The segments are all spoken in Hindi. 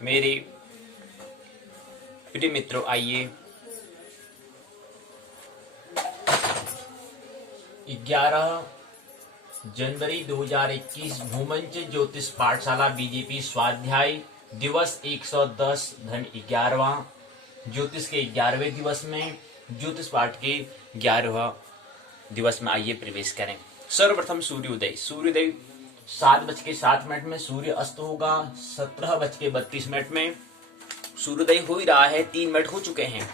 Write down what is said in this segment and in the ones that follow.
मेरे प्रिय मित्रों, आइए 11 जनवरी 2021 भूमंच ज्योतिष पाठशाला बीजेपी स्वाध्याय दिवस 110 धन 11वां ज्योतिष के 11वें दिवस में ज्योतिष पाठ के 11वां दिवस में आइए प्रवेश करें। सर्वप्रथम सूर्योदय 7:07 में सूर्य अस्त होगा। 17:32 में सूर्योदय हो ही रहा है, 3 मिनट हो चुके हैं।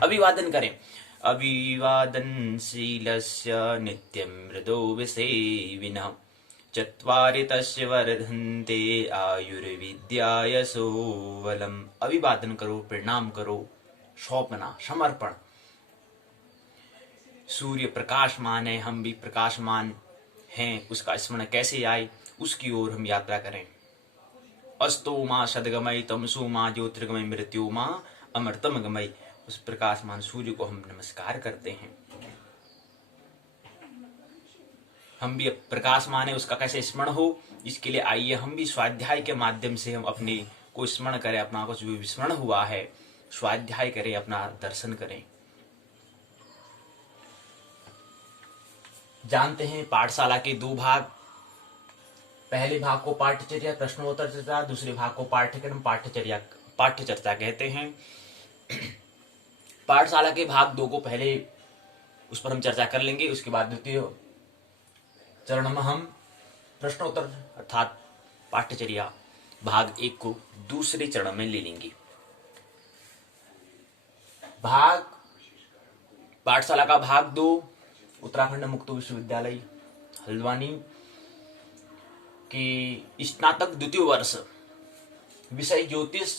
अभिवादन करें। अभिवादनशीलस्य नित्यं मृदो विसेविनः चत्वारि तस्य वर्धन्ते आयुर्विद्यायसो बलम्। अभिवादन करो, प्रणाम करो, सौंपना, समर्पण। सूर्य प्रकाशमान है, हम भी प्रकाशमान हैं। उसका स्मरण कैसे आए, उसकी ओर हम यात्रा करें। अस्तो मां सदगमय तमसो मां ज्योतिर्गमय मृत्यु मां अमृतम गमय। उस प्रकाशमान सूर्य को हम नमस्कार करते हैं। हम भी प्रकाशमान है, उसका कैसे स्मरण हो, इसके लिए आइए हम भी स्वाध्याय के माध्यम से हम अपने को स्मरण करें, अपना कुछ भी विस्मरण हुआ है स्वाध्याय करें, अपना दर्शन करें। जानते हैं पाठशाला के 2 भाग, पहले भाग को पाठ्यचर्या प्रश्नोत्तर चर्चा, दूसरे भाग को पाठ्यक्रम पाठ्य चर्चा कहते हैं। पाठशाला के भाग 2 को पहले उस पर हम चर्चा कर लेंगे, उसके बाद द्वितीय चरण में हम प्रश्नोत्तर अर्थात पाठ्यचर्या भाग 1 को दूसरे चरण में ले लेंगे। पाठशाला का भाग 2 उत्तराखंड मुक्त विश्वविद्यालय हल्द्वानी के स्नातक द्वितीय वर्ष, विषय ज्योतिष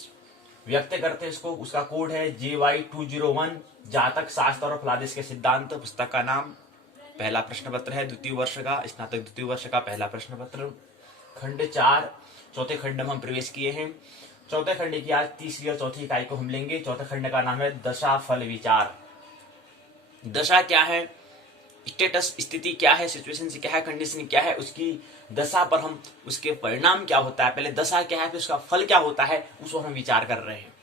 व्यक्त करते हैं इसको। उसका कोड है JY201, जातक शास्त्र और फलादेश के सिद्धांत। पुस्तक का नाम। पहला प्रश्न पत्र है द्वितीय वर्ष का, स्नातक द्वितीय वर्ष का पहला प्रश्न पत्र। खंड 4 चौथे खंड में हम प्रवेश किए हैं। चौथे खंड की आज तीसरी और चौथी इकाई को हम लेंगे। चौथे खंड का नाम है दशा फल विचार। दशा क्या है, स्टेटस स्थिति क्या है, सिचुएशन से क्या है, कंडीशन क्या है, उसकी दशा पर हम उसके परिणाम क्या होता है, पहले दशा क्या है फिर उसका फल क्या होता है, उस पर हम विचार कर रहे हैं,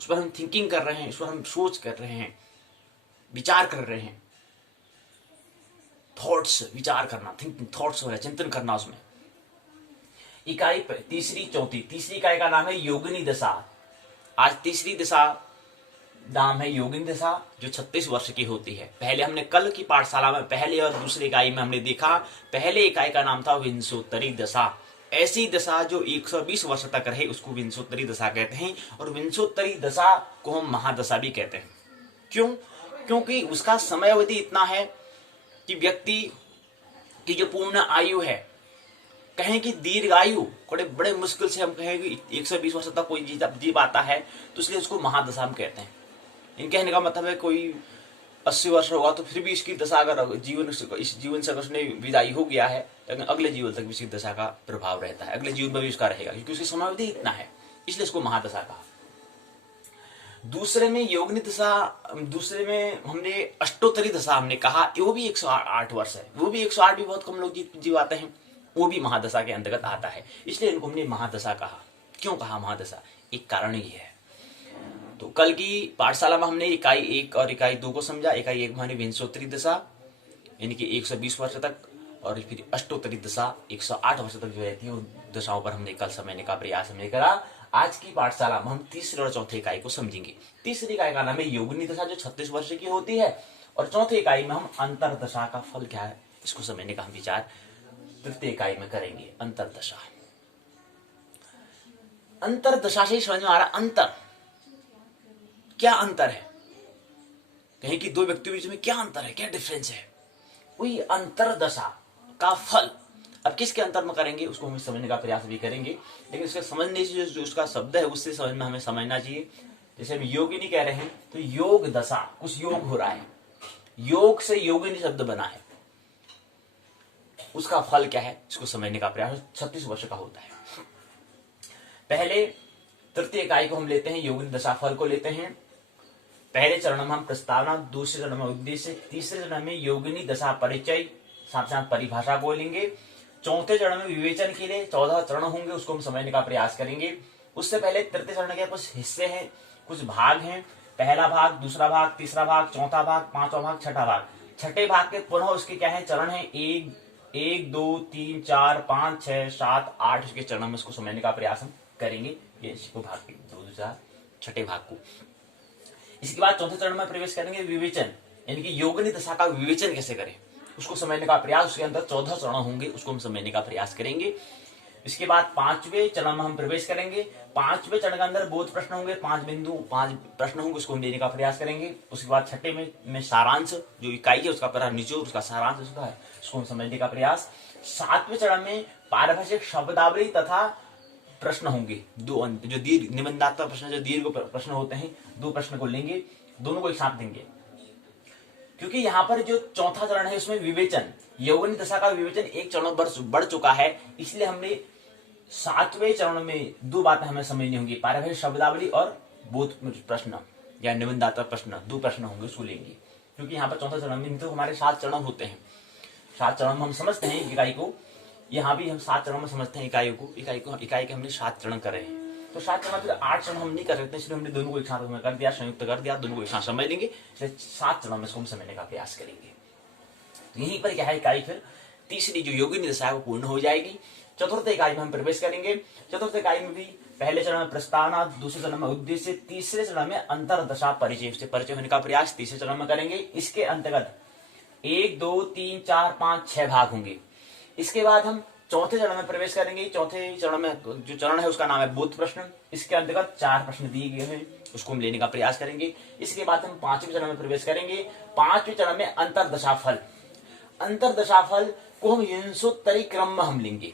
उस पर हम थिंकिंग कर रहे हैं, उस पर हम सोच कर रहे हैं, विचार कर रहे हैं। थॉट्स, विचार करना, थिंकिंग, थॉट्स हो रहा है, चिंतन करना उसमें। इकाई तीसरी चौथी, तीसरी इकाई का नाम है योगिनी दशा। आज तीसरी दशा नाम है योगिनी दशा, जो 36 वर्ष की होती है। पहले हमने कल की पाठशाला में पहले और दूसरी इकाई में हमने देखा, पहले इकाई का नाम था विंशोत्तरी दशा। ऐसी दशा जो 120 वर्ष तक रहे उसको विंशोत्तरी दशा कहते हैं। और विंशोत्तरी दशा को हम महादशा भी कहते हैं। क्यों? क्योंकि उसका समय अवधि इतना है कि व्यक्ति की जो पूर्ण आयु है, कहें कि दीर्घायु, बड़े मुश्किल से हम कहें कि 120 वर्ष तक कोई जी पाता है, तो इसलिए उसको महादशा हम कहते हैं। इन कहने का मतलब है कोई 80 वर्ष होगा तो फिर भी इसकी दशा अगर इस जीवन से उसने विदाई हो गया है, लेकिन अगले जीवन तक भी इसकी दशा का प्रभाव रहता है, अगले जीवन में भी उसका रहेगा, क्योंकि उसकी समावधि इतना है, इसलिए इसको महादशा कहा। दूसरे में योगिनी दशा, दूसरे में हमने अष्टोत्तरी दशा हमने कहा, वो भी 108 वर्ष है। वो भी 108 भी बहुत कम लोग जीवाते हैं, वो भी महादशा के अंतर्गत आता है, इसलिए इनको हमने महादशा कहा। क्यों कहा महादशा? एक कारण ही है। तो कल की पाठशाला में हमने इकाई 1 और इकाई 2 को समझा। इकाई 1 मानी विंशोत्तरी दशा, यानी कि 120 वर्ष तक, और फिर अष्टोत्तरी दशा 108 वर्ष तक जो रहती है, उन दशाओं पर हमने कल समझने का प्रयास हमने करा। आज की पाठशाला में हम तीसरी और चौथी इकाई को समझेंगे। तीसरी इकाई का नाम है योगिनी दशा, जो 36 वर्ष की होती है, और चौथी इकाई में हम अंतरदशा का फल क्या है इसको समझने का हम विचार तृतीय इकाई में करेंगे। अंतरदशा, अंतरदशा से समझ में आ रहा अंतर, क्या अंतर है, कहें कि 2 व्यक्तियों के बीच में क्या अंतर है, क्या डिफरेंस है, वही अंतरदशा का फल। अब किसके अंतर में करेंगे उसको हम समझने का प्रयास भी करेंगे, लेकिन उसके समझने से जो उसका शब्द है उससे समझ में हमें समझना चाहिए। जैसे हम योगिनी कह रहे हैं तो योग दशा, कुछ योग हो रहा है, योग से योगिनी शब्द बना है, उसका फल क्या है इसको समझने का प्रयास 36 वर्ष का होता है। पहले तृतीय इकाई को हम लेते हैं, योगिनी दशा फल को लेते हैं। पहले चरण में हम प्रस्तावना, दूसरे चरण में उद्देश्य, तीसरे चरण में योगिनी दशा परिचय, साथ साथ परिभाषा को लेंगे। चौथे चरण में विवेचन के लिए 14 चरण होंगे, उसको हम समझने का प्रयास करेंगे। उससे पहले तृतीय चरण के कुछ हिस्से हैं, कुछ भाग हैं। पहला भाग, दूसरा भाग, तीसरा भाग, चौथा भाग, पांचवा भाग, छठा भाग। छठे भाग के पुनः उसके क्या है चरण है, एक दो तीन चार पांच छह सात आठ, उसके चरण में इसको समझने का प्रयास हम करेंगे। ये इसको भाग के दूसरा छठे भाग को। इसके बाद चौथे चरण में प्रवेश करेंगे विवेचन, यानी कि योगिनी दशा का विवेचन कैसे करें उसको समझने का प्रयास। उसके अंदर 14 चरण होंगे, उसको हम समझने का प्रयास करेंगे। इसके बाद पांचवें चरण में हम प्रवेश करेंगे। पांचवें चरण के अंदर बोध प्रश्न होंगे, 5 प्रश्न होंगे, उसको हम देने का प्रयास करेंगे। उसके बाद छठे में सारांश, जो इकाई है उसका पूरा निचोड़, उसका सारांश उसका है, उसको हम समझने का प्रयास। सातवें चरण में पारिभाषिक शब्दावली तथा प्रश्न होंगे, दो अंत जो दीर्घ निबंधात्मक प्रश्न, जो दीर्घ प्रश्न होते हैं, 2 प्रश्न को लेंगे, दोनों को एक साथ देंगे। क्योंकि यहाँ पर जो चौथा चरण है उसमें विवेचन, यौवनी दशा का विवेचन एक चरण बढ़ चुका है, इसलिए हमने 7वें चरण में 2 बातें हमें समझनी होंगी, पारिभाषिक शब्दावली और बोध प्रश्न या निबंधात्मक प्रश्न, 2 प्रश्न होंगे, उसको लेंगे। क्योंकि यहाँ पर चौथा चरण में तो हमारे 7 चरण होते हैं, 7 चरण में हम समझते हैं इकाई को, यहाँ भी हम 7 चरण में समझते हैं इकाई के हमने 7 चरण करे हैं। तो 7 चरण फिर 8 चरण हम नहीं कर सकते, इसलिए हमने दोनों को एक साथ कर दिया, संयुक्त कर दिया, दोनों को एक साथ समझ लेंगे, इसलिए 7 चरण में इसको हम समझने का प्रयास करेंगे। यहीं पर क्या है, इकाई फिर तीसरी जो योगिनी दशा है वो पूर्ण हो जाएगी। चतुर्थ इकाई में हम प्रवेश करेंगे। चतुर्थ इकाई में भी पहले चरण में प्रस्तावना, दूसरे चरण में उद्देश्य, तीसरे चरण में अंतरदशा परिचय, से परिचय होने का प्रयास तीसरे चरण में करेंगे। इसके अंतर्गत 1 2 3 4 5 6 भाग होंगे। इसके बाद हम चौथे चरण में प्रवेश करेंगे। चौथे चरण में जो चरण है उसका नाम है बोध प्रश्न। इसके अंतर्गत 4 प्रश्न दिए गए हैं, उसको हम लेने का प्रयास करेंगे। इसके बाद हम 5वें चरण में प्रवेश करेंगे। 5वें चरण में अंतरदशा फल, अंतरदशा फल को हम विंशोत्तरी क्रम में हम लेंगे।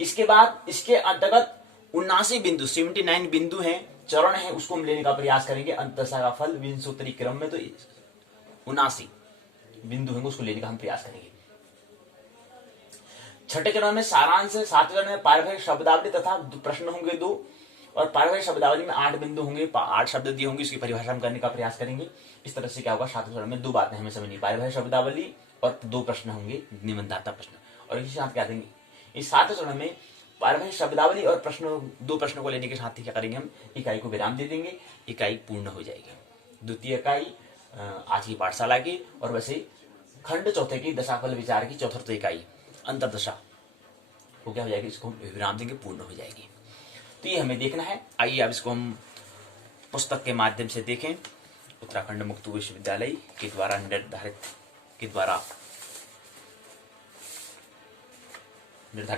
इसके बाद इसके अंतर्गत 79 बिंदु, 79 बिंदु हैं, चरण है, उसको हम लेने का प्रयास करेंगे। अंतरदशा का फल विंशोत्तरी क्रम में तो 79 बिंदु हैं, उसको लेने का हम प्रयास करेंगे। छठे चरण में सारांश, 7वें चरण में पारिभाषिक शब्दावली तथा प्रश्न होंगे 2, और पारिभाषिक शब्दावली में 8 बिंदु होंगे, 8 शब्द दिए होंगे, उसकी परिभाषा हम करने का प्रयास करेंगे। इस तरह से क्या होगा, 7वें चरण में 2 बातें हमें समझनी, पारिभाषिक शब्दावली और 2 प्रश्न होंगे, निबंधात्मक प्रश्न। और इसी साथ क्या देंगे, इस 7वें चरण में पारिभाषिक शब्दावली और प्रश्न 2 प्रश्नों को लेने के साथ ही क्या करेंगे, हम इकाई को विराम दे देंगे, इकाई पूर्ण हो जाएगी। द्वितीय इकाई आज की पाठशाला की, और वैसे खंड चौथे की दशाफल विचार की चौथी इकाई अंतरदशा वो क्या हो जाएगी, इसको हम विराम देंगे, पूर्ण हो जाएगी। तो ये हमें देखना है। आइए अब इसको हम पुस्तक के माध्यम से देखें। उत्तराखंड मुक्त विश्वविद्यालय के द्वारा निर्धारित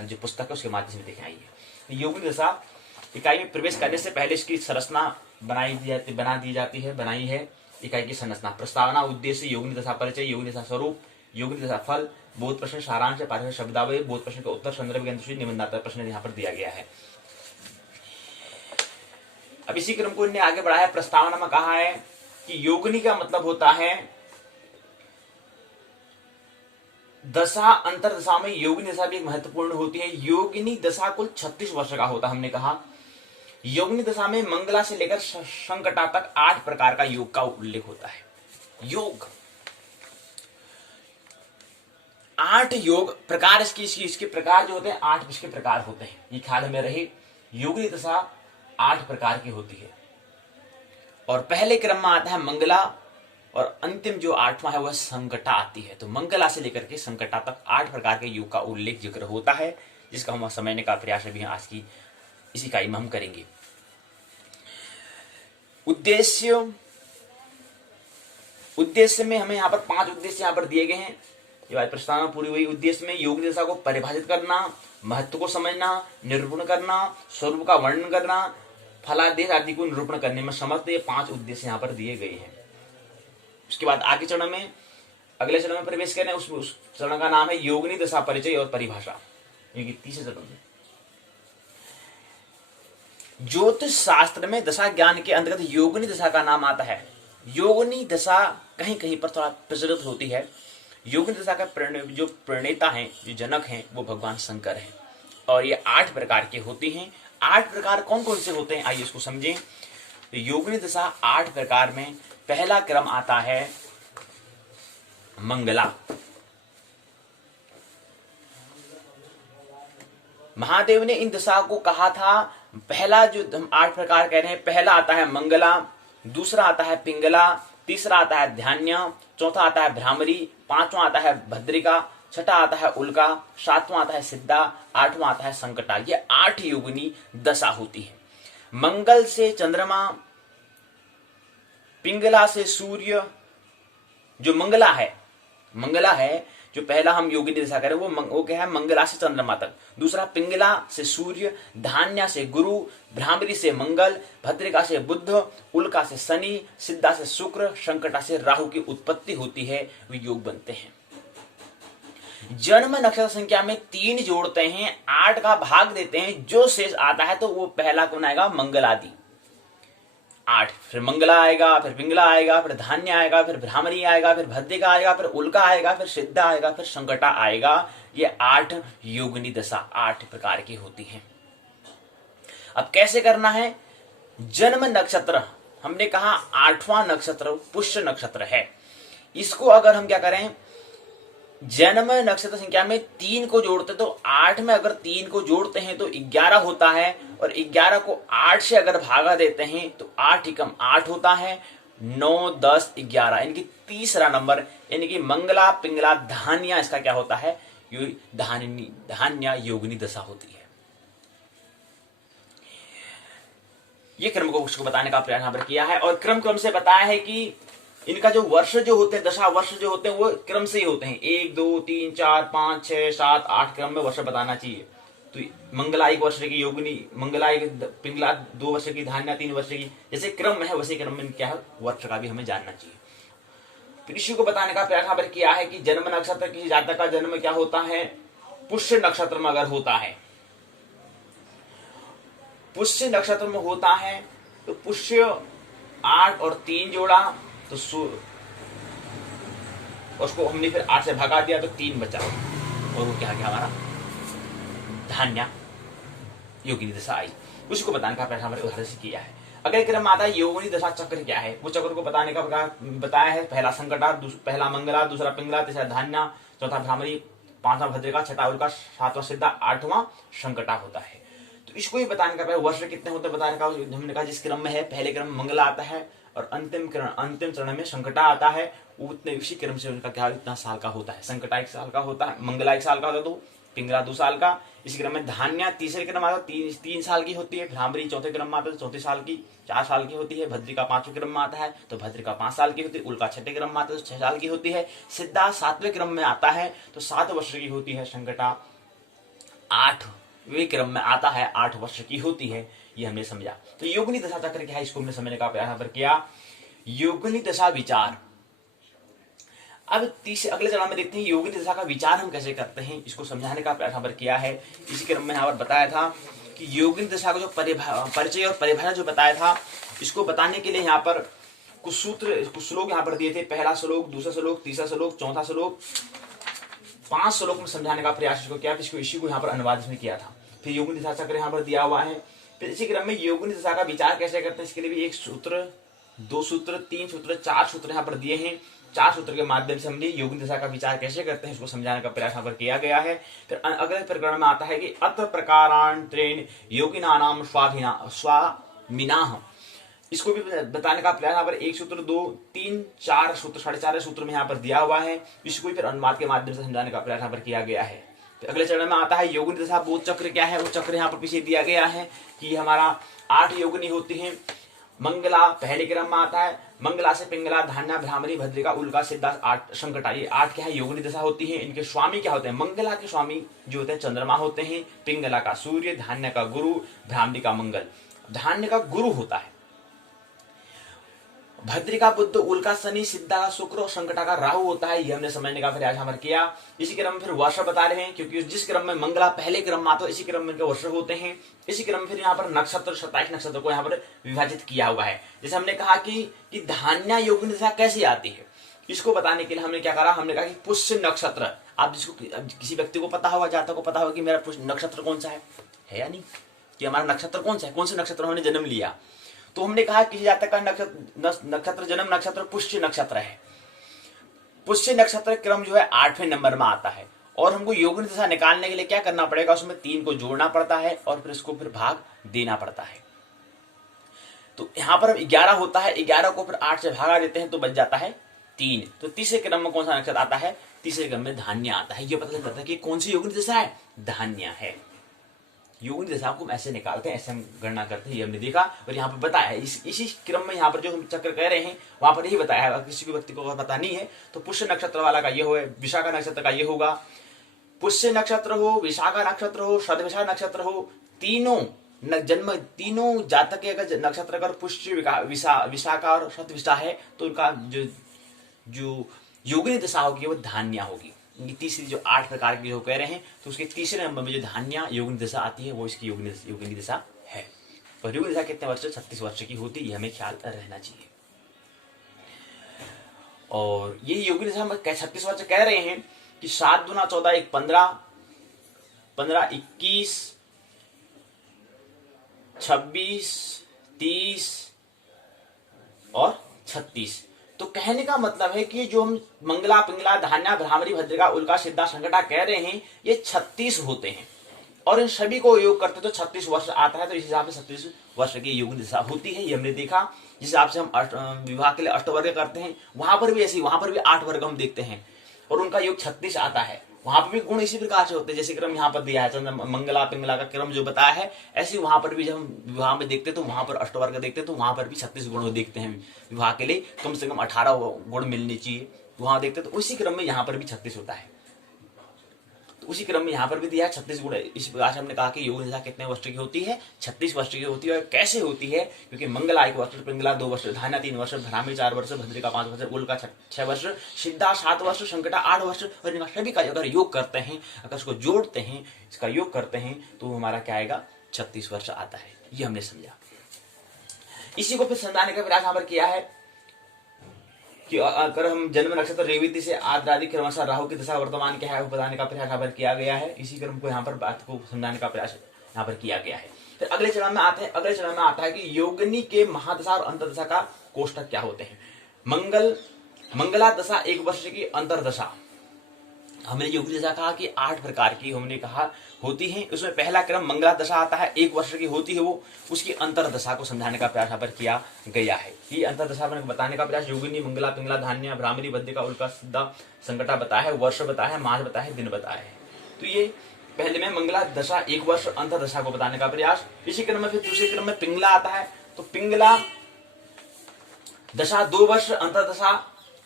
जो पुस्तक है उसके माध्यम से देखें। आइए, योगिनी दशा इकाई में प्रवेश करने से पहले इसकी संरचना बनाई है। इकाई की संरचना, प्रस्तावना, उद्देश्य, योगिनी दशा परिचय, योगिनी दशा स्वरूप, योगिनी दशा फल, बोध प्रश्न, सारांश, पारिभाषिक शब्दावली, बोध प्रश्न के उत्तर, संदर्भ के अनुसार निबंधात्मक प्रश्न यहाँ पर दिया गया है। अब इसी क्रम को इन्हें आगे बढ़ाया है। प्रस्तावना में कहा है कि योगिनी का मतलब होता है दशा, अंतर दशा में योगिनी दशा भी एक महत्वपूर्ण होती है। योगिनी दशा कुल 36 वर्ष का होता है। हमने कहा योगिनी दशा में मंगला से लेकर संकटा तक 8 प्रकार का योग का उल्लेख होता है। योग 8 योग प्रकार, इसके प्रकार जो होते हैं 8 इसके प्रकार होते हैं, ये ख्याल में रहे। योगिनी दशा 8 प्रकार की होती है, और पहले क्रम में आता है मंगला, और अंतिम जो 8वां है वह संकटा आती है। तो मंगला से लेकर के संकटा तक 8 प्रकार के योग का उल्लेख जिक्र होता है, जिसका हम समझने का प्रयास भी आज की इसी इकाई में हम करेंगे। उद्देश्य में हमें यहाँ पर 5 उद्देश्य यहाँ पर दिए गए हैं। ये बात प्रस्तावना पूरी हुई। उद्देश्य में योगिनी दशा को परिभाषित करना, महत्व को समझना, निरूपण करना, स्वरूप का वर्णन करना, फलादेश आदि को निरूपण करने में समर्थ, ये 5 उद्देश्य यहाँ पर दिए गए हैं। उसके बाद आगे चरण में, अगले चरण में प्रवेश करें, उस चरण का नाम है योगिनी दशा परिचय और परिभाषा। ये तीसरे चरण में ज्योतिष शास्त्र में दशा ज्ञान के अंतर्गत योगिनी दशा का नाम आता है। योगिनी दशा कहीं कहीं पर थोड़ा प्रचलित होती है। योगिनी दशा का जो प्रणेता हैं, जो जनक हैं, वो भगवान शंकर हैं, और ये 8 प्रकार के होती हैं। 8 प्रकार कौन कौन से होते हैं, आइए इसको समझें। तो योगिनी दशा 8 प्रकार में पहला क्रम आता है मंगला। महादेव ने इन दशा को कहा था, पहला जो हम 8 प्रकार कह रहे हैं, पहला आता है मंगला, दूसरा आता है पिंगला, तीसरा आता है ध्यान्य, चौथा आता है भ्रामरी, पांचवा आता है भद्रिका, छठा आता है उल्का, सातवां आता है सिद्धा, आठवां आता है संकटा। ये 8 योगिनी दशा होती है। मंगल से चंद्रमा, पिंगला से सूर्य, जो मंगला है जो पहला हम योगिनी दशा करें वो क्या है, मंगला से चंद्रमा तक। दूसरा पिंगला से सूर्य, धान्या से गुरु, भ्रामरी से मंगल, भद्रिका से बुध, उल्का से शनि, सिद्धा से शुक्र, संकटा से राहु की उत्पत्ति होती है, वे योग बनते हैं। जन्म नक्षत्र संख्या में 3 जोड़ते हैं, 8 का भाग देते हैं, जो शेष आता है तो वो पहला कौन आएगा, मंगल आदि 8, फिर मंगला आएगा, फिर पिंगला आएगा, फिर धान्य आएगा, फिर भ्रामरी आएगा, फिर भद्रिका आएगा, फिर उल्का आएगा, फिर सिद्धा आएगा, फिर संकटा आएगा। ये 8 योगिनी दशा 8 प्रकार की होती है। अब कैसे करना है, जन्म नक्षत्र हमने कहा 8वां नक्षत्र पुष्य नक्षत्र है। इसको अगर हम क्या करें, जन्म नक्षत्र संख्या में 3 को जोड़ते तो 8 में अगर 3 को जोड़ते हैं तो 11 होता है, और 11 को 8 से अगर भागा देते हैं तो 8 एकम 8 होता है, 9 10 11 इनकी तीसरा नंबर, यानी कि मंगला पिंगला धान्या इसका क्या होता है, धान्या योगिनी दशा होती है। ये क्रम को उसको बताने का प्रयास यहां पर किया है, और क्रम से बताया है कि इनका जो वर्ष जो होते हैं, दशा वर्ष जो होते हैं वो क्रम से ही होते हैं, 1 2 3 4 5 6 7 8 क्रम में वर्ष बताना चाहिए। तो मंगला 1 वर्ष की योगिनी, मंगला 1, पिंगला 2 वर्ष की, धान्या 3 वर्ष की, जैसे क्रम है वैसे क्रम में क्या है, वर्ष का भी हमें जानना चाहिए। तो इसी को बताने का प्रयास यहाँ पर किया है कि जन्म नक्षत्र किसी जातक का जन्म क्या होता है, पुष्य नक्षत्र में अगर होता है, पुष्य नक्षत्र में होता है तो पुष्य 8 और 3 जोड़ा तो उसको हमने फिर 8 से भगा दिया तो 3 बचा, और वो क्या गया हमारा धान्या योगिनी दशा आई। उसको बताने का प्रयास हमारे उदाहरण से किया है। अगले क्रम आता है योगिनी दशा चक्र क्या है, वो चक्र को बताने का बताया है। पहला संकटा, पहला मंगला, दूसरा पिंगला, तीसरा धान्या, चौथा भ्रामरी, 5वां भद्रिका, 6वां उल्का, 7वां सिद्धा, 8वां संकटा होता है। तो इसको ही बताने का वर्ष कितने होते हैं बताने का, हमने कहा जिस क्रम में है, पहले क्रम में मंगला आता है और अंतिम चरण में संकटा आता है, उतने इसी क्रम से उनका क्या इतना साल का होता है। संकटा 1 साल का होता है, मंगला 1 साल का होता है, तो पिंगला 2 साल का। इसी क्रम में धान्या तीसरे क्रम आता है, 3 साल की होती है। भ्रामरी चौथे क्रम में आता है, 34 साल की 4 साल की होती है। भद्रिका 5वें क्रम में आता है तो भद्रिका 5 साल की होती है। उल्का 6ठे क्रम में आता है तो 6 साल की होती है। सिद्धा 7वें क्रम में आता है तो 7 वर्ष की होती है। संकटा 8वें क्रम में आता है, 8 वर्ष की होती है। ये हमने समझा। तो योगिनी दशा चक्र क्या है, इसको हमने समझने का प्रयास किया। योगिनी दशा विचार। अब अगले चरण में देखते हैं योगिनी दशा का विचार हम कैसे करते हैं, इसको समझाने का प्रयास पर किया है। इसी क्रम में यहाँ पर बताया था कि योगिनी दशा का जो परिचय और परिभाषा जो बताया था, इसको बताने के लिए यहाँ पर कुछ सूत्र, कुछ श्लोक यहाँ पर दिए थे। पहला श्लोक, दूसरा श्लोक, तीसरा श्लोक, चौथा श्लोक, 5 श्लोक में समझाने का प्रयास इसको किया। इसी को यहाँ पर अनुवाद में किया था। फिर योगिनी दशा चक्र यहाँ पर दिया हुआ है। फिर इसी क्रम में योगिनी दशा का विचार कैसे करते हैं, इसके लिए भी 1 सूत्र, 2 सूत्र, 3 सूत्र, 4 सूत्र यहाँ पर दिए हैं। 4 सूत्र के माध्यम से हमने योगिनी दशा का विचार कैसे करते हैं इसको समझाने का प्रयास यहाँ पर किया गया है। फिर अगले प्रकरण में आता है कि अत प्रकारान त्रेन योगिनानाम स्वामिनाः, इसको भी बताने का प्रयास यहाँ पर 1 सूत्र, 2, 3, 4 सूत्र, 4.5 सूत्र में यहाँ पर दिया हुआ है। इसको भी फिर अनुवाद के माध्यम से समझाने का प्रयास यहाँ पर किया गया है। फिर अगले चरण में आता है योगिनी दशा बोध चक्र क्या है, वो चक्र यहाँ पर पीछे दिया गया है कि हमारा 8 योगिनी होती है। मंगला पहले क्रम में आता है, मंगला से पिंगला, धान्या, भ्रामरी, भद्रिका, उल्का, सिद्धा, 8 संकटा, ये 8 क्या है योगिनी दशा होती है। इनके स्वामी क्या होते हैं, मंगला के स्वामी जो होते हैं चंद्रमा होते हैं, पिंगला का सूर्य, धान्य का गुरु, भ्रामरी का मंगल। धान्य का गुरु होता है, भद्रिका बुध, उल्का शनि, सिद्धा का शुक्र और संकटा का राहु होता है। ये हमने समझने का प्रयास यहाँ पर किया। इसी क्रम में फिर वर्ष बता रहे हैं, क्योंकि जिस क्रम में मंगला पहले क्रम में आता है इसी क्रम में इनके वर्ष होते हैं। इसी क्रम में फिर यहाँ पर नक्षत्र 27 नक्षत्र को यहाँ पर विभाजित किया हुआ है। जैसे हमने कहा कि धान्या योगिनी दशा कैसी आती है, इसको बताने के लिए हमने क्या करा, हमने कहा कि पुष्य नक्षत्र, आप जिसको किसी व्यक्ति को पता होगा, जातक को पता होगा कि मेरा नक्षत्र कौन सा है या नहीं, कि हमारा नक्षत्र कौन सा है, कौन से नक्षत्र हमने जन्म लिया। तो हमने कहा किसी जातक का नक्षत्र जन्म नक्षत्र पुष्य नक्षत्र है। पुष्य नक्षत्र क्रम जो है 8वें नंबर में आता है और हमको योगिनी दशा निकालने के लिए क्या करना पड़ेगा, उसमें 3 को जोड़ना पड़ता है और फिर इसको फिर भाग देना पड़ता है। तो यहां पर 11 होता है, 11 को फिर 8 से भागा देते हैं तो बच जाता है 3। तो तीसरे क्रम में कौन सा नक्षत्र आता है, तीसरे क्रम में धान्य आता है। ये पता चलता है कि कौन सी योगिनी दशा है, धान्य है। योगिनी दशा को हम ऐसे निकालते हैं, ऐसे हम गणना करते हैं, ये हमने देखा और यहाँ पर बताया है। इसी क्रम में यहाँ पर जो हम चक्र कह रहे हैं वहां पर यही बताया है। अगर किसी व्यक्ति को अगर पता नहीं है तो पुष्य नक्षत्र वाला का ये हो, विशाखा नक्षत्र का ये होगा। पुष्य नक्षत्र हो, विशाखा नक्षत्र हो, शतभिषा नक्षत्र हो, तीनों जन्म, तीनों जातक के अगर नक्षत्र अगर पुष्य विशाखा और शतभिषा है तो उनका जो योगिनी दशा होगी वो धान्य होगी। तीसरी जो 8 प्रकार की जो कह रहे हैं तो उसके तीसरे नंबर में जो धान्य योगिनी दशा आती है वो इसकी योगिनी दशा है। और योगिनी दशा कितने वर्ष, 36 वर्ष की होती है, ये हमें ख्याल रहना चाहिए। और ये योगिनी दशा हम 36 वर्ष कह रहे हैं कि 7 दूना 14 1 15 15 21 26 30 और 36। तो कहने का मतलब है कि जो हम मंगला, पिंगला, धान्या, भ्रामरी, भद्रिका, उल्का, सिद्धा, संकटा कह रहे हैं ये 36 होते हैं और इन सभी को योग करते तो 36 वर्ष आता है। तो इस हिसाब से 36 वर्ष की योगिनी दशा होती है, ये हमने देखा। जिस हिसाब से हम विवाह के लिए अष्टवर्ग करते हैं वहां पर भी ऐसी, वहां पर भी 8 वर्ग हम देखते हैं और उनका योग 36 आता है। वहां पर भी गुण इसी प्रकार से होते हैं जैसे क्रम यहाँ पर दिया है, मंगला पिंगला का क्रम जो बताया है, ऐसे वहां पर भी जब हम विवाह में देखते तो वहां पर अष्टवर्ग देखते तो वहां पर भी 36 गुण देखते हैं। विवाह के लिए कम से कम 18 गुण मिलने चाहिए, वहां देखते तो उसी क्रम में यहाँ पर भी 36 होता है। तो उसी क्रम में यहाँ पर भी दिया है 36 गुण। इस प्रकार से हमने कहा कि योगिनी दशा कितने वर्ष की होती है, 36 वर्ष की होती है। और कैसे होती है, क्योंकि मंगला 1 वर्ष, पिंगला 2 वर्ष, धान्या 3 वर्ष, भ्रामरी 4 वर्ष, भद्रिका 5 वर्ष, उल्का 6 वर्ष, सिद्धा 7 वर्ष, संकटा 8 वर्ष। और इनका सभी का अगर योग करते हैं, अगर इसको जोड़ते हैं, इसका योग करते हैं तो हमारा क्या आएगा, 36 वर्ष आता है। ये हमने समझा। इसी को फिर समझाने का प्रयास यहाँ पर किया है कि अगर हम जन्म नक्षत्र रेवती से आद्रादि क्रमशः राहु की दशा वर्तमान क्या है वो बताने का प्रयास यहाँ पर किया गया है। इसी क्रम को यहाँ पर बात को समझाने का प्रयास यहाँ पर किया गया है। फिर अगले चरण में आते हैं, अगले चरण में आता है कि योगिनी के महादशा और अंतर्दशा का कोष्ठक क्या होते हैं। मंगला दशा 1 वर्ष की, अंतर्दशा हमने योगिनी दशा कहा कि 8 प्रकार की हमने कहा होती है। उसमें पहला क्रम मंगला दशा आता है, 1 वर्ष की होती है वो, उसकी अंतर्दशा को समझाने का प्रयास यहाँ पर किया गया है। ये अंतर्दशा में बताने का प्रयास योगिनी, मंगला, पिंगला, धान्य, भ्रामरी, भद्रिका, उल्का, सिद्धा, संकटा बताया है, वर्ष बताया है, मास बताया है, दिन बताया है। तो ये पहले में मंगला दशा 1 वर्ष अंतर्दशा को बताने का प्रयास। इसी क्रम में फिर दूसरे क्रम में पिंगला आता है, तो पिंगला दशा 2 वर्ष अंतर्दशा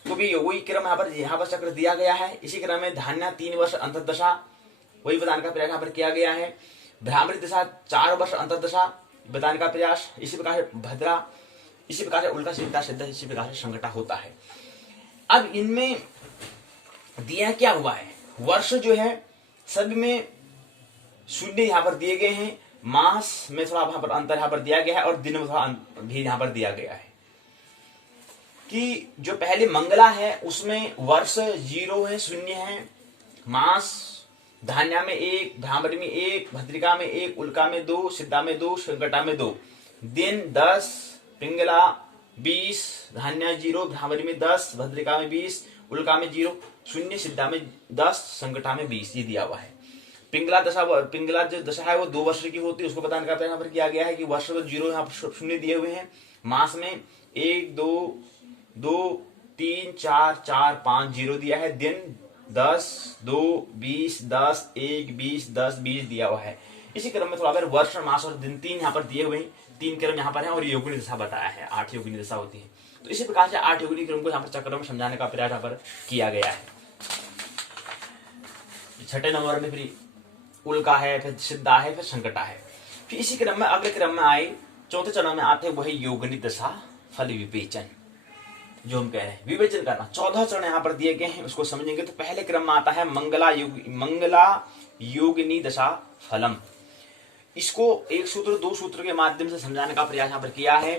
को भी वही क्रम यहाँ पर चक्र दिया गया है। इसी क्रम में धान्या 3 वर्ष अंतर्दशा, वही बताने का प्रयास यहाँ पर किया गया है। भ्रामरी दशा 4 वर्ष अंतर्दशा बताने का प्रयास। इसी प्रकार से भद्रा, इसी प्रकार से उल्का, सिद्धा, इसी प्रकार से संकटा होता है। अब इनमें दिया क्या हुआ है, वर्ष जो है सभी में शून्य यहाँ पर दिए गए हैं, मास में थोड़ा यहाँ पर अंतर यहाँ पर दिया गया है और दिन में थोड़ा भी यहाँ पर दिया गया है। कि जो पहले मंगला है उसमें वर्ष 0 है, शून्य है, मास धान्या में 1, भ्रामरी में 1, भद्रिका में 1, उल्का में 2, सिद्धा में 2, संकटा में 2, दिन 10, पिंगला 20, धान्या 0, भ्रामरी में 10, भद्रिका में 20, उल्का में 0, शून्य, सिद्धा में 10, संकटा में 20, ये दिया हुआ है। पिंगला जो दशा है वो 2 वर्ष की होती है, उसको बताने का यहाँ पर किया गया है कि वर्ष को 0 यहाँ पर शून्य दिए हुए हैं, मास में 1, 2, 3, 4, 5 0 दिया है, दिन 10, 2, 20, 10, 1, 20, 10, 20 दिया हुआ है। इसी क्रम में थोड़ा फिर वर्ष, मास और दिन 3 यहाँ पर दिए हुए हैं, 3 क्रम यहाँ पर है और योगिनी दशा बताया है, 8 योगिनी दशा होती है। तो इसी प्रकार से 8 योगिनी क्रम को यहाँ पर चक्र में समझाने का प्रयास यहाँ पर किया गया है। छठे नंबर में फिर उल्का है, फिर सिद्धा है, फिर संकटा है। फिर इसी क्रम में अगले क्रम में आए, चौथे चरण में आते हैं वही योगिनी दशा फल विवेचन, जो हम कह रहे हैं विवेचन करना। 14 चरण यहाँ पर दिए गए हैं, उसको समझेंगे। तो पहले क्रम में आता है मंगला योगिनी दशा फलम। इसको एक सूत्र 2 सूत्र के माध्यम से समझाने का प्रयास यहाँ पर किया है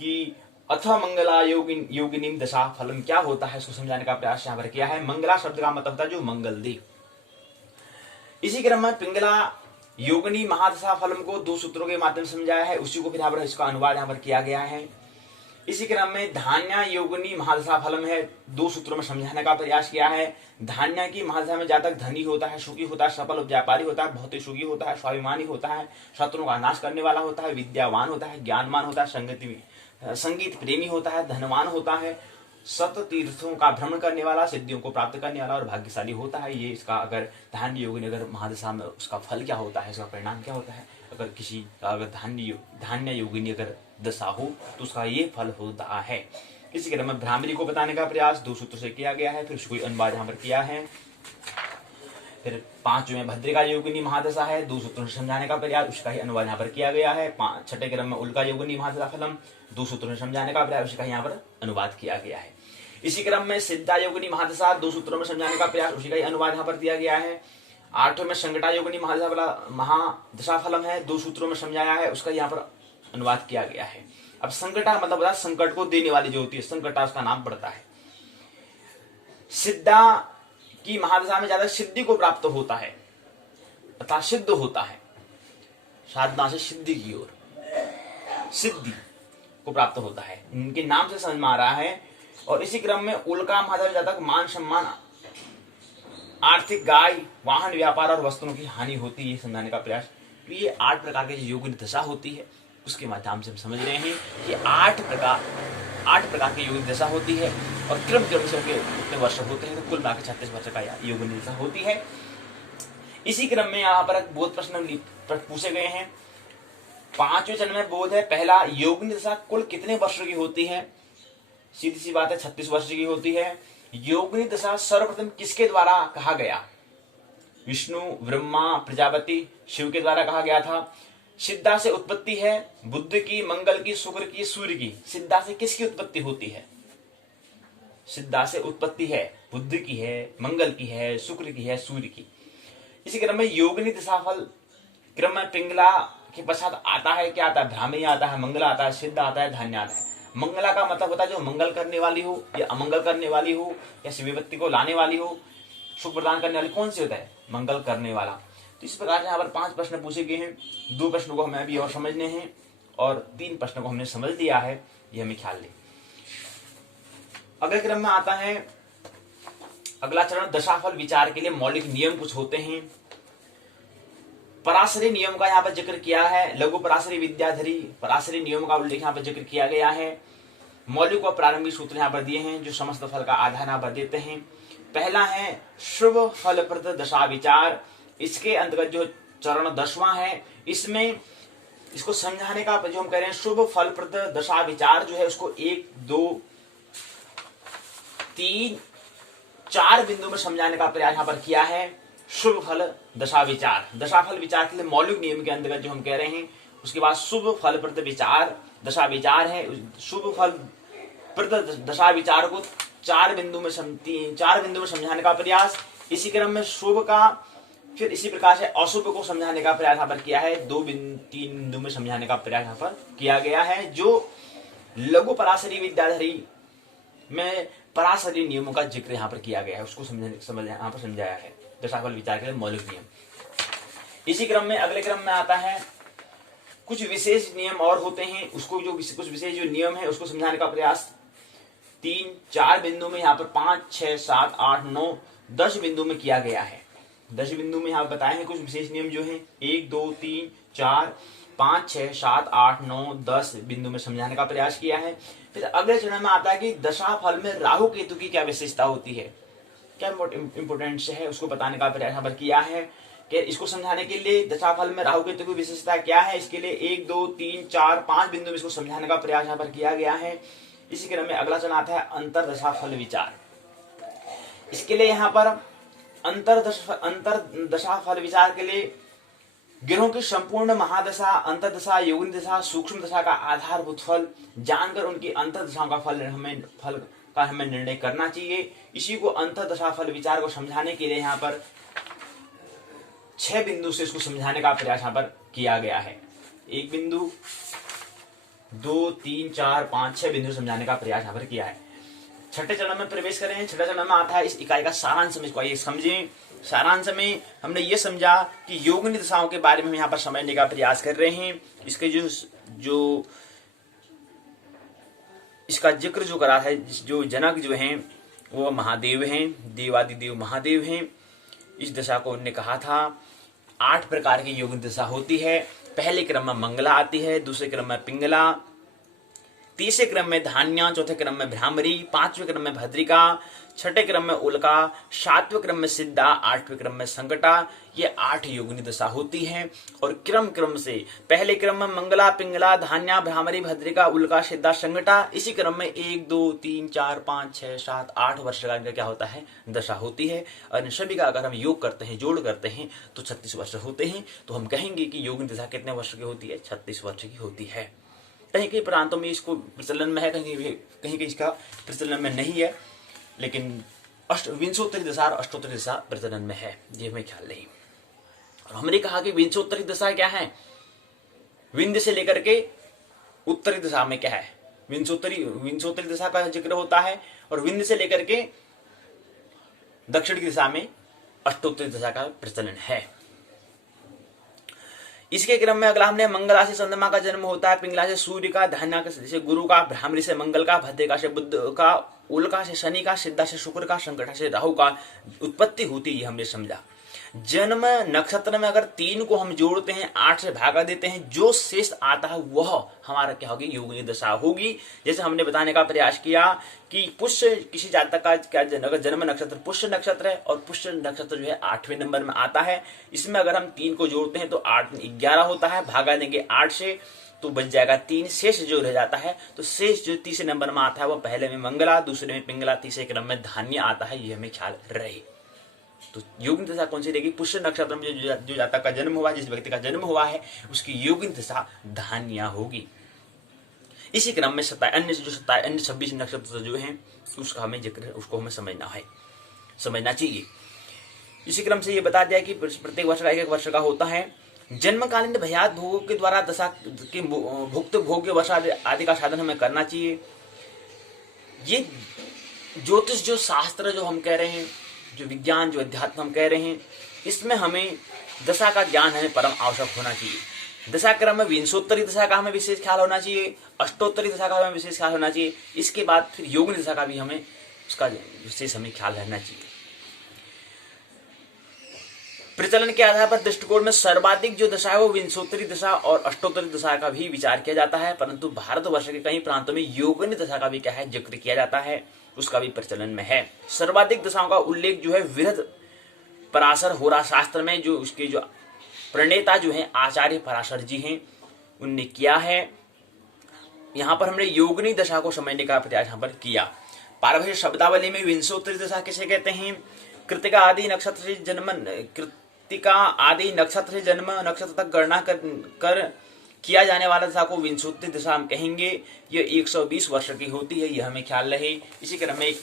कि अथ मंगला योगिनी दशा फलम क्या होता है, इसको समझाने का प्रयास यहाँ पर किया है। मंगला शब्द का मतलब होता है जो मंगल दे। इसी क्रम में पिंगला योगिनी महादशा फलम को 2 सूत्रों के माध्यम से समझाया है, उसी को फिर यहाँ पर इसका अनुवाद यहाँ पर किया गया है। इसी क्रम में धान्य योगिनी महादशा फल में है 2 सूत्रों में समझाने का प्रयास किया है। धान्य की महादशा में जातक धनी होता है, सुखी होता है, सफल व्यापारी होता है, भौतिक सुखी होता है, स्वाभिमानी होता है, शत्रुओं का नाश करने वाला होता है, विद्यावान होता है, ज्ञानवान होता है, संगीत प्रेमी होता है, धनवान होता है, सत तीर्थों का भ्रमण करने वाला, सिद्धियों को प्राप्त करने वाला और भाग्यशाली होता है। ये इसका अगर धान्य योगिनी अगर महादशा में उसका फल क्या होता है, इसका परिणाम क्या होता है, अगर किसी का अगर धान्य योगिनी अगर दशा हो तो उसका ये फल होता है। इसी क्रम में भ्रामरी को बताने का प्रयास 2 सूत्रों से किया गया है, फिर उसको अनुवाद यहाँ पर किया है। फिर 5वें भद्रिका योगिनी महादशा है, 2 सूत्रों से समझाने का प्रयास, उसका ही अनुवाद यहाँ पर किया गया है। 6ठे क्रम में उल्का योगिनी महादशा फलम, 2 सूत्रों से समझाने का प्रयास, उसका यहाँ पर अनुवाद किया गया है। इसी क्रम में सिद्धा योगिनी महादशा 2 सूत्रों में समझाने का प्रयास, उसी का ही अनुवाद यहाँ पर दिया गया है। 8वें में संकटा योगिनी महादशा फलम है, 2 सूत्रों में समझाया है, उसका यहाँ पर अनुवाद किया गया है। अब संकटा मतलब बता संकट को देने वाली जो होती है, संकटा उसका नाम पड़ता है। सिद्धा की महादशा में ज्यादा सिद्धि को प्राप्त होता है तथा सिद्ध होता है, साधना से सिद्धि की ओर सिद्धि को प्राप्त होता है, इनके नाम से समझ में आ रहा है। और इसी क्रम में उल्का महादशा में ज्यादा मान सम्मान, आर्थिक गाय, वाहन, व्यापार और वस्तुओं की हानि होती है, समझाने का प्रयास। तो ये 8 प्रकार की योगिनी दशा होती है, उसके माध्यम से हम समझ रहे हैं कि 8 प्रकार की योगिनी दशा होती है और क्रम से उनके कितने वर्ष होते हैं, तो कुल मिलाकर 36 वर्ष का योगिनी दशा होती है। इसी क्रम में यहाँ पर बोध प्रश्न पूछे गए हैं। 5वें चरण में बोध है, पहला योगिनी दशा कुल कितने वर्ष की होती है? सीधी सी बात है 36 वर्ष की होती है। योगिनी दशा सर्वप्रथम किसके द्वारा कहा गया? विष्णु, ब्रह्मा, प्रजापति, शिव के द्वारा कहा गया था। सिद्धा से उत्पत्ति है बुद्ध की, मंगल की, शुक्र की, सूर्य की। सिद्धा से किसकी उत्पत्ति होती है? सिद्धा से उत्पत्ति है बुद्ध की है, मंगल की है, शुक्र की है, सूर्य की। इसी क्रम में योगिनी दशा फल क्रम में पिंगला के पश्चात आता है, क्या आता है? भ्रामरी आता है, मंगला आता है, सिद्ध आता है, धान्य आता है। मंगला का मतलब होता है जो मंगल करने वाली हो या अमंगल करने वाली हो या शिवविपत्ति को लाने वाली हो, सुख प्रदान करने वाली। कौन सी होता है? मंगल करने वाला। तो इस प्रकार से यहाँ पर 5 प्रश्न पूछे गए हैं। 2 प्रश्नों को हमें अभी और समझने हैं और 3 प्रश्नों को हमने समझ लिया है, ये हमें ख्याल ले। अगले क्रम में आता है अगला चरण, दशाफल विचार के लिए मौलिक नियम कुछ होते हैं। पराशरी नियम का यहाँ पर जिक्र किया है, लघु पराशरी विद्याधरी पराशरी नियम का उल्लेख यहाँ पर जिक्र किया गया है। मौलिक व प्रारंभिक सूत्र यहाँ पर दिए हैं जो समस्त फल का आधार यहाँ पर देते हैं। पहला है शुभ फलप्रद दशा विचार, इसके अंतर्गत जो चरण 10वां है, इसमें इसको समझाने का जो हम कह रहे हैं शुभ फलप्रद दशा विचार जो है उसको 1, 2, 3, 4 बिंदु में समझाने का प्रयास यहाँ पर किया है। शुभ फल दशा विचार, दशा फल विचार के लिए मौलिक नियम के अंतर्गत जो हम कह रहे हैं। उसके बाद शुभ फल प्रद विचार दशा विचार है। शुभ फल प्रद दशा विचार को 4 बिंदु में समझाने का प्रयास। इसी क्रम में शुभ का फिर इसी प्रकार से अशुभ को समझाने का प्रयास यहाँ पर किया है। 2-3 बिंदु में समझाने का प्रयास यहाँ पर किया गया है। जो लघु पराशरी विद्याधरी में पराशरी नियमों का जिक्र यहाँ पर किया गया है, उसको यहाँ पर समझाया है। दशाफल विचार के लिए मौलिक नियम। इसी क्रम में अगले क्रम में आता है कुछ विशेष नियम और होते हैं, उसको जो कुछ विशेष जो नियम है उसको समझाने का प्रयास 3-4 बिंदु में यहाँ पर 5, 6, 7, 8, 9, 10 बिंदु में किया गया है। 10 बिंदु में यहाँ बताए हैं कुछ विशेष नियम जो है 1, 2, 3, 4, 5, 6, 7, 8, 9, 10 बिंदु में समझाने का प्रयास किया है। फिर अगले चरण में आता है कि दशा फल में राहु केतु की क्या विशेषता होती है, क्या इंपोर्टेंस है, उसको बताने का प्रयास यहाँ पर किया है। कि इसको समझाने के लिए दशाफल में राहु केतु की विशेषता क्या है, इसके लिए 1, 2, 3, 4, 5 बिंदु में इसको समझाने का प्रयास यहाँ पर किया गया है। इसी क्रम में अगला चरण आता है अंतर दशाफल विचार। इसके लिए यहाँ पर अंतर दशाफल विचार के लिए ग्रहों की संपूर्ण महादशा, अंतर्दशा, योगिनी दशा, सूक्ष्म दशा का आधारभूत फल जानकर उनकी अंतर्दशाओं का हमें निर्णय करना चाहिए। इसी को अंतर्दशा फल विचार को समझाने के लिए यहाँ पर 6 बिंदु से इसको समझाने का प्रयास यहाँ पर किया गया है। 1 बिंदु, 2, 3, 4, 5, 6 बिंदु समझाने का प्रयास यहाँ पर किया है। छठे चरण में प्रवेश करें। छठे चरण में आता है इस इकाई का सारांश में, इसको आइए समझें। सारांश में हमने ये समझा कि योगिनी दशाओं के बारे में हम यहाँ पर समझने का प्रयास कर रहे हैं। इसके जो इसका जिक्र जो करा है, जो जनक जो हैं वो महादेव हैं, देवादिदेव महादेव हैं। इस दशा को उन्होंने कहा था 8 प्रकार की योगिनी दशा होती है। पहले क्रम में मंगला आती है, दूसरे क्रम में पिंगला, तीसरे क्रम में धान्या, चौथे क्रम में भ्रामरी, पांचवें क्रम में भद्रिका, छठे क्रम में उल्का, सातवें क्रम में सिद्धा, आठवें क्रम में संकटा। ये 8 योगिनी दशा होती हैं। और क्रम क्रम से पहले क्रम में मंगला, पिंगला, धान्या, भ्रामरी, भद्रिका, उल्का, सिद्धा, संकटा। इसी क्रम में 1 2 3 4 5 6 7 8 वर्ष का इनका क्या होता है, दशा होती है। और इन सभी का अगर हम योग करते हैं, जोड़ करते हैं तो 36 वर्ष होते हैं। तो हम कहेंगे कि योगिनी दशा कितने वर्ष की होती है, 36 वर्ष की होती है। कहीं कहीं प्रांतों में इसको प्रचलन में है, कहीं कहीं इसका प्रचलन में नहीं है, लेकिन विंशोत्तरी दशा और अष्टोत्तरी दशा प्रचलन में है, ये हमें ख्याल नहीं। और हमने कहा कि विंशोत्तरी दशा क्या है, विंध्य से लेकर के उत्तरी दिशा में क्या है, विंशोत्तरी दशा का जिक्र होता है। और विंध्य से लेकर के दक्षिण की दिशा में अष्टोत्तरी दशा का प्रचलन है। इसके क्रम में अगला हमने मंगला से चंद्रमा का जन्म होता है, पिंगला से सूर्य का, धान्या से गुरु का, भ्रामरी से मंगल का, भद्रिका से बुध का, उल्का से शनि का, सिद्धा से शुक्र का, संकटा से राहु का उत्पत्ति होती है। हमने समझा जन्म नक्षत्र में अगर 3 को हम जोड़ते हैं, 8 से भागा देते हैं, जो शेष आता है वह हमारा क्या होगी, योगिनी दशा होगी। जैसे हमने बताने का प्रयास किया कि पुष्य किसी जातक का क्या जन्म नक्षत्र पुष्य नक्षत्र है, और पुष्य नक्षत्र जो है 8वें नंबर में आता है। इसमें अगर हम 3 को जोड़ते हैं तो 8 11 होता है, भागा देंगे 8 से तो बच जाएगा 3, शेष जो रह जाता है। तो शेष जो तीसरे नंबर में आता है वो पहले में मंगला, दूसरे में पिंगला, तीसरे क्रम में धान्य आता है, ये हमें ख्याल रहे। तो योगिनी दशा कौन सी रहेगी, पुष्य नक्षत्र में जो जातक का जन्म हुआ, जिस व्यक्ति का जन्म हुआ है उसकी योगिनी दशा धान्या होगी। इसी क्रम में अन्य 26 नक्षत्र जो हैं उसका हमें जिक्र, उसको हमें समझना चाहिए। इसी क्रम से ये बता दिया कि प्रत्येक वर्ष का 1 वर्ष का होता है। जन्मकालीन भयात भोगों के द्वारा दशा के भुक्त भोग्य वर्ष आदि का साधन हमें करना चाहिए। ये ज्योतिष जो शास्त्र जो हम कह रहे हैं, जो विज्ञान जो अध्यात्म हम कह रहे हैं, इसमें हमें दशा का ज्ञान हमें परम आवश्यक होना चाहिए। दशा क्रम में विंशोत्तरी दशा का हमें विशेष ख्याल होना चाहिए, अष्टोत्तरी दशा का हमें विशेष ख्याल होना चाहिए। इसके बाद फिर योगिनी दशा का भी हमें उसका विशेष हमें ख्याल रहना चाहिए। प्रचलन के आधार पर दृष्टिकोण में सर्वाधिक जो दशा है वो विंशोत्तरी दशा और अष्टोत्तरी दशा का भी विचार किया जाता है, परंतु भारतवर्ष के कई प्रांतों में योगिनी दशा का भी क्या है, जिक्र किया जाता है, उसका भी प्रचलन में है। सर्वाधिक दशाओं का उल्लेख जो है विरध पराशर होरा शास्त्र में, जो उसके जो प्रणेता जो हैं आचार्य पराशर जी हैं, उनने किया है। यहाँ पर हमने योगिनी दशा को समझने का प्रयास यहाँ पर किया। पारभाषिक शब्दावली में विंशोत्तरी दशा किसे कहते हैं, कृतिका आदि नक्षत्र से जन्म नक्षत्र तक गणना कर किया जाने वाला दशा को विंशोत्तरी दशा हम कहेंगे। ये 120 वर्ष की होती है, यह हमें ख्याल रहे। इसी क्रम में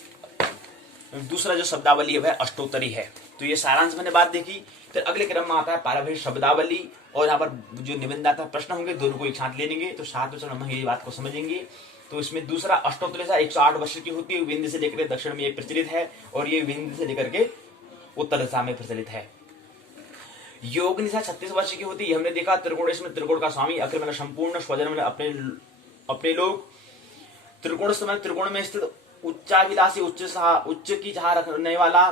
दूसरा जो शब्दावली है अष्टोत्तरी है। तो ये सारांश मैंने बात देखी। फिर अगले क्रम में आता है पारभाषिक शब्दावली, और यहाँ पर जो निबंधात्मक प्रश्न होंगे दोनों को एक साथ ले लेंगे, तो साथ में हम ये बात को समझेंगे। तो इसमें दूसरा अष्टोत्तरी दशा 108 वर्ष की होती है, विंध्य से लेकर दक्षिण में ये प्रचलित है, और ये विंध्य से लेकर के उत्तर दिशा में प्रचलित है। योगिनी दशा 36 वर्ष की होती है, हमने देखा त्रिकोण में त्रिकोण का स्वामी अखिल मतलब संपूर्ण स्वजन मतलब अपने लोग, त्रिकोण में स्थित उच्चाभिलाषी उच्च की चाह रखने वाला,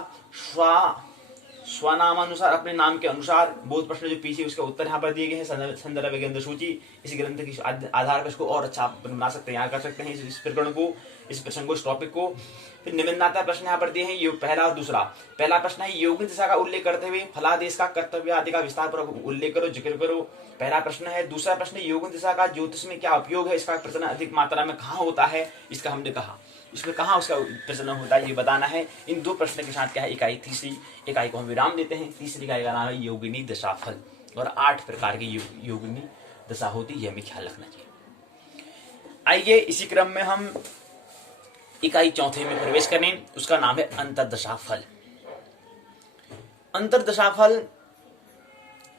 स्वनामानुसार अपने नाम के अनुसार। बहुत प्रश्न जो पीछे उसके उत्तर यहाँ पर दिए गए हैं, संदर्भ ग्रंथ सूची। इस ग्रंथ के आधार पर इसको और अच्छा बना सकते हैं, यहाँ कर सकते हैं इस प्रकरण को, इस प्रसंग को, इस टॉपिक को। फिर निबंधात्मक प्रश्न यहाँ पर दिए हैं, पहला और दूसरा। पहला प्रश्न है योगिनी दशा का उल्लेख करते हुए फलादेश का कर्तव्य आदि का विस्तार पूर्वक उल्लेख करो, जिक्र करो। पहला प्रश्न है। दूसरा प्रश्न, योगिनी दशा का ज्योतिष में क्या उपयोग है, इसका प्रचलन अधिक मात्रा में कहाँ होता है, इसका हमने कहा इसमें कहाँ उसका प्रचलन होता है ये बताना है। इन 2 प्रश्न के साथ क्या है इकाई, तीसरी इकाई को हम विराम देते हैं। तीसरी इकाई का नाम है योगिनी दशाफल, और 8 प्रकार की योगिनी दशा होती है, हमें ख्याल रखना चाहिए। आइए इसी क्रम में हम इकाई चौथे में प्रवेश करें, उसका नाम है अंतर्दशाफल। अंतर्दशाफल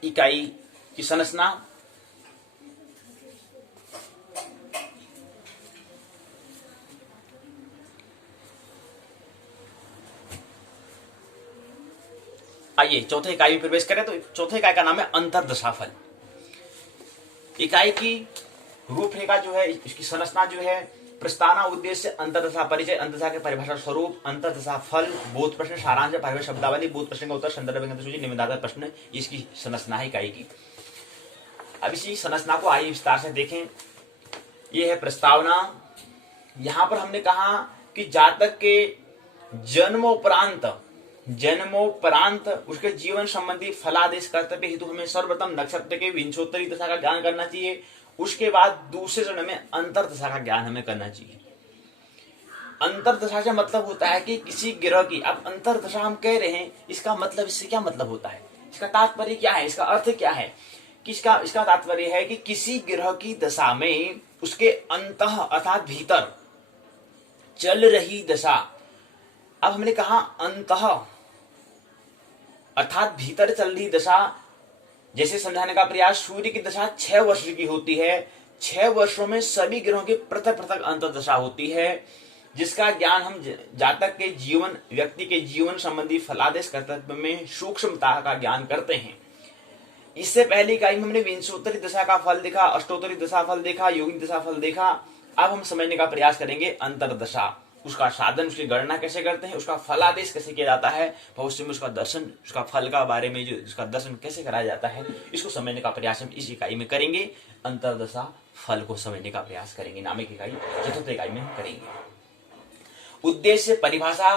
इकाई की संरचना, आइए चौथे इकाई में प्रवेश करें। तो चौथे इकाई का नाम है अंतर्दशाफल। इकाई की रूपरेखा जो है, इसकी संरचना जो है, प्रस्तावना, उद्देश्य, अंतर्दशा, परिचय, अंतर्दशा के परिभाषा, स्वरूप, अंतर्दशा, फल, बोध प्रश्न, सारांश, परिभाषा, शब्दावली, बोध प्रश्न का उत्तर, संदर्भ सूची, निबंधात्मक प्रश्न, इसकी संरचना है इकाई की। अब इसी संरचना को आइए विस्तार से देखें। यह है प्रस्तावना। यहां पर हमने कहा कि जातक के जन्मोपरांत उसके जीवन संबंधी फलादेश कर्तव्य हेतु हमें सर्वप्रथम नक्षत्र के विंशोत्तरी दशा का ज्ञान करना चाहिए। उसके बाद दूसरे चरण में अंतर्दशा का ज्ञान हमें करना चाहिए। अंतर्दशा से मतलब होता है कि किसी ग्रह की, अब अंतर्दशा हम कह रहे हैं, इसका मतलब, इससे क्या मतलब होता है, इसका तात्पर्य क्या है, इसका अर्थ क्या है कि इसका तात्पर्य है कि किसी ग्रह की दशा में उसके अंतः अर्थात भीतर चल रही दशा। अब हमने कहा अंतः अर्थात भीतर चल रही दशा, जैसे समझाने का प्रयास, सूर्य की दशा 6 वर्ष की होती है। 6 वर्षों में सभी ग्रहों की पृथक पृथक अंतर्दशा होती है, जिसका ज्ञान हम जातक के जीवन, व्यक्ति के जीवन संबंधी फलादेश कर्तव्य में सूक्ष्मता का ज्ञान करते हैं। इससे पहले इकाई में हमने विंशोत्तरी दशा का फल देखा, अष्टोत्तरी दशा फल देखा, योगिनी दशा फल देखा। अब हम समझने का प्रयास करेंगे अंतर्दशा, उसका साधन, उसकी गणना कैसे करते हैं, उसका फलादेश कैसे किया जाता है, भविष्य में उसका दर्शन, उसका फल का बारे में जो उसका दर्शन कैसे कराया जाता है, इसको समझने का प्रयास हम इस इकाई में करेंगे। अंतर्दशा फल को समझने का प्रयास करेंगे, नामक इकाई चतुर्थ इकाई में करेंगे। उद्देश्य, परिभाषा,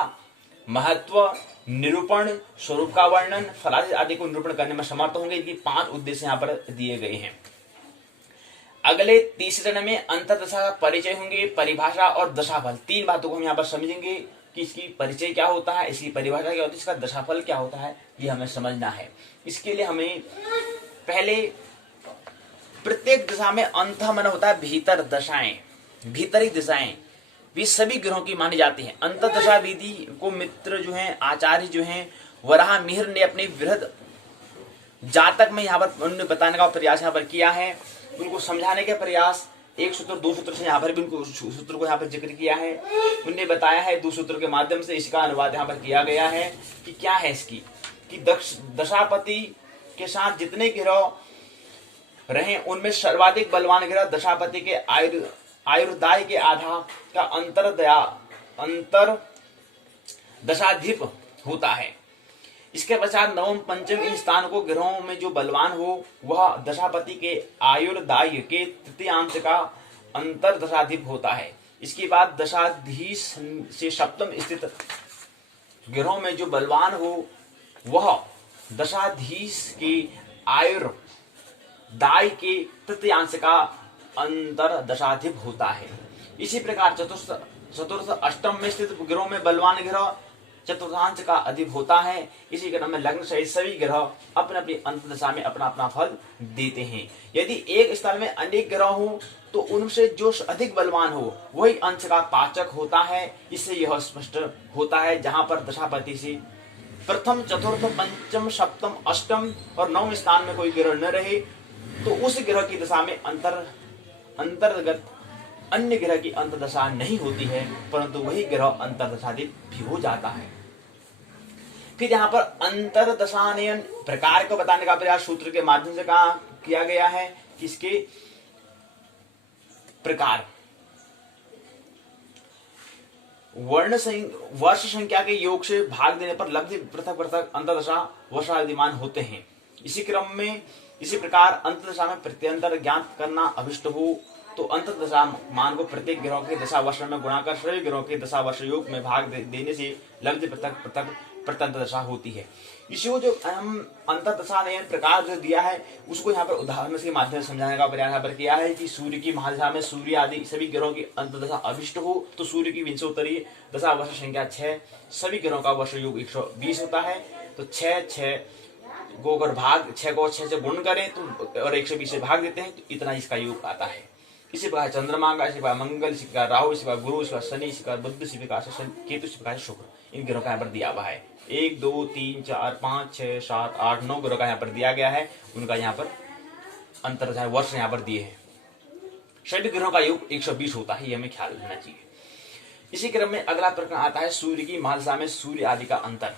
महत्व, निरूपण, स्वरूप का वर्णन, फलादेश आदि को निरूपण करने में समर्थ होंगे। इनकी 5 उद्देश्य यहाँ पर दिए गए हैं। अगले तीसरे चरण में अंतर्दशा का परिचय होंगे, परिभाषा और दशाफल। 3 बातों को हम यहाँ पर समझेंगे कि इसकी परिचय क्या होता है, इसकी परिभाषा क्या होती है, इसका दशाफल क्या होता है, ये हमें समझना है। इसके लिए हमें पहले प्रत्येक दशा में अंतः मन होता है भीतर दशाएं, भीतरी दशाएं भी सभी ग्रहों की मानी जाती हैं। अंतर्दशा विधि को मित्र जो हैं, आचार्य जो हैं, वराह मिहिर ने अपनी वृहद जातक में यहाँ पर उन्होंने बताने का प्रयास यहाँ पर किया है। उनको समझाने के प्रयास, 1 सूत्र 2 सूत्र से यहाँ पर भी उनको सूत्र को यहाँ पर जिक्र किया है। उन्होंने बताया है 2 सूत्र के माध्यम से इसका अनुवाद यहाँ पर किया गया है कि क्या है इसकी, कि दशापति के साथ जितने ग्रह रहे उनमें सर्वाधिक बलवान ग्रह दशापति के आयुर्दाय के आधार का अंतर दशाधिप होता है। इसके पश्चात नवम पंचम इन स्थान को ग्रहों में जो बलवान हो वह दशापति के आयुर्दाय के तृतीयांश का अंतर दशाधिप होता है। इसके बाद दशाधीश से सप्तम स्थित ग्रहों में जो बलवान हो वह दशाधीश के आयुर्दाय के तृतीयांश का अंतर दशाधिप होता है। इसी प्रकार चतुर्थ अष्टम में स्थित ग्रहों में बलवान ग्रह चतुर्थांश का अधिप होता है। इसी क्रम में लग्न सहित सभी ग्रह अपने अपनी अंतर्दशा में अपना अपना फल देते हैं। यदि एक स्थल में अनेक ग्रह हो तो उनसे जो अधिक बलवान हो वही अंश का पाचक होता है। इससे यह स्पष्ट होता है जहां पर दशापति से प्रथम, चतुर्थ, पंचम, सप्तम, अष्टम और नवम स्थान में कोई ग्रह न रहे तो उस ग्रह की दशा में अंतर्गत अन्य ग्रह की अंतर्दशा नहीं होती है, परंतु वही ग्रह अंतर्दशाधिप भी हो जाता है। फिर यहाँ पर अंतर्दशानयन प्रकार को बताने का प्रयास सूत्र के माध्यम से कहा किया गया है। किसके प्रकार, वर्ष संख्या के योग से भाग देने पर लब्धि पृथक पृथक अंतर्दशा वर्षा विद्यमान होते हैं। इसी क्रम में इसी प्रकार अंतर्दशा में प्रत्यंतर ज्ञात करना अभिष्ट हो तो अंतर्दशा मान को प्रत्येक ग्रह के दशा वर्ष में गुणा कर सभी ग्रहों के दशा वर्ष योग में भाग देने से लब्धि पृथक पृथक प्रत्यंतदशा होती है। इसी जो हम अंतर्दशा ने प्रकार जो दिया है उसको यहाँ पर उदाहरण के माध्यम से समझाने का प्रयास यहाँ पर किया है कि सूर्य की महादशा में सूर्य आदि सभी ग्रहों की अंतर्दशा अभिष्ट हो तो सूर्य की विंशोत्तरी दशा वर्ष संख्या 6, सभी ग्रहों का वर्ष योग 120 होता है। तो 6 को अगर भाग 6 को 6 से गुण करें तो और 120 से भाग देते हैं तो इतना इसका योग आता है। इसी प्रकार चंद्रमा का, इसी प्रकार मंगल, इसी प्रकार राहु, इसी प्रकार गुरु, इसी प्रकार शनि, इसी प्रकार बुध, इसी प्रकार केतु, इसी प्रकार शुक्र, इन ग्रहों का यहाँ पर दिया हुआ है। 1 2 3 4 5 6 7 8 9 ग्रहों का यहाँ पर दिया गया है। उनका यहाँ पर अंतर वर्ष यहाँ पर दिए हैं। सभी ग्रहों का योग 120 होता है, ये हमें ख्याल रखना चाहिए। इसी क्रम में अगला प्रश्न आता है सूर्य की महादशा में सूर्य आदि का अंतर।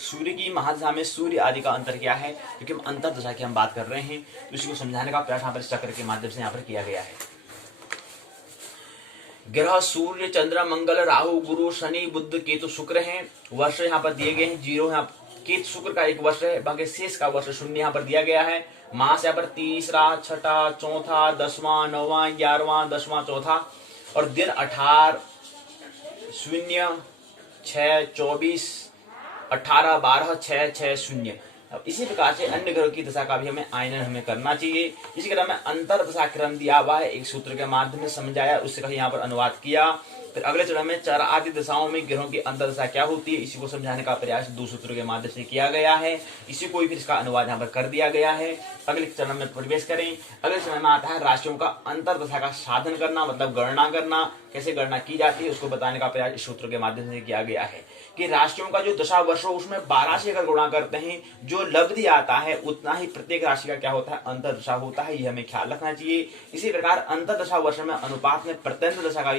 सूर्य की महादशा में सूर्य आदि का अंतर क्या है, क्योंकि हम अंतर दशा की हम बात कर रहे हैं तो इसको समझाने का प्रयास यहाँ पर चक्र के माध्यम से यहाँ पर किया गया है। ग्रह सूर्य चंद्र मंगल राहु गुरु शनि बुध केतु शुक्र हैं। वर्ष यहाँ पर दिए गए हैं 0 यहाँ केतु शुक्र का एक वर्ष है, बाकी शेष का वर्ष 0 यहाँ पर दिया गया है। मास यहाँ पर तीसरा छठा चौथा 10वां 9वां 11वां 10वां चौथा और दिन 18 0 6 24 18 12 6 6 0। अब इसी प्रकार से अन्य ग्रहों की दशा का भी हमें आयनन हमें करना चाहिए। इसी क्रम में अंतर दशा क्रम दिया हुआ है, एक सूत्र के माध्यम से समझाया, उससे यहाँ पर अनुवाद किया। फिर अगले चरण में चार आदि दशाओं में ग्रहों की अंतर दशा क्या होती है, इसी को समझाने का प्रयास 2 सूत्रों के माध्यम से किया गया है। इसी को भी फिर इसका अनुवाद यहाँ पर कर दिया गया है। अगले चरण में प्रवेश करें। अगले चरण में आता है राशियों का अंतर दशा का साधन करना, मतलब गणना करना, कैसे गणना की जाती है उसको बताने का प्रयास इस सूत्र के माध्यम से किया गया है कि राशियों का जो दशा वर्ष हो उसमें 12 से अगर गुणा करते हैं जो लब्धि आता है उतना ही प्रत्येक राशि का क्या होता है अंतर दशा होता है, ये हमें ख्याल रखना चाहिए। इसी प्रकार अंतर दशा वर्ष में अनुपात में प्रत्यंत दशा का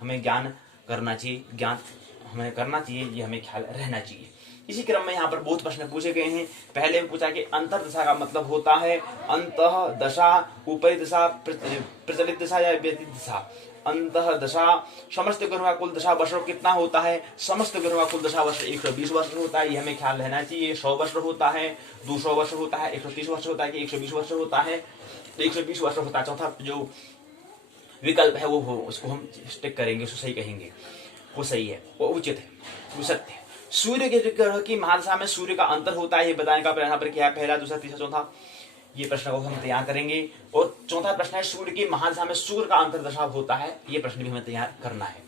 हमें ज्ञान करना चाहिए, ज्ञान हमें करना चाहिए, ये हमें ख्याल रहना चाहिए। इसी क्रम में यहाँ पर बहुत प्रश्न पूछे गए हैं। पहले में पूछा कि अंतर दशा का मतलब होता है अंतः दशा, ऊपरी दशा, प्रचलित दशा या व्यतीत दशा। अंतः दशा समस्त ग्रहों का कुल दशा वर्ष कितना होता है, समस्त ग्रहों का कुल दशा वर्ष 120 वर्ष होता है, ये हमें ख्याल रहना चाहिए। 100 वर्ष होता है, 200 वर्ष होता है, 130 वर्ष होता है कि 120 वर्ष होता है, तो 120 वर्ष होता है। चौथा जो विकल्प है वो उसको हम स्टिक करेंगे, उसको सही कहेंगे, वो सही है, वो उचित है, वो सत्य है। सूर्य के ग्रह की महादशा में सूर्य का अंतर होता है, ये बताने का प्रयास पर किया है। पहला दूसरा तीसरा चौथा ये प्रश्न को हम तैयार करेंगे। और चौथा प्रश्न है सूर्य की महादशा में सूर्य का अंतर दशा होता है, ये प्रश्न भी हमें तैयार करना है।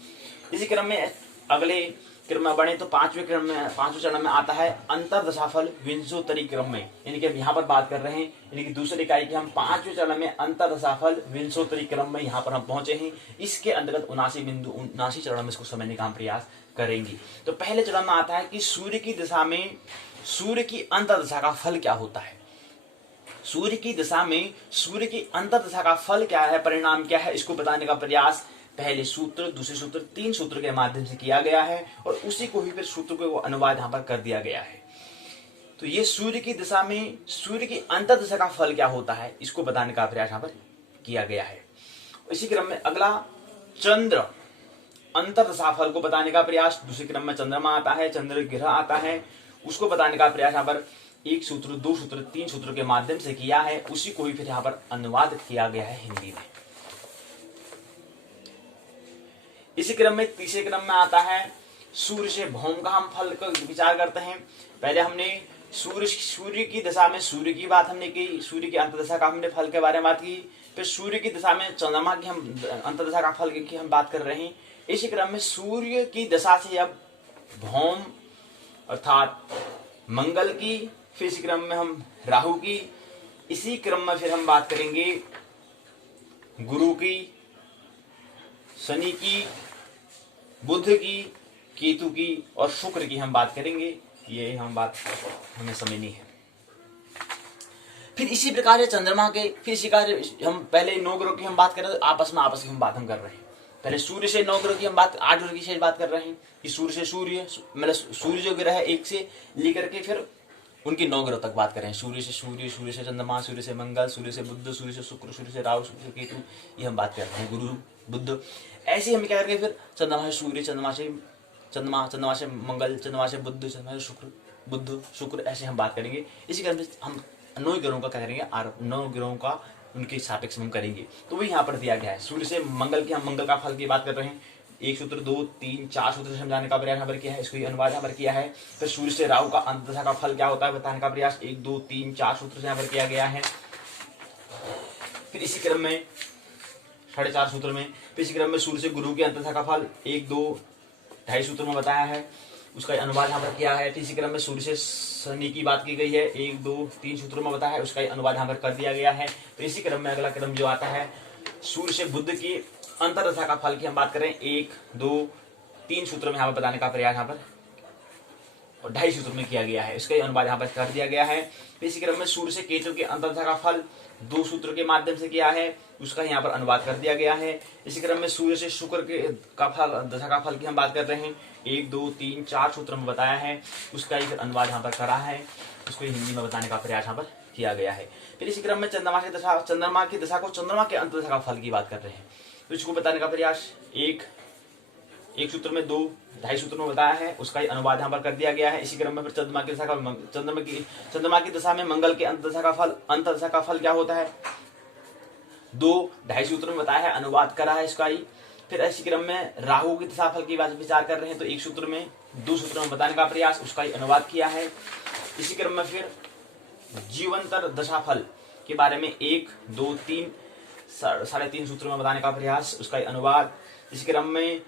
इसी क्रम में अगले क्रम में बढ़े तो पांचवें चरण में आता है अंतर दशाफल विंशोत्तरी क्रम में, यानी कि हम यहाँ पर बात कर रहे हैं, यानी कि दूसरी इकाई की हम 5वें चरण में अंतर दशाफल विंशोत्तरी क्रम में यहाँ पर हम पहुंचे हैं। इसके अंतर्गत 79 चरण में इसको समझने का हम प्रयास करेंगे। तो पहले चरण में आता है कि सूर्य की दशा में सूर्य की अंतर दशा का फल क्या होता है। सूर्य की दशा में सूर्य की अंतर दशा का फल क्या है, परिणाम क्या है, इसको बताने का प्रयास पहले सूत्र, दूसरे सूत्र, 3 सूत्र के माध्यम से किया गया है और उसी को ही फिर सूत्र को अनुवाद यहाँ पर कर दिया गया है। तो ये सूर्य की दशा में सूर्य की अंतर दशा का फल क्या होता है, इसको बताने का प्रयास यहाँ पर किया गया है। इसी क्रम में अगला चंद्र अंतर दशा फल को बताने का प्रयास, दूसरे क्रम में चंद्रमा आता है, चंद्र ग्रह आता है, उसको बताने का प्रयास यहाँ पर 1 सूत्र, 2 सूत्र, 3 सूत्र के माध्यम से किया है। उसी को ही फिर यहाँ पर अनुवाद किया गया है हिंदी में। इसी क्रम में तीसरे क्रम में आता है सूर्य से भौम का हम फल का विचार करते हैं। पहले हमने सूर्य की दशा में सूर्य की बात हमने की, सूर्य की अंतदशा का हमने फल के बारे में बात की। फिर सूर्य की दशा में चंद्रमा की हम अंतदशा का फल की हम बात कर रहे हैं। इसी क्रम में सूर्य की दशा से अब भौम अर्थात मंगल की, फिर इसी क्रम में हम राहु की, इसी क्रम में फिर हम बात करेंगे गुरु की, शनि की, बुध की, केतु की और शुक्र की हम बात करेंगे। ये हम बात हमें समझनी है। फिर इसी प्रकार चंद्रमा के, फिर इसी प्रकार हम पहले 9 ग्रहों की हम बात कर रहे हैं, आपस की हम बात कर रहे हैं। पहले सूर्य से 9 ग्रह की हम बात 8 ग्रह की शेष बात कर रहे हैं कि सूर्य से सूर्य मतलब सूर्य जो ग्रह है 1 से लेकर के फिर उनकी 9 ग्रह तक बात करें। सूर्य से सूर्य, सूर्य से चंद्रमा, सूर्य से मंगल, सूर्य से बुध, सूर्य से शुक्र, सूर्य से राहु, सूर्य से केतु, ये हम बात कर रहे हैं, गुरु बुध। ऐसे हम क्या करेंगे फिर चंद्रमा से सूर्य, चंद्रमा से मंगल, चंद्रमा से बुध, चंद्रमा से शुक्र, बुध शुक्र, ऐसे हम बात करेंगे। इसी कारण से हम 9 ग्रहों का क्या करेंगे, 9 ग्रहों का उनके सापेक्ष हम करेंगे। तो वही यहाँ पर दिया गया है। सूर्य से मंगल की हम मंगल का फल की बात कर रहे हैं, 1 सूत्र 2 3 4 सूत्र से समझाने का प्रयास यहाँ पर किया है, इसको अनुवाद यहाँ पर किया है। फिर सूर्य से राहु का अंतदशा का फल क्या होता है बताने का प्रयास 1 2 3 4 सूत्र से यहाँ पर किया गया है। फिर इसी क्रम में 4.5 सूत्र में, फिर इसी क्रम में सूर्य से गुरु की अंतदशा का फल 1 2 2.5 सूत्र में बताया है, उसका अनुवाद यहाँ पर किया है। फिर इसी क्रम में सूर्य से शनि की बात की गई है, 1 2 3 सूत्रों में बताया है, उसका अनुवाद यहाँ पर कर दिया गया है। तो इसी क्रम में अगला क्रम जो आता है सूर्य से बुध की अंतर्दशा का फल की हम बात करें 1 2 3 सूत्रों में यहाँ पर बताने का प्रयास यहाँ पर और 2.5 सूत्र में किया गया है, इसका अनुवाद यहाँ पर कर दिया गया है। इसी क्रम में सूर्य से केतु के अंतर्दशा का फल 2 सूत्र के माध्यम से किया है, उसका यहाँ पर अनुवाद कर दिया गया है। इसी क्रम में सूर्य से शुक्र के का फल दशा का फल की हम बात कर रहे हैं, 1 2 3 4 सूत्र में बताया है, उसका ही अनुवाद यहाँ पर करा है, उसको हिंदी में बताने का प्रयास यहाँ पर किया गया है। फिर इसी क्रम में चंद्रमा की दशा को चंद्रमा के अंतदशा का फल की बात कर रहे हैं, तो इसको बताने का प्रयास एक सूत्र में, 2 ढाई सूत्र में बताया है, उसका ही अनुवाद यहाँ पर कर दिया गया है। इसी क्रम में फिर चंद्रमा की दशा में मंगल के अंत दशा का फल क्या होता है, 2 ढाई सूत्र में बताया है, अनुवाद करा है इसका ही। फिर इसी क्रम में राहु की दशा फल की विचार कर रहे हैं, तो 1 सूत्र में, 2 सूत्र में बताने का प्रयास, उसका ही अनुवाद किया है। इसी क्रम में फिर जीवंतर दशाफल के बारे में 1, 2, 3, 3.5 सूत्रों में बताने का प्रयास, उसका ही अनुवाद। इसी क्रम में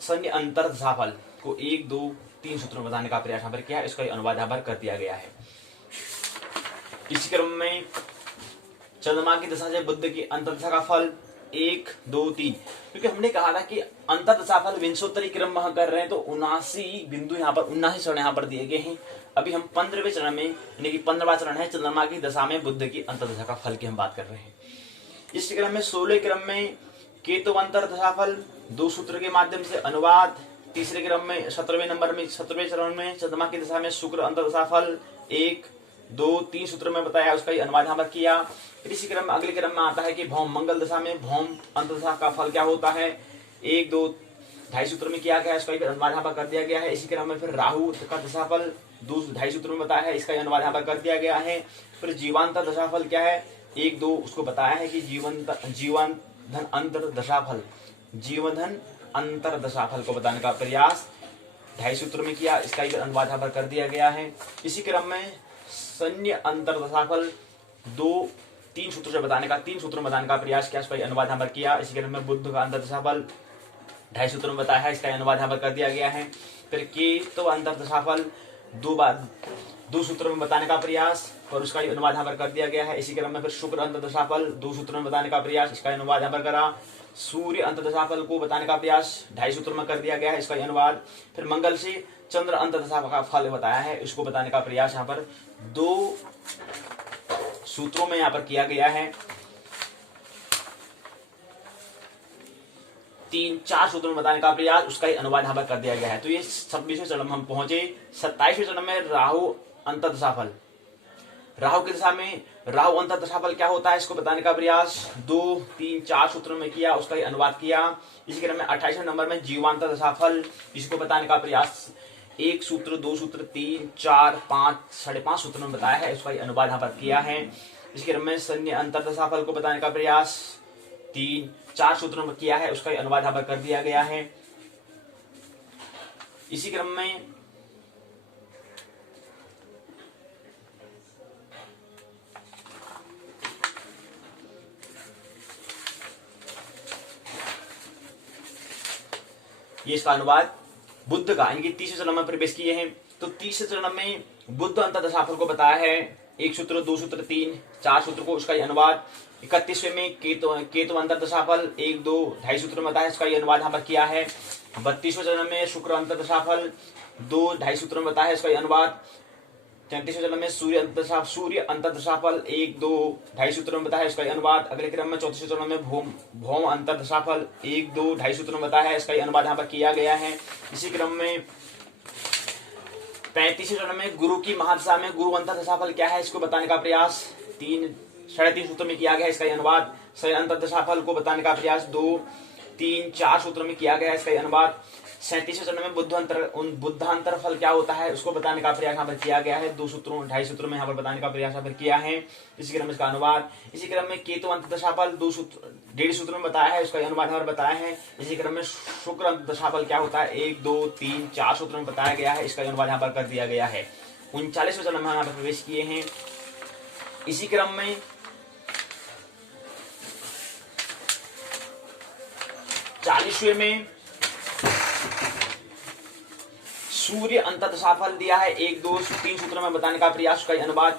शनि अंतर दशाफल को 1, 2, 3 सूत्रों में बताने का प्रयास यहाँ पर किया है, इसका ही अनुवाद यहाँ पर कर दिया गया है। इसी क्रम में चंद्रमा की दशा से बुध की अंतर्दशा का फल 1, 2, 3, क्योंकि हमने कहा था कि अंतर्दशा फल विंशोत्तरी क्रम में कर रहे हैं, तो 79 बिंदु यहाँ पर 79 चरण यहाँ पर दिए गए हैं। अभी हम 15वें चरण में, यानी कि 15वां चरण है चंद्रमा की दशा में बुध की अंतर्दशा का फल की हम बात कर रहे हैं। इस क्रम में 16 क्रम में केतु अंतर्दशा फल 2 सूत्र के माध्यम से अनुवाद। तीसरे क्रम में 17वें चरण में चंद्रमा की दशा में शुक्र अंतर्दशा फल 1, 2, 3 सूत्र में बताया, उसका ही अनुवाद यहाँ पर किया। फिर इसी क्रम में अगले क्रम में आता है कि भौम मंगल दशा में भौम अंतर्दशा का फल क्या होता है, 1, 2, ढाई सूत्र में किया गया है, इसका ही अनुवाद यहाँ पर कर दिया गया है। इसी क्रम में फिर राहु का दशाफल 2 ढाई सूत्र में बताया है, इसका ही अनुवाद यहाँ पर कर दिया गया है। फिर जीवांतर दशाफल क्या है, 1, 2 उसको बताया है कि जीवनधन अंतर दशाफल, जीवनधन अंतर दशाफल को बताने का प्रयास ढाई सूत्र में किया, इसका ही अनुवाद यहाँ पर कर दिया गया है। इसी क्रम में शनि अंतर दशाफल 2, 3 सूत्र से बताने का 3 सूत्र में बताने का प्रयास किया, इसका अनुवाद यहाँ पर किया। इसी क्रम में बुध का अंतर दशाफल ढाई सूत्र में बताया है, इसका अनुवाद यहाँ पर कर दिया गया है। फिर केतु अंतर दशाफल 2 सूत्रों में बताने का प्रयास और उसका अनुवाद यहाँ पर कर दिया गया है। इसी क्रम में फिर शुक्र अंतर दशाफल 2 सूत्रों में बताने का प्रयास, इसका अनुवाद यहाँ पर करा। सूर्य अंतर दशाफल को बताने का प्रयास ढाई सूत्रों में कर दिया गया है, इसका अनुवाद। फिर मंगल से चंद्र अंतर दशा का फल बताया है, इसको बताने का प्रयास यहाँ पर 2 सूत्रों में यहाँ पर किया गया है। 3-4 सूत्रों में बताने का प्रयास, उसका ही अनुवाद यहाँ पर कर दिया गया है। तो ये 26वें चरण में हम पहुंचे। 27वें चरण में राहु अंतर दशाफल, राहु की दशा में राहु अंतर दशाफल क्या होता है, इसको बताने का प्रयास 2, 3, 4 सूत्रों में किया, उसका ही अनुवाद किया। इसी क्रम में 28वें नंबर में जीवांतर दशाफल, इसको बताने का प्रयास 1 सूत्र, 2 सूत्र, 3, 4, 5, 5.5 सूत्रों में बताया है, उसका ही अनुवाद यहाँ पर किया है। इसी क्रम में शनि अंतर दशाफल को बताने का प्रयास 3, 4 सूत्रों में किया है, उसका ही अनुवाद यहाँ पर कर दिया गया है। इसी क्रम में ये इसका अनुवाद बुद्ध का, यानी कि 30वें चरण में प्रवेश किए हैं। तो 30वें चरण में बुद्ध अंतर दशाफल को बताया है, 1 सूत्र, 2 सूत्र, 3, 4 सूत्र को, उसका ही अनुवाद। 31वें में केतु अंतर दशाफल 1, 2 ढाई सूत्र में बताया है, उसका ही अनुवाद यहाँ पर किया है। 32वें चरण में शुक्र अंतर दशाफल 2 ढाई सूत्र में बताया है, उसका ही अनुवाद। 33वें चरण में सूर्य अंतर दशाफल 1, 2 ढाई सूत्रों में बताया है, इसका अनुवाद। अगले क्रम में 34वें चरण में भौम अंतर दशाफल 1, 2 ढाई सूत्रों में बताया है, इसका अनुवाद यहाँ पर किया गया है। इसी क्रम में 35वें चरण में गुरु की महादशा में गुरु अंतर दशाफल क्या है, इसको बताने का प्रयास 3-3.5 सूत्रों में किया गया है, इसका अनुवाद। शनि अंतर दशाफल को बताने का प्रयास 2, 3, 4 सूत्रों में किया गया है, इसका अनुवाद। 37वें चरण में बुद्धांतर फल क्या होता है, उसको बताने का प्रयास यहाँ पर किया गया है, 2 सूत्रों, ढाई सूत्रों में यहाँ पर बताने का प्रयास यहाँ पर किया है। इसी क्रम में इसका अनुवाद। इसी क्रम में केतु अंतर दशाफल 2 सूत्र, 1.5 सूत्रों में बताया है, उसका अनुवाद यहाँ पर बताया है। इसी क्रम में शुक्र अंतर दशाफल क्या होता है, 1, 2, 3, 4 सूत्रों में बताया गया है, इसका अनुवाद यहाँ पर कर दिया गया है। 39वें चरण में यहाँ पर प्रवेश किए हैं। इसी क्रम में 40वें में सूर्य अंतर दशाफल दिया है, 1, 2, 3 सूत्रों में बताने का प्रयास, का अनुवाद।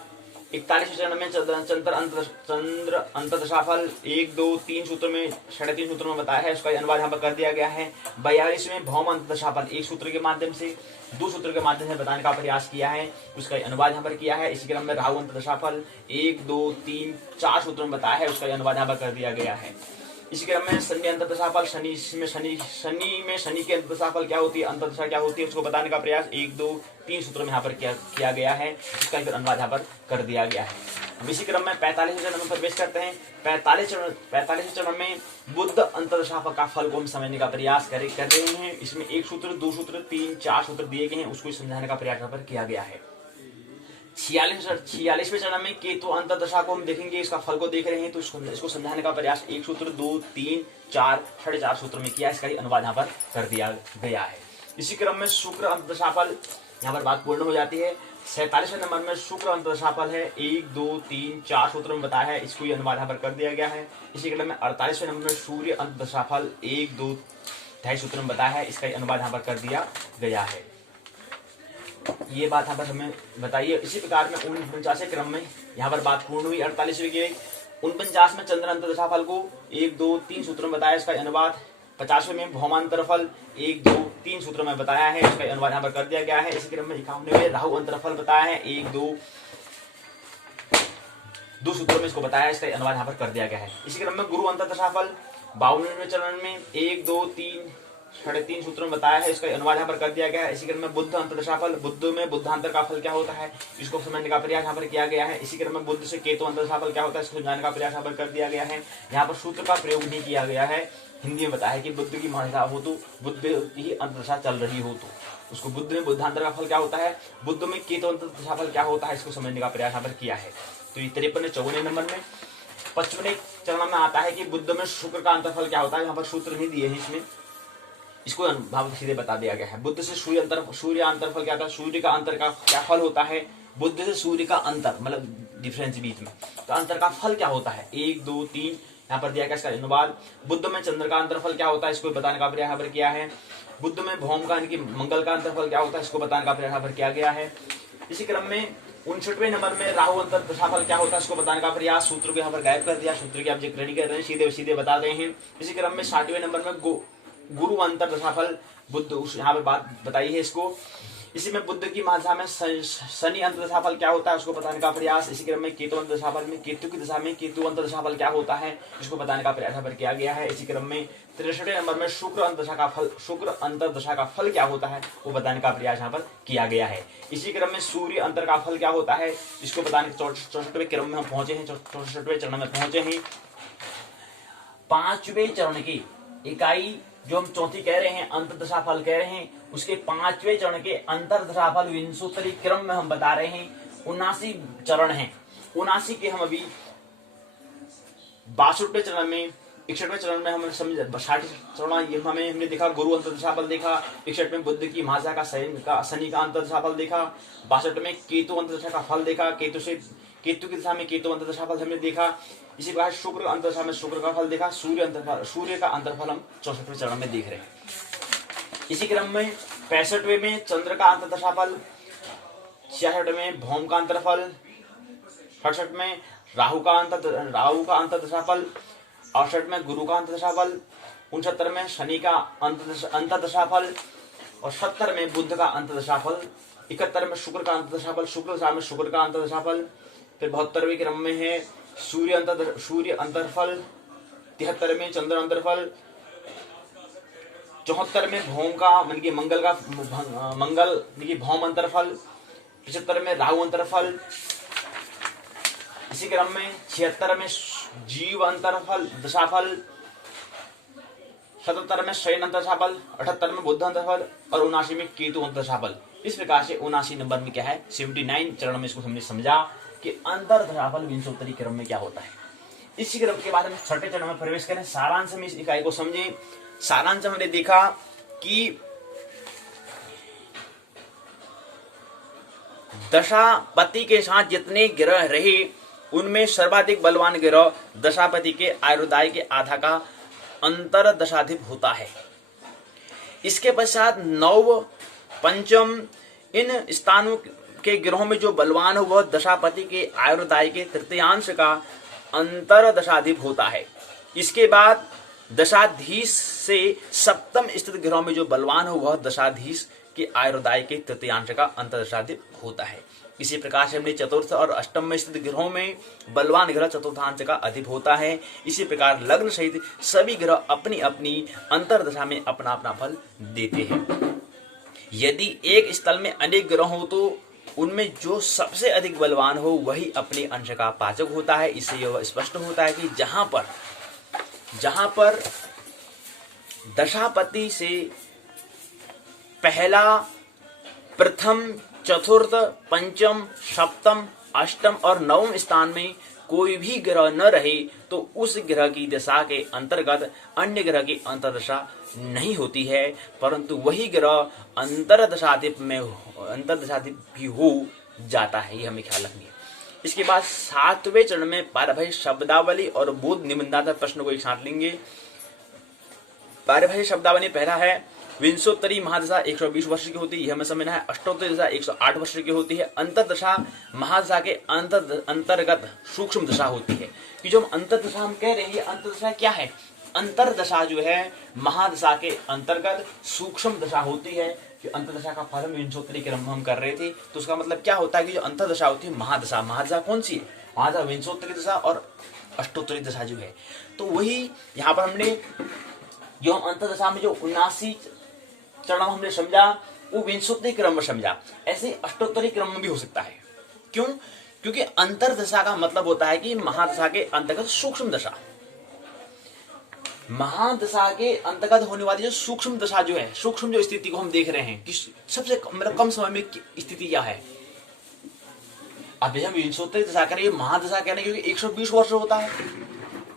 41वें चरण में चंद्र अंतर दशाफल 1, 2, 3 सूत्रों में 3.5 सूत्रों में बताया है, उसका अनुवाद यहाँ पर कर दिया गया है। 42वें भौम अंतर दशाफल 1 सूत्र के माध्यम से, 2 सूत्र के माध्यम से बताने का प्रयास किया है, उसका अनुवाद यहाँ पर किया है। इसी क्रम में राहु अंतर दशाफल 1, 2, 3, 4 सूत्रों में बताया है, उसका अनुवाद यहाँ पर कर दिया गया है। इसी क्रम में शनि अंतर्दशा फल, शनि में शनि की अंतर्दशा फल क्या होती है, अंतर्दशा क्या होती है, उसको बताने का प्रयास 1 2 3 सूत्रों में यहाँ पर किया गया है। इसका फिर अनुवाद यहाँ पर कर दिया गया है। अब इसी क्रम में 45वें चरण में प्रवेश करते हैं। 45वें चरण में बुध अंतर्दशा का फल को हम समझने का प्रयास कर रहे हैं। इसमें 1 सूत्र 2 सूत्र 3 4 सूत्र दिए गए हैं, उसको समझाने का प्रयास यहाँ पर किया गया है। 46वें चरण में केतु अंतर्दशा को हम देखेंगे, इसका फल को देख रहे हैं, तो इसको समझाने का प्रयास 1 सूत्र 2 3 4 4.5 सूत्र में किया। इसका ही अनुवाद यहाँ पर कर दिया गया है। इसी क्रम में शुक्र अंतर्दशा फल, यहाँ पर बात पूर्ण हो जाती है। 47वें नंबर में शुक्र अंतर्दशा फल है, 1 2 3 4 सूत्र में बताया है, इसको ही अनुवाद यहाँ पर कर दिया गया है। इसी क्रम में 48वें नंबर में सूर्य अंतर्दशा फल 1 2 2.5 सूत्र में बताया है, इसका ही अनुवाद यहाँ पर कर दिया गया है। ये बात यहाँ पर हमें बताइए। इसी प्रकार में 49वें क्रम में यहाँ पर बात पूर्ण हुई। 48वें की 49 में चंद्र अंतर्दशा फल को 1 2 3 सूत्रों में बताया, इसका अनुवाद। 50वें में भौमांतर फल 1 2 3 सूत्रों में बताया है, इसका अनुवाद यहाँ पर कर दिया गया है। इसी क्रम में 51वें राहु अंतरफल बताया है, 1 2 सूत्रों में इसको बताया, इसका अनुवाद यहाँ पर कर दिया गया है। इसी क्रम में गुरु अंतर्दशा फल 52वें चरण में 1 2 3 3.5 सूत्रों में बताया है, इसका अनुवाद यहाँ पर कर दिया गया है। इसी क्रम में बुद्ध अंतर्दशा फल, बुद्ध में बुद्धांतर का फल क्या होता है, इसको समझने का प्रयास यहाँ पर किया गया है। इसी क्रम में बुद्ध से केतु अंतर्दशा फल क्या होता है, इसको समझाने का प्रयास यहाँ पर कर दिया गया है। यहाँ पर सूत्र का प्रयोग नहीं किया गया है, हिंदी में बताया है कि बुद्ध की महादशा हो तो बुद्ध की अंतर्दशा चल रही हो तो उसको बुद्ध में बुद्धांतर का फल क्या होता है, बुद्ध में केतु अंतर्दशा फल क्या होता है, इसको समझने का प्रयास यहाँ पर किया है। तो ये 53 नंबर में 55वें चरण में आता है कि बुद्ध में शुक्र का अंतरफल क्या होता है। यहाँ पर सूत्र नहीं दिए हैं, इसमें इसको भाव सीधे बता दिया गया है। बुद्ध से सूर्य अंतरफल क्या था, सूर्य का अंतर का क्या फल होता है, बुद्ध से सूर्य का अंतर मतलब डिफरेंस बीच में, तो अंतर का फल क्या होता है 1 2 3 यहाँ पर दिया गया। इसका अनुवाद बुद्ध में चंद्र का अंतरफल क्या होता है, इसको बताने का प्रयास यहाँ पर किया है। बुद्ध में भौम का यानी कि मंगल का अंतरफल क्या होता है, इसको बताने का प्रयास यहाँ पर किया गया है। इसी क्रम में 59वें नंबर में राहु अंतर्दशा फल क्या होता है, इसको बताने का प्रयास, सूत्र को यहाँ पर गायब कर दिया, सूत्र की आप जिक्र नहीं कर रहे हैं, सीधे सीधे बता रहे हैं। इसी क्रम में 60वें नंबर में गुरु अंतर्दशा फल बुद्ध यहाँ पर बात बताई है इसको। इसी में बुद्ध की महादशा में शनि अंतर्दशा फल क्या होता है, उसको बताने का प्रयास। इसी क्रम में केतु अंतर्दशा फल में केतु की दशा में केतु अंतर्दशा फल क्या होता है, इसको बताने का प्रयास यहाँ पर किया गया है। इसी क्रम में 63वें नंबर में शुक्र अंतर्दशा का फल क्या होता है, वो बताने का प्रयास यहाँ पर किया गया है। इसी क्रम में सूर्य अंतर का फल क्या होता है, इसको बताने 64वें क्रम में हम पहुंचे हैं, 64वें चरण में पहुंचे हैं। 5वें चरण की इकाई जो हम चौथी कह रहे हैं, अंतर्दशा फल कह रहे हैं, उसके 5वें चरण के अंतर्दशा फल विंशोत्तरी क्रम में हम बता रहे हैं। 79 चरण हैं, 79 के हम अभी 62वें चरण में 61वें चरण में हम समझ 60 चरण हमने देखा गुरु अंतर्दशा फल देखा। 61 में बुद्ध की महादशा का शनि का अंतर्दशा फल देखा। 62 में केतु अंतर्दशा का फल देखा, केतु की दशा में केतु अंतर्दशा फल हमने देखा। इसी प्रकार शुक्र अंतर्दशा में शुक्र का फल देखा। सूर्य का अंतरफल हम 64वें चरण में देख रहे हैं। इसी क्रम में 65वें में चंद्र का अंतर्दशा फल, 66 में भौम का अंतरफल, 68 में राहु का अंतर्दशा फल, 68 में गुरु का अंतर्दशा फल, 69 में शनि का अंतर्दशा फल और 70 में बुद्ध का अंतर्दशा फल, 71 में शुक्र का अंतर्दशा फल, शुक्र दशा में शुक्र का अंतर्दशा फल। फिर 72वें क्रम में है सूर्य अंतरफल, 73 में चंद्र अंतरफल, 74 में भौम का मन की मंगल भौम अंतरफल, 75 में राहु अंतरफल। इसी क्रम में 76 में जीव अंतरफल दशाफल, 77 में शयन अंतरफल, 78 में बुद्ध अंतरफल और 79 में केतु अंतरफल। इस प्रकार से 79 नंबर में क्या है 79 चरण में इसको हमने समझा कि अंतर्दशाफल विंशोत्तरी क्रम में क्या होता है। इसी क्रम के बाद हम 6ठे चरण में प्रवेश करें। सारांश में इस इकाई को समझें। सारांश हमने देखा कि दशापति के साथ जितने ग्रह रहे उनमें सर्वाधिक बलवान ग्रह दशापति के आयुर्दाय के आधा का अंतर दशाधिप होता है। इसके पश्चात नव पंचम इन स्थानों के ग्रहों में जो बलवान हो वह दशापति के आयुर्दाय के तृतीयांश का अंतर दशाधिप होता है। इसके बाद दशाधीश से सप्तम स्थित ग्रहों में जो बलवान हो वह दशाधीश के आयुर्दाय के तृतीयांश का अंतर दशाधिप होता है। इसी प्रकार से हमने चतुर्थ और अष्टम में स्थित ग्रहों में बलवान ग्रह चतुर्थांश का अधिप होता है। इसी प्रकार लग्न सहित सभी ग्रह अपनी अपनी अंतर्दशा में अपना अपना फल देते हैं। यदि एक स्थल में अनेक ग्रह हो तो उनमें जो सबसे अधिक बलवान हो वही अपने अंश का पाचक होता है। इससे यह स्पष्ट होता है कि जहां पर दशापति से पहला, प्रथम, चतुर्थ, पंचम, सप्तम, अष्टम और नवम स्थान में कोई भी ग्रह न रहे तो उस ग्रह की दशा के अंतर्गत अन्य ग्रह की अंतर्दशा नहीं होती है, परंतु वही ग्रह अंतर्दशाधिप भी हो जाता है। ये हमें ख्याल रखनी है। इसके बाद 7वें चरण में पारिभाषिक शब्दावली और बोध निबंधात्मक प्रश्न को एक साथ लेंगे। पारिभाषिक शब्दावली पहला है विंशोत्तरी महादशा 120 वर्ष की होती है, यह हमें समझना है। अष्टोत्तरी दशा 108 वर्ष की होती है। अंतर्दशा महादशा के अंतर्गत सूक्ष्म दशा होती है। कि जो अंतर्दशा हम कह रहे हैं, अंतर्दशा क्या है? अंतर्दशा जो है महादशा के अंतर्गत सूक्ष्म दशा होती है। कि अंतर्दशा का फल विंशोत्तरी क्रम हम कर रहे थे, तो उसका मतलब क्या होता है कि जो अंतर्दशा होती है महादशा, महादशा कौन सी है? महादशा विंशोत्तरी दशा और अष्टोत्तरी दशा जो है। तो वही यहाँ पर हमने जो अंतर्दशा में जो 79 चरण हमने समझा वो विंशोत्तरी क्रम में समझा, ऐसे अष्टोत्तरी क्रम में भी हो सकता है। क्यों? क्योंकि अंतर्दशा का मतलब होता है कि महादशा के अंतर्गत सूक्ष्म दशा। महादशा के अंतर्गत होने वाली जो सूक्ष्म दशा जो है, सूक्ष्म जो स्थिति को हम देख रहे हैं कि सबसे कम समय में स्थिति क्या है। अब हम विंशोत्तरी दशा करें, महादशा कह रहे हैं क्योंकि 120 वर्ष होता है,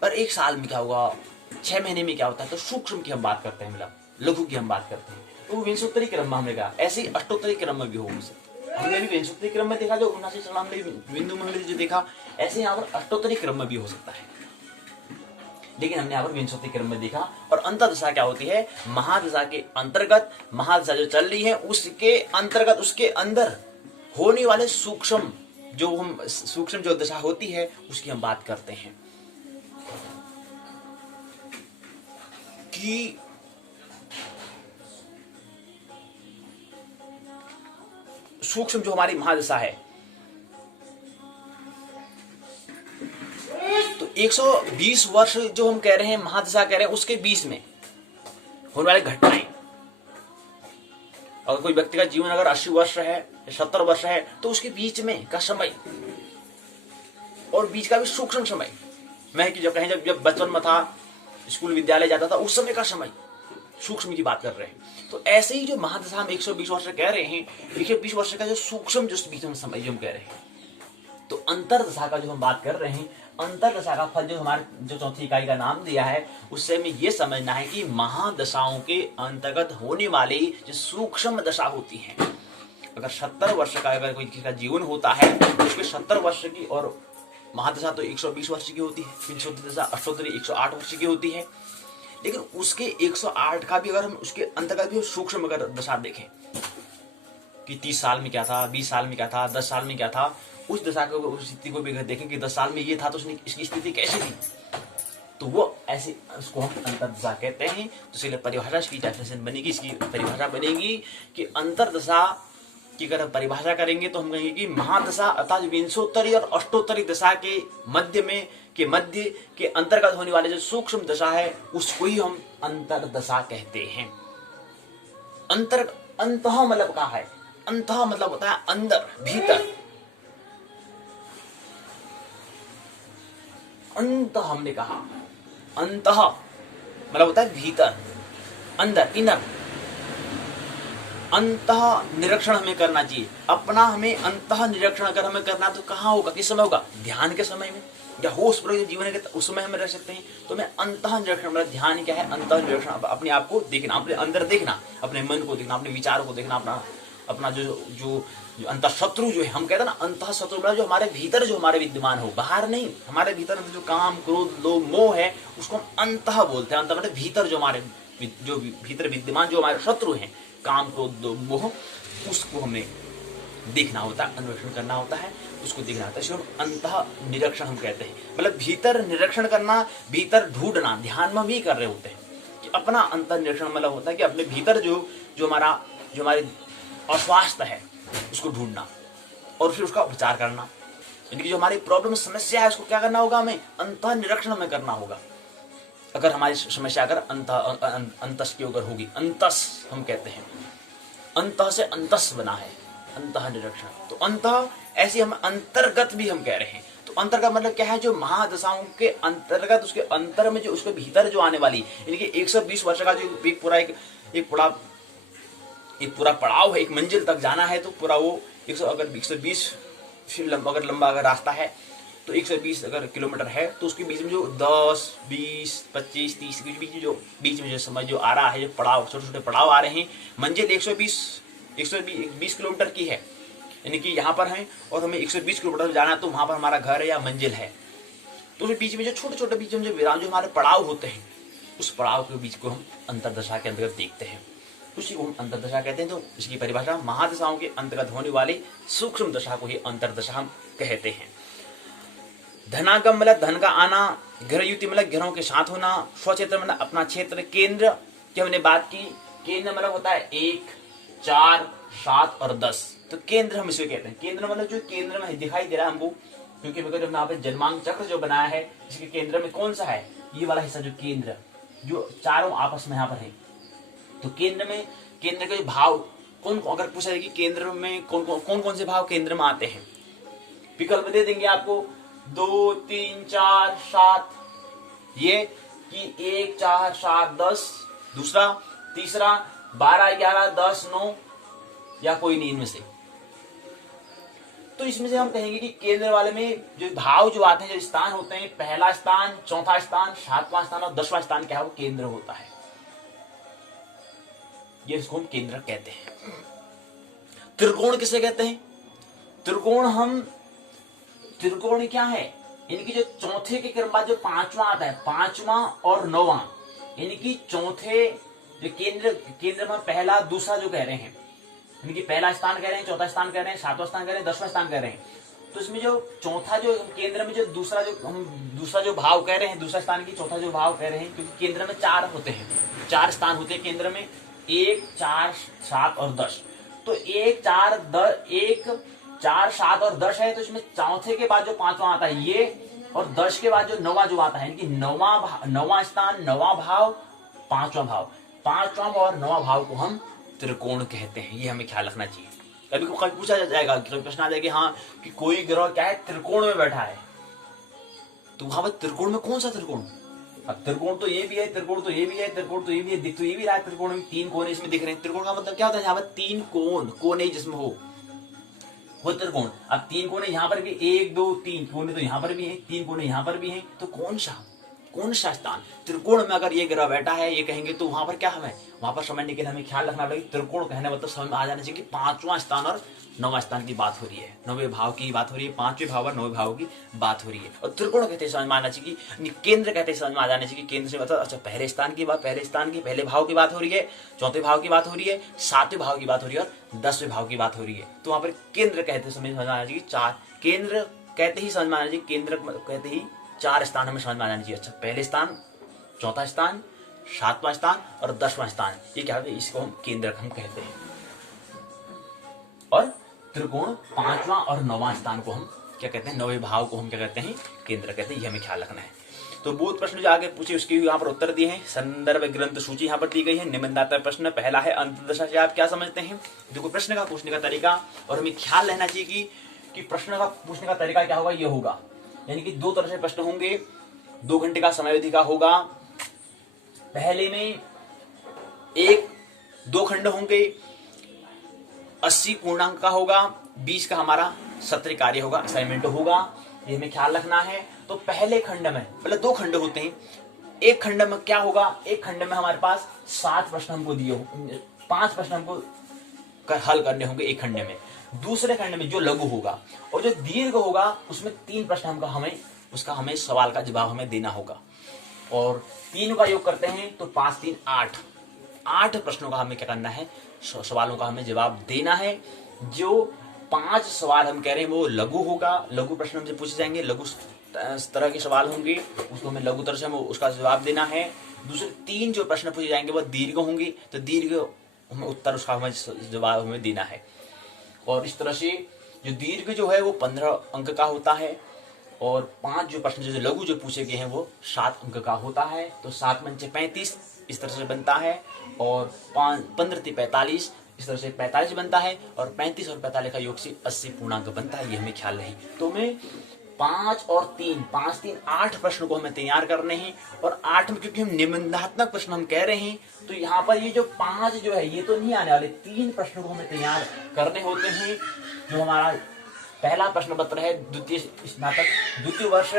पर एक साल में क्या होगा, 6 महीने में क्या होता है। तो सूक्ष्म की हम बात करते हैं, मतलब लघु की हम बात करते हैं। तो विंशोत्तरी क्रम में हमने कहा, ऐसे ही अष्टोत्तरी क्रम में भी हो सकता। हमने भी विंशोत्तरी क्रम में देखा, जो 79 चरण हमने बिंदु में जो देखा, ऐसे यहाँ पर अष्टोत्तरी क्रम में भी हो सकता है। लेकिन हमने यहाँ पर विंशोत्तरी क्रम में देखा। और अंतर्दशा क्या होती है? महादशा के अंतर्गत, महादशा जो चल रही है उसके अंतर्गत, उसके अंदर होने वाले सूक्ष्म जो दशा होती है उसकी हम बात करते हैं। कि सूक्ष्म जो हमारी महादशा है, तो 120 वर्ष जो हम कह रहे हैं महादशा कह रहे हैं, उसके बीच में होने वाली घटनाएं। अगर कोई व्यक्ति का जीवन अगर 80 वर्ष है, 70 वर्ष है, तो उसके बीच में का समय और बीच का भी सूक्ष्म समय, मैं कि जब बचपन में था, स्कूल विद्यालय जाता था, उस समय का समय, सूक्ष्म की बात कर रहे हैं। तो ऐसे ही जो महादशा हम 120 वर्ष कह रहे हैं, 120 वर्ष का जो सूक्ष्म जो बीच में समय जो हम कह रहे हैं, तो अंतर्दशा का जो हम बात कर रहे हैं, अंतर्दशा का फल जो हमारे जो चौथी इकाई का नाम दिया है, उससे हमें ये समझना है कि महादशाओं के अंतर्गत होने वाली जो सूक्ष्म दशा होती है। अगर 70 वर्ष का अगर कोई किसी का जीवन होता है, तो उसके 70 वर्ष की, और महादशा तो 120 वर्ष की होती है, विंशोत्तरी दशा अष्टोत्तरी 108 वर्ष की होती है। लेकिन उसके 108 का भी अगर हम उसके अंतर्गत भी सूक्ष्म अगर दशा देखें कि 30 साल में क्या था, 20 साल में क्या था, 10 साल में क्या था, उस दशा को, उस स्थिति को भी अगर देखें कि 10 साल में ये था तो उसने इसकी स्थिति कैसी थी, तो वो ऐसे उसको हम अंतर्दशा कहते हैं। तो इसलिए परिभाषा की डेफिनेशन बनेगी, इसकी परिभाषा बनेगी कि अंतर्दशा की अगर परिभाषा करेंगे तो हम कहेंगे कि महादशा अर्थात विंशोत्तरी और अष्टोत्तरी दशा के मध्य के अंतर्गत होने वाले जो सूक्ष्म दशा है उसको ही हम अंतर्दशा कहते हैं। अंतः मतलब क्या है? अंतः मतलब होता है अंदर, भीतर। अंतः हमने कहा, अंतः मतलब होता है भीतर, अंदर, इनर। अंतः निरीक्षण हमें करना चाहिए अपना। हमें अंतः निरीक्षण अगर हमें करना तो कहाँ होगा, किस समय होगा? ध्यान के समय में, या होश पूर्वक जीवन के उस समय हम रह सकते हैं। तो मैं अंतः निरीक्षण, मतलब ध्यान क्या है? अंतः निरीक्षण, अपने आप को देखना, अपने अंदर देखना, अपने मन को देखना, अपने विचारों को देखना, अपना जो अंतः शत्रु जो है, हम कहते हैं ना अंतः शत्रु, मतलब जो हमारे भीतर जो हमारे विद्यमान हो, बाहर नहीं, हमारे भीतर जो काम, क्रोध, लोभ, मोह है, उसको हम अंतः बोलते हैं। अंतः मतलब भीतर जो हमारे जो भीतर विद्यमान जो हमारे शत्रु हैं, काम, क्रोध, लोभ, मोह, उसको हमें देखना होता है, अन्वेषण करना होता है, उसको देखना होता है। इसको अंतः निरीक्षण हम कहते हैं। मतलब भीतर निरीक्षण करना, भीतर ढूंढना, ध्यान में भी कर रहे होते हैं कि अपना अंतः निरीक्षण मतलब होता है कि अपने भीतर जो हमारे अस्वास्थ्य है उसको ढूंढना। और फिर उसका उपचार करना। यानी कि जो हमारी प्रॉब्लम समस्या है उसको क्या करना होगा, हमें अंतः निरीक्षण में करना होगा। अगर हमारी समस्या अगर अंतस की अगर होगी, अंतस हम कहते हैं, अंतः से अंतस बना है, अंतः निरीक्षण, तो अंतः ऐसे हम अंतर्गत भी हम कह रहे हैं। तो अंतर्गत मतलब क्या है, जो महादशाओं के अंतर्गत, उसके अंतर में जो उसके भीतर जो आने वाली, यानी कि 120 वर्ष का जो एक पूरा पड़ाव है, एक मंजिल तक जाना है, तो पूरा वो अगर 120 अगर लंबा अगर रास्ता है तो 120 अगर किलोमीटर है, तो उसके बीच में जो 10, 20, 25, 30 के बीच में जो समय जो आ रहा है, जो पड़ाव, छोटे छोटे पड़ाव आ रहे हैं, मंजिल 120 किलोमीटर की है, यानी कि यहाँ पर है और हमें 120 किलोमीटर जाना है, तो वहां पर हमारा घर है या मंजिल है, तो उसके बीच में जो छोटे छोटे बीच में जो विराम, जो हमारे पड़ाव होते हैं, उस पड़ाव के बीच को हम अंतर्दशा के अंतर्गत देखते हैं, उसी को हम अंतर्दशा कहते हैं। तो इसकी परिभाषा, महादशाओं के अंतर्गत होने वाली सूक्ष्म दशा को ही अंतर्दशा हम कहते हैं। धनागम मतलब धन का आना, ग्रह युति मतलब ग्रहों के साथ होना, स्वक्षेत्र मतलब अपना क्षेत्र, केंद्र की हमने बात की, केंद्र मतलब होता है 1, 4, 7 और 10, तो केंद्र हम इसे कहते हैं। केंद्र मतलब जो केंद्र में दिखाई दे रहा है हमको, क्योंकि अगर यहाँ पे जन्मांग चक्र जो बनाया है, इसके केंद्र में कौन सा है, ये वाला हिस्सा, जो केंद्र, जो चारों आपस में यहाँ पर है, तो केंद्र में, केंद्र के भाव कौन, अगर पूछा जाए कि केंद्र में कौन से भाव केंद्र में आते हैं, विकल्प दे देंगे आपको 2, 3, 4, 7, ये कि 1, 4, 7, 10, दूसरा, तीसरा 12, 11, 10, 9, या कोई नहीं इनमें से। तो इसमें से हम कहेंगे कि केंद्र वाले में जो भाव जो आते हैं, जो स्थान होते हैं, पहला स्थान, चौथा स्थान, 7वां स्थान और 10वां स्थान क्या है, वो केंद्र होता है, ये इसको हम केंद्र कहते हैं। त्रिकोण किसे कहते हैं, त्रिकोण क्या है, इनकी जो चौथे के क्रम बाद जो 5वां आता है, 5वां और 9वां, यानी कि चौथे जो केंद्र में पहला दूसरा जो कह रहे हैं, यानी कि पहला स्थान कह रहे हैं, चौथा स्थान कह रहे हैं, 7वां स्थान कह रहे हैं, 10वां स्थान कह रहे हैं, तो इसमें जो चौथा जो केंद्र में जो दूसरा जो भाव कह रहे हैं, दूसरा स्थान की चौथा जो भाव कह रहे हैं, क्योंकि केंद्र में 4 होते हैं, 4 स्थान होते हैं केंद्र में, 1, 4, 7 और 10, तो 1, 4, 7 और 10 है, तो इसमें चौथे के बाद जो 5वां आता है ये, और 10 के बाद जो 9वां जो आता है, यानी कि 9वां स्थान, 9वां भाव, 5वां भाव, 5वां भाव और 9वां भाव को हम त्रिकोण कहते हैं। ये हमें ख्याल रखना चाहिए। कभी पूछा जाएगा, कभी प्रश्न आ जाएगा कि हाँ कि कोई ग्रह क्या है, त्रिकोण में बैठा है, तो वहां पर त्रिकोण में कौन सा त्रिकोण, अब त्रिकोण तो ये भी है, त्रिकोण तो ये भी है, त्रिकोण तो ये भी है, दिख तो ये भी रहा है, त्रिकोण में 3 कोने इसमें दिख रहे हैं। त्रिकोण का मतलब क्या होता है, यहाँ पर 3 कोने जिसमें हो वो त्रिकोण। अब 3 कोने यहाँ पर भी, 1, 2, 3 कोने तो यहाँ पर भी है, 3 कोने यहाँ पर भी है, तो कौन सा स्थान त्रिकोण में अगर ये ग्रह बैठा है, ये कहेंगे, तो वहां पर क्या हमें वहां पर समझने के लिए हमें ख्याल रखना पड़ेगा। त्रिकोण कहने मतलब समझ में आ जाना चाहिए कि 5वां स्थान और 9वां स्थान की बात हो रही है, 9वें भाव की बात हो रही है, 5वें भाव और 9वें भाव की बात हो रही है। और त्रिकोण कहते समझ में आना चाहिए कि केंद्र कहते समझ में आ जाना चाहिए, केंद्र से मतलब अच्छा पहले स्थान की बात, पहले भाव की बात हो रही है, चौथे भाव की बात हो रही है, 7वें भाव की बात हो रही है और 10वें भाव की बात हो रही है। तो वहां पर केंद्र कहते समझ में आना चाहिए, 4 केंद्र कहते ही समझ में आना चाहिए, केंद्र कहते ही 4 स्थान हमें समझ में आ जाना चाहिए। अच्छा पहले स्थान, चौथा स्थान, 7वां स्थान और 10वां स्थान, ये क्या है, इसको हम केंद्र हम कहते हैं। और त्रिकोण 5वां और 9वां स्थान को हम क्या कहते हैं, 9वें भाव को हम क्या कहते हैं, केंद्र कहते हैं। ये हमें ख्याल रखना है। तो बहुत प्रश्न जो आगे पूछे उसके यहाँ पर उत्तर दिए हैं। संदर्भ ग्रंथ सूची यहाँ पर दी गई है। निबंधात्मक प्रश्न पहला है, अंतर्दशा से आप क्या समझते हैं। देखो प्रश्न का पूछने का तरीका, और हमें ख्याल रहना चाहिए कि प्रश्न का पूछने का तरीका क्या होगा, ये होगा, यानी कि 2 तरह से प्रश्न होंगे, 2 घंटे का समय अवधि का होगा। पहले में 2 खंड होंगे, 80 पूर्णांक का होगा, 20 का हमारा सत्र कार्य होगा, असाइनमेंट होगा, ये हमें ख्याल रखना है। तो पहले खंड में मतलब 2 खंड होते हैं, एक खंड में क्या होगा, एक खंड में हमारे पास 7 प्रश्न हमको दिए हो, 5 प्रश्न हमको हल करने होंगे एक खंड में। दूसरे खंड में जो लघु होगा और जो दीर्घ होगा उसमें 3 प्रश्न हमें सवाल का जवाब हमें देना होगा, और 3 का योग करते हैं तो 5, 3, 8 प्रश्नों का हमें क्या करना है, सवालों का हमें जवाब देना है। जो 5 सवाल हम कह रहे हैं वो लघु होगा, लघु प्रश्न हमसे पूछे जाएंगे, लघु तरह के सवाल होंगे, उसको हमें लघु तरह से हमें उसका जवाब देना है। दूसरे 3 जो प्रश्न पूछे जाएंगे वो दीर्घ होंगे, तो दीर्घ हमें उत्तर उसका हमें जवाब हमें देना है। और इस तरह से जो दीर्घ जो है वो 15 अंक का होता है, और 5 जो प्रश्न जो लघु जो पूछे गए हैं वो 7 अंक का होता है। तो 7 पंचे 35 इस तरह से बनता है, और 15 × 45 इस तरह से 45 बनता है, और 35 और 45 का योग से 80 पूर्णांक बनता है। ये हमें ख्याल रही। तो हमें 5 और 3 5 3 8 प्रश्न को हमें तैयार करने हैं, और 8 में क्योंकि हम निबंधात्मक प्रश्न हम कह रहे हैं, तो यहाँ पर ये जो 5 जो है ये तो नहीं आने वाले, 3 प्रश्नों को हमें तैयार करने होते हैं। जो हमारा पहला प्रश्न पत्र है द्वितीय स्नातक द्वितीय वर्ष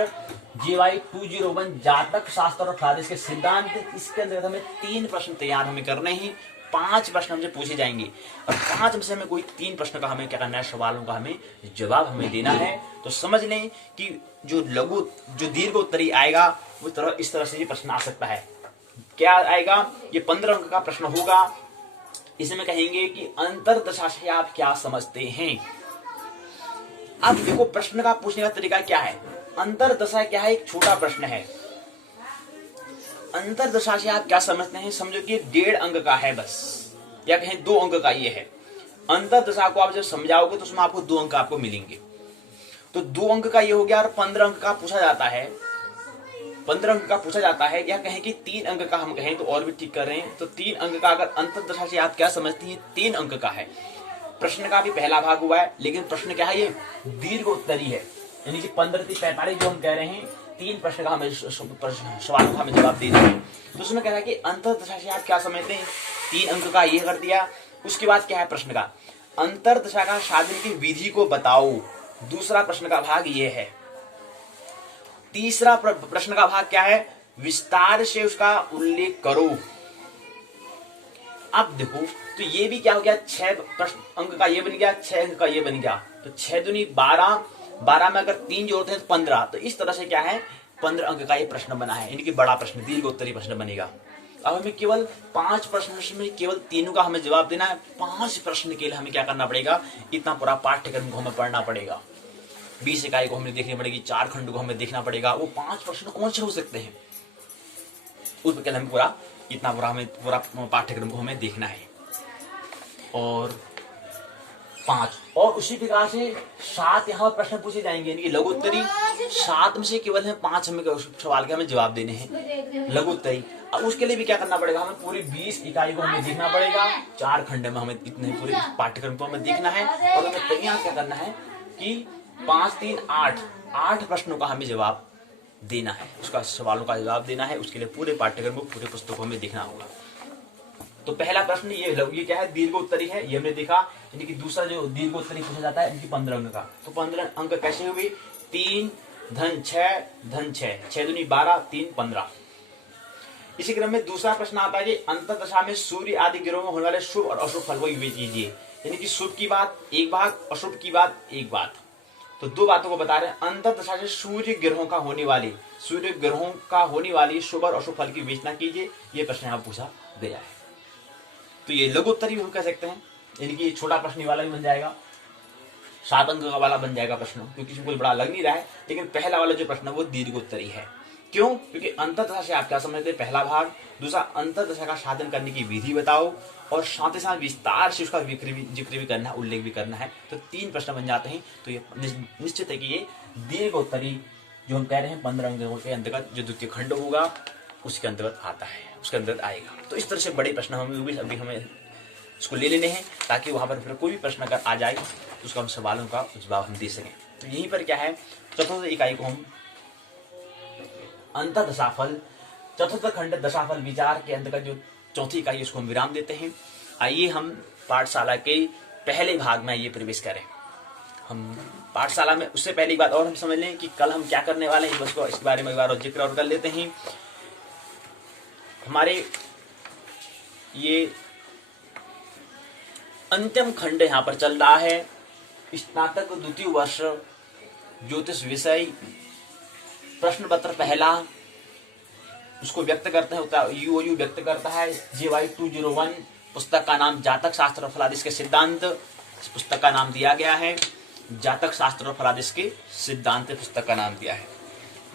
GY 201 जातक शास्त्र और प्रादेश के सिद्धांत, इसके अंतर्गत हमें 3 प्रश्न तैयार हमें करने हैं। 5 प्रश्न हमसे पूछे जाएंगे, और 5 में से हमें कोई 3 प्रश्न का हमें क्या करना है, सवालों का हमें जवाब हमें देना है। तो समझ लें कि जो दीर्घ उत्तरी आएगा वो इस तरह से ये प्रश्न आ सकता है। क्या आएगा, ये 15 अंक का प्रश्न होगा। इसमें कहेंगे कि अंतर्दशा से आप क्या समझते हैं। अब देखो प्रश्न का पूछने का तरीका क्या है। अंतर्दशा क्या है, एक छोटा प्रश्न है। अंतर्दशा से आप क्या समझते हैं, समझो कि 1.5 अंक का है बस, या कहें 2 अंक का ये है। अंतर्दशा को आप जब समझाओगे तो उसमें आपको 2 अंक आपको मिलेंगे। तो 2 अंक का ये हो गया, और 15 अंक का पूछा जाता है। 15 अंक का पूछा जाता है, या कहें कि 3 अंक का हम कहें तो और भी ठीक कर रहे हैं। तो 3 अंक का अगर अंतर्दशा से आप क्या समझते हैं, 3 अंक का है। प्रश्न का भी पहला भाग हुआ है, लेकिन प्रश्न क्या है, ये दीर्घ उत्तरी है। यानी कि 15 × 45 जो हम कह रहे हैं, 3 प्रश्न का हमें सवाल का हमें जवाब देना है। तो उसमें कह रहा है कि अंतर्दशा से आप क्या समझते हैं, 3 अंक का ये कर दिया। उसके बाद क्या है प्रश्न का, अंतर्दशा का साधन की विधि को बताओ। दूसरा प्रश्न का भाग ये है। तीसरा प्रश्न का भाग क्या है, विस्तार से उसका उल्लेख करो। अब देखो तो ये भी क्या हो गया, 6 अंक का ये बन गया, 6 अंक का ये बन गया। तो 6 दूनी 12, 12 में अगर 3 जोड़ते हैं तो 15। तो इस तरह से क्या है, 15 अंक का ये प्रश्न बना है, यानी कि बड़ा प्रश्न दीर्घ उत्तरी प्रश्न बनेगा। अब हमें केवल 5 प्रश्न में केवल 3 का हमें जवाब देना है। 5 प्रश्न के लिए हमें क्या करना पड़ेगा, इतना पूरा पाठ्यक्रम को हमें पढ़ना पड़ेगा। 20 इकाई को हमें देखनी पड़ेगी, 4 खंड को हमें देखना पड़ेगा। वो 5 प्रश्न कौन से हो सकते हैं, उस पर हमें पूरा पाठ्यक्रम को हमें देखना है। और 5 और उसी प्रकार से 7 यहाँ पर प्रश्न पूछे जाएंगे, यानी कि लघु उत्तरी। 7 में से केवल हमें 5 सवाल के हमें जवाब देने हैं लघु उत्तरी। अब उसके लिए भी क्या करना पड़ेगा, हमें पूरी 20 इकाई को हमें देखना पड़ेगा। 4 खंड में हमें इतने पूरे पाठ्यक्रम को हमें देखना है, और हमें तैयार क्या करना है कि 5 3 8 प्रश्नों का हमें जवाब देना है, उसका सवालों का जवाब देना है। उसके लिए पूरे पाठ्यक्रम को पूरे पुस्तक को हमें देखना होगा। तो पहला प्रश्न ये क्या है, दीर्घ उत्तरी है, ये हमने देखा। यानी कि दूसरा जो दीर्घ उत्तरी पूछा जाता है, इनकी 15 अंक का। तो 15 अंक कैसे हुए, 3 धन 6 धन 6, 6 दूनी 12, 3 15। इसी क्रम में दूसरा प्रश्न आता है कि अंतर्दशा में सूर्य आदि ग्रहों में होने वाले शुभ और अशुभ फल को विवेक कीजिए। यानी कि शुभ की बात एक भाग, अशुभ की बात एक बात। तो 2 बातों को बता रहे हैं। अंतर्दशा से सूर्य ग्रहों का होने वाली शुभ और अशुभ फल की विवेचना कीजिए। ये प्रश्न यहाँ पूछा गया है। तो ये लघु उत्तरी भी कह सकते हैं, यानी कि छोटा प्रश्न वाला भी बन जाएगा, 7 अंक का वाला बन जाएगा प्रश्न, क्योंकि इसमें कोई बड़ा लग नहीं रहा है। लेकिन पहला वाला जो प्रश्न है वो दीर्घ उत्तरी है। क्यों, क्योंकि अंतर्दशा से आप क्या समझते हैं, पहला भाग। दूसरा, अंतर्दशा का साधन करने की विधि बताओ, और साथ ही साथ विस्तार से उसका जिक्र भी करना है, उल्लेख भी करना है। तो 3 प्रश्न बन जाते हैं। तो ये निश्चित है कि ये दीर्घ उत्तरी जो हम कह रहे हैं 15 अंकों के अंतर्गत जो द्वितीय खंड होगा उसके अंतर्गत आता है, उसके अंतर्गत आएगा। तो इस तरह से बड़े प्रश्न अभी हमें उसको ले लेने हैं, ताकि वहां पर फिर कोई भी प्रश्न अगर आ जाए तो उसका हम सवालों का जवाब हम दे सकें। तो यहीं पर क्या है, चतुर्थ इकाई को हम अंतर्दशाफल चतुर्थ खंड दशाफल विचार के अंतर्गत जो चौथी इकाई उसको हम विराम देते हैं। आइए हम पाठशाला के पहले भाग में ये प्रवेश करें। हम पाठशाला में उससे पहली बात और हम समझ लें कि कल हम क्या करने वाले हैं, बस को इसके बारे में एक बार और जिक्र और कर लेते हैं। हमारे ये अंतिम खंड यहाँ पर चल रहा है, स्नातक द्वितीय वर्ष ज्योतिष विषय प्रश्न पत्र पहला, उसको व्यक्त करते हैं यूओयू व्यक्त करता है GY 201। पुस्तक का नाम जातक शास्त्र और फलादेश के सिद्धांत, इस पुस्तक का नाम दिया गया है जातक शास्त्र और फलादेश के सिद्धांत। पुस्तक का नाम दिया है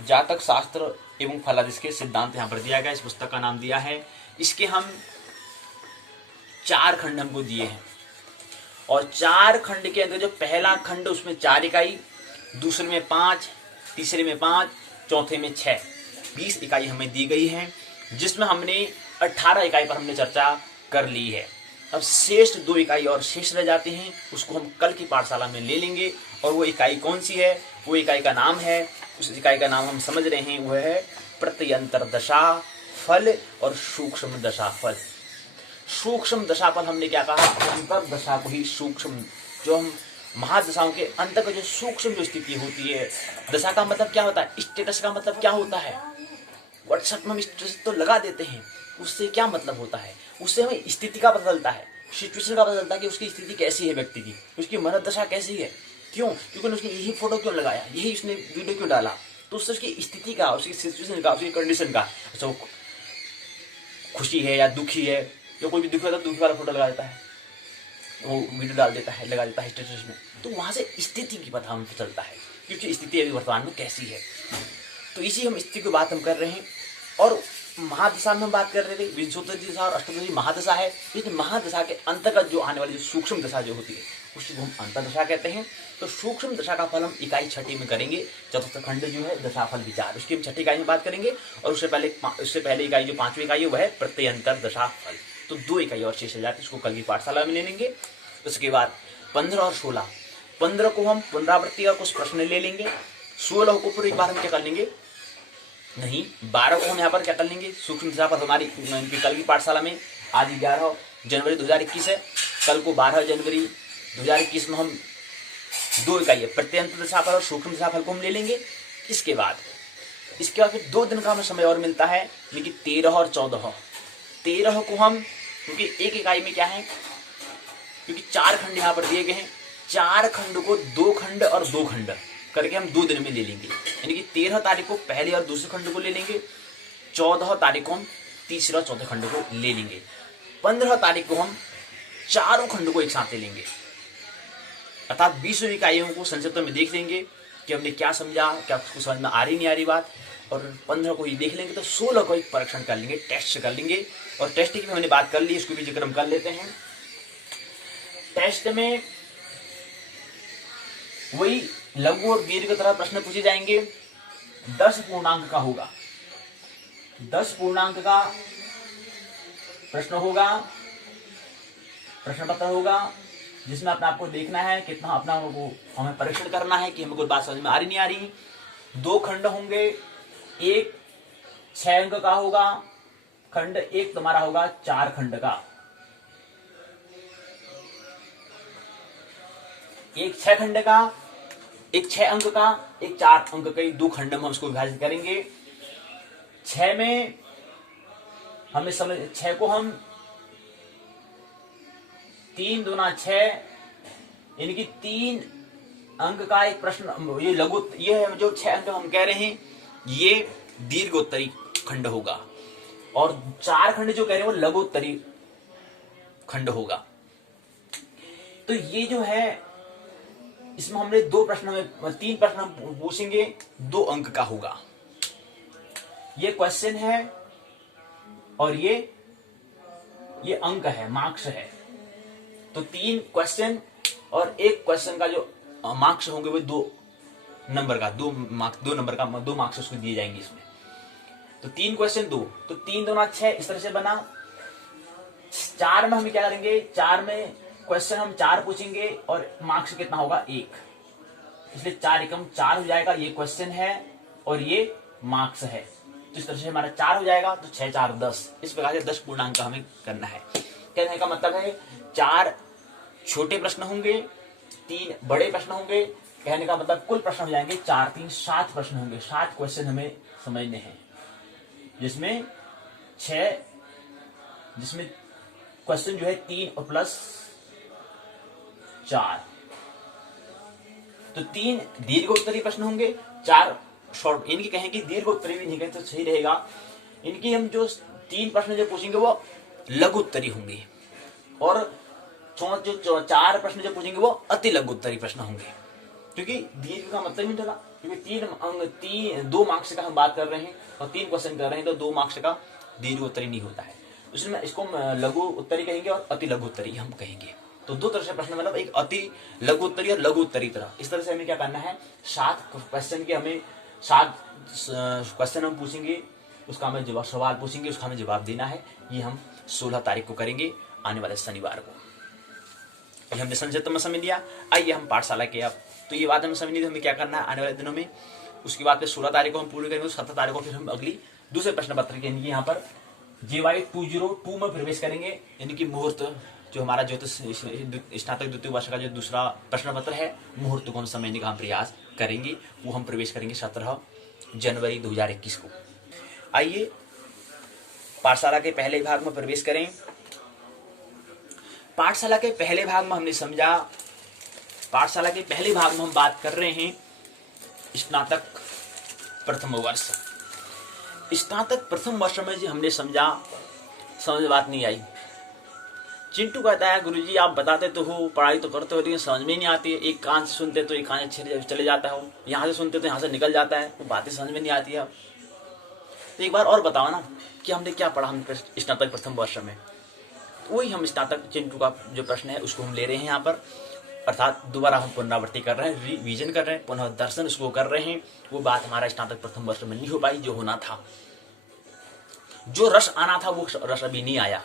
जातक शास्त्र एवं फलादेश के सिद्धांत, यहाँ पर दिया गया, इस पुस्तक का नाम दिया है। इसके हम 4 खंड हमको दिए हैं, और 4 खंड के अंदर जो पहला खंड उसमें 4 इकाई, दूसरे में 5, तीसरे में 5, चौथे में 6, 20 इकाई हमें दी गई है, जिसमें हमने 18 इकाई पर हमने चर्चा कर ली है। अब शेष 2 इकाई और शेष रह जाते हैं, उसको हम कल की पाठशाला में ले लेंगे। और वो इकाई कौन सी है, वो इकाई का नाम है, उस इकाई का नाम हम समझ रहे हैं, वह है प्रत्यंतर दशा फल और सूक्ष्म दशा फल। सूक्ष्म दशा फल हमने क्या कहा, अंतर दशा को ही सूक्ष्म, जो हम महादशाओं के अंतर का जो सूक्ष्म जो स्थिति होती है। दशा का मतलब क्या होता है, स्टेटस का मतलब क्या होता है, व्हाट्सएप में हम स्टेटस तो लगा देते हैं, उससे क्या मतलब होता है, उससे हमें स्थिति का पता चलता है, सिचुएशन का पता चलता है कि उसकी स्थिति कैसी है, व्यक्ति की उसकी मनोदशा कैसी है। क्यों, क्योंकि उसने यही फोटो क्यों लगाया, यही उसने वीडियो क्यों डाला, तो उससे उसकी स्थिति का, उसकी सिचुएशन का, उसकी कंडीशन का, अच्छा वो खुशी है या दुखी है, जो कोई भी दुखी होता है दुखी वाला फोटो लगा देता है, वो वीडियो डाल देता है, लगा देता है स्टेटस में, तो वहां से स्थिति की पता हमें चलता है कि उसकी स्थिति अभी वर्तमान में कैसी है। तो इसी हम स्थिति की बात हम कर रहे हैं। और महादशा में हम बात कर रहे थे, विंशोत्तरी दशा और अष्टोत्तरी महादशा है। इस महादशा के अंतर्गत जो आने वाली जो सूक्ष्म दशा जो होती है उसको हम अंतर्दशा कहते हैं। तो सूक्ष्म दशा का फल हम इकाई 6 में करेंगे, चतुर्थ खंड जो है दशाफल विचार, उसकी हम 6ठी इकाई में बात करेंगे। और उससे पहले इकाई जो 5वीं इकाई है वह है प्रत्यंतर दशा फल। तो 2 इकाई और शेष जाती है, उसको कल की पाठशाला में ले लेंगे। उसके बाद 15 और 16, 15 को हम पुनरावृत्ति का कुछ प्रश्न ले लेंगे, 16 को फिर एक बार हम क्या कर लेंगे, नहीं 12 को हम यहाँ पर क्या कर लेंगे, सूक्ष्म दशा पर हमारी कल की पाठशाला में। आज 11 जनवरी 2021 है, कल को 12 जनवरी 2021 में हम 2 इकाई प्रत्यंतर दशा फल और सूक्ष्म दशा फल को हम ले लेंगे। इसके बाद फिर 2 दिन का हमें समय और मिलता है, यानी कि 13 और 14। 13 को हम, क्योंकि एक इकाई में क्या है, क्योंकि 4 खंड यहाँ पर दिए गए हैं, 4 खंड को 2 खंड और 2 खंड करके हम 2 दिन में ले लेंगे। यानी कि 13 तारीख को पहले और दूसरे खंड को ले लेंगे, 14 तारीख को हम तीसरे और चौथे खंड को ले लेंगे, 15 तारीख को हम चारों खंड को एक साथ ले लेंगे। अर्थात 20 इकाइयों को संक्षिप्त में देख लेंगे कि हमने क्या समझा, क्या उसको समझ में आ रही नहीं आ रही बात। और 15 को ही देख लेंगे, तो 16 को एक परीक्षण कर लेंगे, टेस्ट कर लेंगे। और टेस्ट की हमने बात कर ली, इसको भी जिक्र हम कर लेते हैं। टेस्ट में वही लघु और दीर्घ तरह प्रश्न पूछे जाएंगे। 10 पूर्णांक का होगा, 10 पूर्णांक का प्रश्न होगा, प्रश्न पत्र होगा, जिसमें अपने आपको देखना है कितना अपना हमें परीक्षण करना है कि हमें कोई बात समझ में आ रही नहीं आ रही। 2 खंड होंगे, एक 6 अंक का होगा खंड, एक तुम्हारा होगा 4 खंड का। एक 6 खंड का, एक 6 अंक का, एक 4 अंक का, 2 खंड में हम उसको विभाजित करेंगे। 6 में हमें समझ, 6 को हम 3 दूना 6, यानी कि 3 अंक का एक प्रश्न, ये लघु, ये जो 6 अंक हम कह रहे हैं ये दीर्घोत्तरी खंड होगा, और 4 खंड जो कह रहे हैं वो लघुत्तरी खंड होगा। तो ये जो है, इसमें हमने 2 प्रश्न में 3 प्रश्न हम पूछेंगे, 2 अंक का होगा। ये क्वेश्चन है और ये अंक है, मार्क्स है। तो 3 क्वेश्चन और एक क्वेश्चन का जो मार्क्स होंगे वो 2 नंबर का, 2 मार्क्स उसको दिए जाएंगे इसमें। तो 3 क्वेश्चन 2, तो 3 दूना 6, इस तरह से बना। 4 में हम क्या करेंगे, 4 में क्वेश्चन हम 4 पूछेंगे और मार्क्स कितना होगा 1, इसलिए 4 एकम 4 हो जाएगा। ये क्वेश्चन है और ये मार्क्स है, तो इस तरह से हमारा 4 हो जाएगा। तो 6 4 10, इस प्रकार से 10 पूर्णांक का हमें करना है। कहने का मतलब है 4 छोटे प्रश्न होंगे, 3 बड़े प्रश्न होंगे। कहने का मतलब कुल प्रश्न हो जाएंगे 4 3 7 प्रश्न होंगे, 7 क्वेश्चन हमें समझने हैं, जिसमें क्वेश्चन जो है 3 और प्लस 4, तो 3 दीर्घोत्तरी प्रश्न होंगे, 4 शॉर्ट। इनकी कहें कि दीर्घोत्तरी भी नहीं कहें तो सही रहेगा। इनकी हम जो 3 प्रश्न जो पूछेंगे वो लघुत्तरी होंगे, और जो 4 प्रश्न जो पूछेंगे वो अति लघुत्तरी प्रश्न होंगे, क्योंकि दीर्घ का मतलब ही नहीं, क्योंकि 2 मार्क्स का हम बात कर रहे हैं और 3 क्वेश्चन कर रहे हैं, तो 2 मार्क्स का दीर्घ उत्तरी नहीं होता है। इसलिए इसको हम लघु उत्तरी कहेंगे और अति लघु उत्तरी हम कहेंगे। तो दो तरह से प्रश्न, मतलब एक अति लघु उत्तरीय और लघु उत्तरीय तरह। इस तरह से हमें क्या करना है, 7 क्वेश्चन के हमें 7 क्वेश्चन हम पूछेंगे, उसका हमें जवाब, सवाल पूछेंगे, उसका हमें जवाब देना है। ये हम 16 तारीख को करेंगे, आने वाले शनिवार को। ये हमने संक्षिप्त में समझ लिया। आइए हम पाठशाला के, अब तो ये बात हमें समझ ली, तो हमें क्या करना है आने वाले दिनों में। उसके बाद फिर 16 तारीख को हम पूरी करेंगे, 17 तारीख को फिर हम अगली दूसरे प्रश्न पत्र के यहाँ पर JY 202 में प्रवेश करेंगे, यानी कि मुहूर्त, जो हमारा ज्योतिष स्नातक द्वितीय वर्ष का जो दूसरा प्रश्न पत्र है, मुहूर्त को हम समझने का हम प्रयास करेंगे। वो हम प्रवेश करेंगे 17 जनवरी 2021 को। आइए पाठशाला के पहले भाग में प्रवेश करें। पाठशाला के पहले भाग में हमने समझा, पाठशाला के पहले भाग में हम बात कर रहे हैं स्नातक प्रथम वर्ष। स्नातक प्रथम वर्ष में जो हमने समझा, समझ बात नहीं आई। चिंटू कहता है गुरुजी आप बताते तो हो, पढ़ाई तो करते हो, लेकिन समझ में नहीं आती है। एक कान से सुनते तो एक कान से चले जाता है, यहाँ से सुनते तो यहाँ से निकल जाता है, वो बातें समझ में नहीं आती है। तो एक बार और बताओ ना कि हमने क्या पढ़ा हम स्नातक प्रथम वर्ष में। वही हम स्नातक चिंटू का जो प्रश्न है उसको हम ले रहे हैं यहाँ पर, अर्थात दोबारा हम पुनरावृत्ति कर रहे हैं, रिवीजन कर रहे हैं, पुनः दर्शन उसको कर रहे हैं। वो बात हमारा स्नातक प्रथम वर्ष में नहीं हो पाई, जो होना था, जो रस आना था वो रस अभी नहीं आया,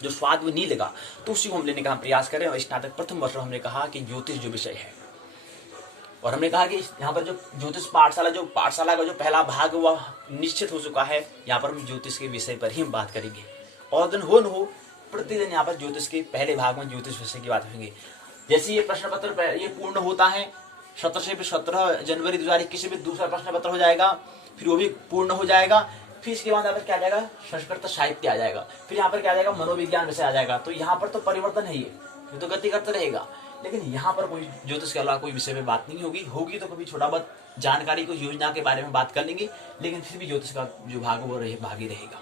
जो स्वाद वो नहीं लगा, तो उसी को हम लेने का हम प्रयास करें। और स्नातक प्रथम वर्ष में हमने कहा कि ज्योतिष जो विषय है, और हमने कहा कि यहाँ पर जो ज्योतिष पाठशाला, जो पाठशाला का जो पहला भाग वह निश्चित हो चुका है। यहाँ पर हम ज्योतिष के विषय पर ही हम बात करेंगे, और दिन हो न हो प्रतिदिन यहाँ पर ज्योतिष के पहले भाग में ज्योतिष विषय की बात करेंगे। जैसे ये प्रश्न पत्र ये पूर्ण होता है 17 से 17 जनवरी 2021 में दूसरा प्रश्न पत्र हो जाएगा, फिर वो भी पूर्ण हो जाएगा। फिर इसके बाद यहाँ पर क्या आ जाएगा, संस्कृत साहित्य आ जाएगा, फिर यहाँ पर क्या आ जाएगा, मनोविज्ञान विषय आ जाएगा। तो यहाँ पर तो परिवर्तन है, ये तो गति करता रहेगा, लेकिन यहाँ पर कोई ज्योतिष के अलावा कोई विषय में बात नहीं होगी तो कभी छोटा बहुत जानकारी को योजना के बारे में बात कर लेंगे, लेकिन फिर भी ज्योतिष का जो भाग वो भाग ही रहेगा,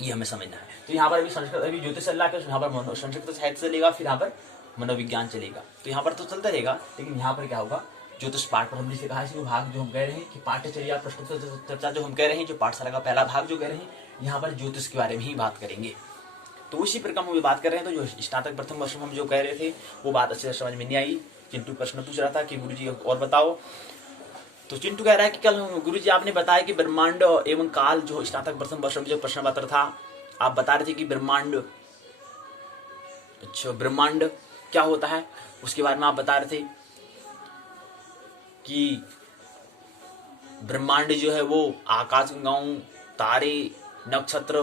ये हमें समझना है। तो यहाँ पर अभी संस्कृत, अभी ज्योतिष चल रहा है, यहाँ पर संस्कृत साहित्य चलेगा, फिर यहाँ पर मनोविज्ञान चलेगा। तो यहाँ पर तो चलता रहेगा, लेकिन यहाँ पर क्या होगा, ज्योतिष पाठ पर हमने से कहा है भाग जो हम कह रहे हैं कि पाठ्यचर्या प्रश्न चर्चा जो हम कह रहे हैं, जो पाठशाला का पहला भाग जो कह रहे हैं, यहाँ पर ज्योतिष के बारे में ही बात करेंगे। तो उसी प्रकार हम बात कर रहे हैं। तो जो स्नातक प्रथम वर्ष में हम जो कह रहे थे वो बात अच्छे से समझ में नहीं आई। चिंटू प्रश्न पूछ रहा था कि गुरुजी और बताओ। तो चिंटू कह रहा है कि कल गुरुजी आपने बताया कि ब्रह्मांड एवं काल, जो स्नातक प्रथम वर्ष में जो प्रश्न पत्र था, आप बता रहे थे कि ब्रह्मांड, अच्छा ब्रह्मांड क्या होता है उसके बारे में आप बता रहे थे कि ब्रह्मांड जो है वो आकाशगंगाओं, तारे, नक्षत्र,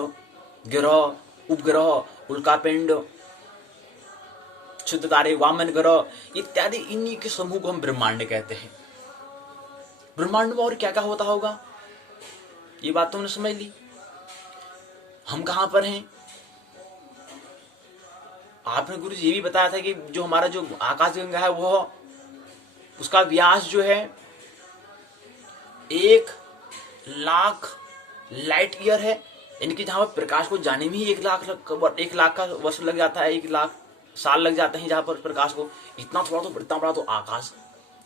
ग्रह, उपग्रह, उल्कापिंड, शुद्ध तारे, वामन ग्रह इत्यादि, इन्हीं के समूह को हम ब्रह्मांड कहते हैं। ब्रह्मांड में और क्या क्या होता होगा, ये बात तो हमने समझ ली। हम कहां पर हैं, आपने गुरु जी ये भी बताया था कि जो हमारा जो आकाशगंगा है वो उसका व्यास जो है 1,00,000 लाइट ईयर है, यानी कि जहां पर प्रकाश को जाने में ही 1,00,000 का वर्ष लग जाता है, 1,00,000 साल लग जाते हैं जहां पर प्रकाश को। इतना बड़ा तो आकाश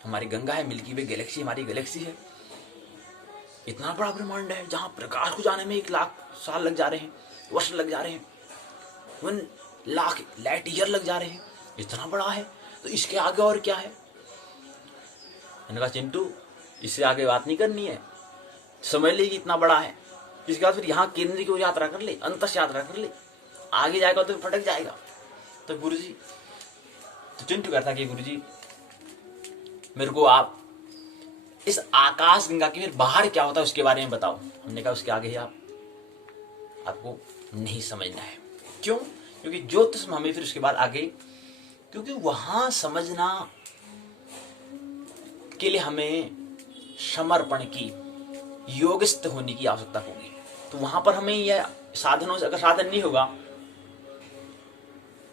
हमारी गंगा है, मिल्की वे गैलेक्सी हमारी गैलेक्सी है। इतना बड़ा ब्रह्मांड है जहां प्रकाश को जाने में 1,00,000 साल लग जा रहे हैं, वर्ष लग जा रहे हैं, 1,00,000 लाइट ईयर लग जा रहे हैं। इतना बड़ा है, तो इसके आगे और क्या है। मैंने कहा चिंटू इससे आगे बात नहीं करनी है, समझ ली कि इतना बड़ा है। इसके बाद फिर यहाँ केंद्र की यात्रा कर ले, अंतस यात्रा कर ले, आगे जाएगा तो फटक जाएगा। तो गुरुजी, तो चिंटू कहता कि गुरुजी मेरे को आप इस आकाश गंगा के फिर बाहर क्या होता है उसके बारे में बताओ। हमने कहा उसके आगे ही आपको नहीं समझना है। क्यों? क्योंकि ज्योतिष में हमें फिर उसके बाद आगे, क्योंकि वहां समझना के लिए हमें समर्पण की, योगस्थ होने की आवश्यकता होगी। तो वहां पर हमें यह साधनों से, अगर साधन नहीं होगा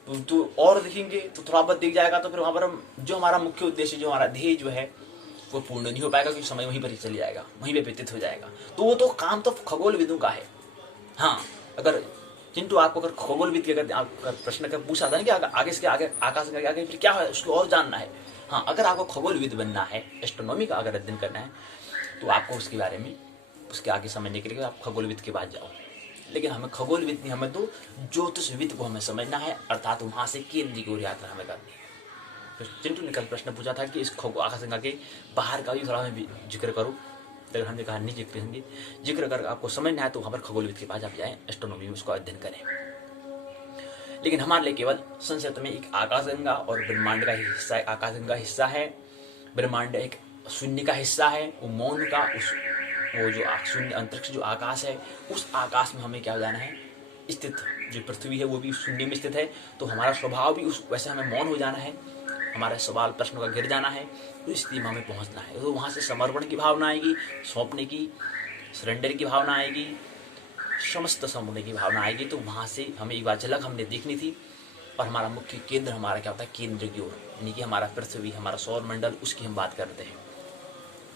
तो और देखेंगे तो थोड़ा बहुत दिख जाएगा, तो फिर वहां पर हम जो हमारा मुख्य उद्देश्य, जो हमारा ध्येय जो है वो पूर्ण नहीं हो पाएगा, क्योंकि समय वहीं पर ही चल जाएगा, वहीं पे व्यतीत हो जाएगा। तो वो तो काम तो खगोल विदों का है। हाँ, अगर चिंटू आपको अगर खगोल विद के अगर प्रश्न का पूछा था ना कि आगे से आगे आकाश के आगे फिर क्या है उसको और जानना है। हाँ, अगर आपको खगोल विद बनना है, एस्ट्रोनॉमी का अगर अध्ययन करना है, तो आपको उसके बारे में, उसके आगे समझने के लिए आप खगोल विद के बाद जाओ। लेकिन हमें खगोलविद नहीं, हमें तो ज्योतिषविद को हमें समझना है, अर्थात वहां से केंद्र की ओर यात्रा हमें करनी है। तो चिंटू ने कल प्रश्न पूछा था कि इस आकाशगंगा के बाहर का भी थोड़ा मैं जिक्र करूँ, तो हमने कहा नहीं जिक्र कर आपको समझना है तो वहां पर खगोलविद के पास आप जाए, एस्ट्रोनॉमी में उसका अध्ययन करें। लेकिन हमारे लिए केवल संक्षिप्त में एक आकाशगंगा और ब्रह्मांड का हिस्सा, आकाशगंगा हिस्सा है, ब्रह्मांड एक शून्य का हिस्सा है, वो मौन का वो जो शून्य अंतरिक्ष जो आकाश है, उस आकाश में हमें क्या हो जाना है स्थित। जो पृथ्वी है वो भी शून्य में स्थित है, तो हमारा स्वभाव भी उस वैसे हमें मौन हो जाना है, हमारा सवाल प्रश्नों का गिर जाना है, तो इस स्थिति में हमें पहुंचना है। तो वहां से समर्पण की भावना आएगी, सौंपने की, सरेंडर की भावना आएगी, समस्त समझने की भावना आएगी। तो वहां से हमें एक बार झलक हमने देखनी थी, और हमारा मुख्य केंद्र हमारा क्या होता है, केंद्र की ओर, यानी कि हमारा पृथ्वी, हमारा सौर मंडल, उसकी हम बात करते हैं।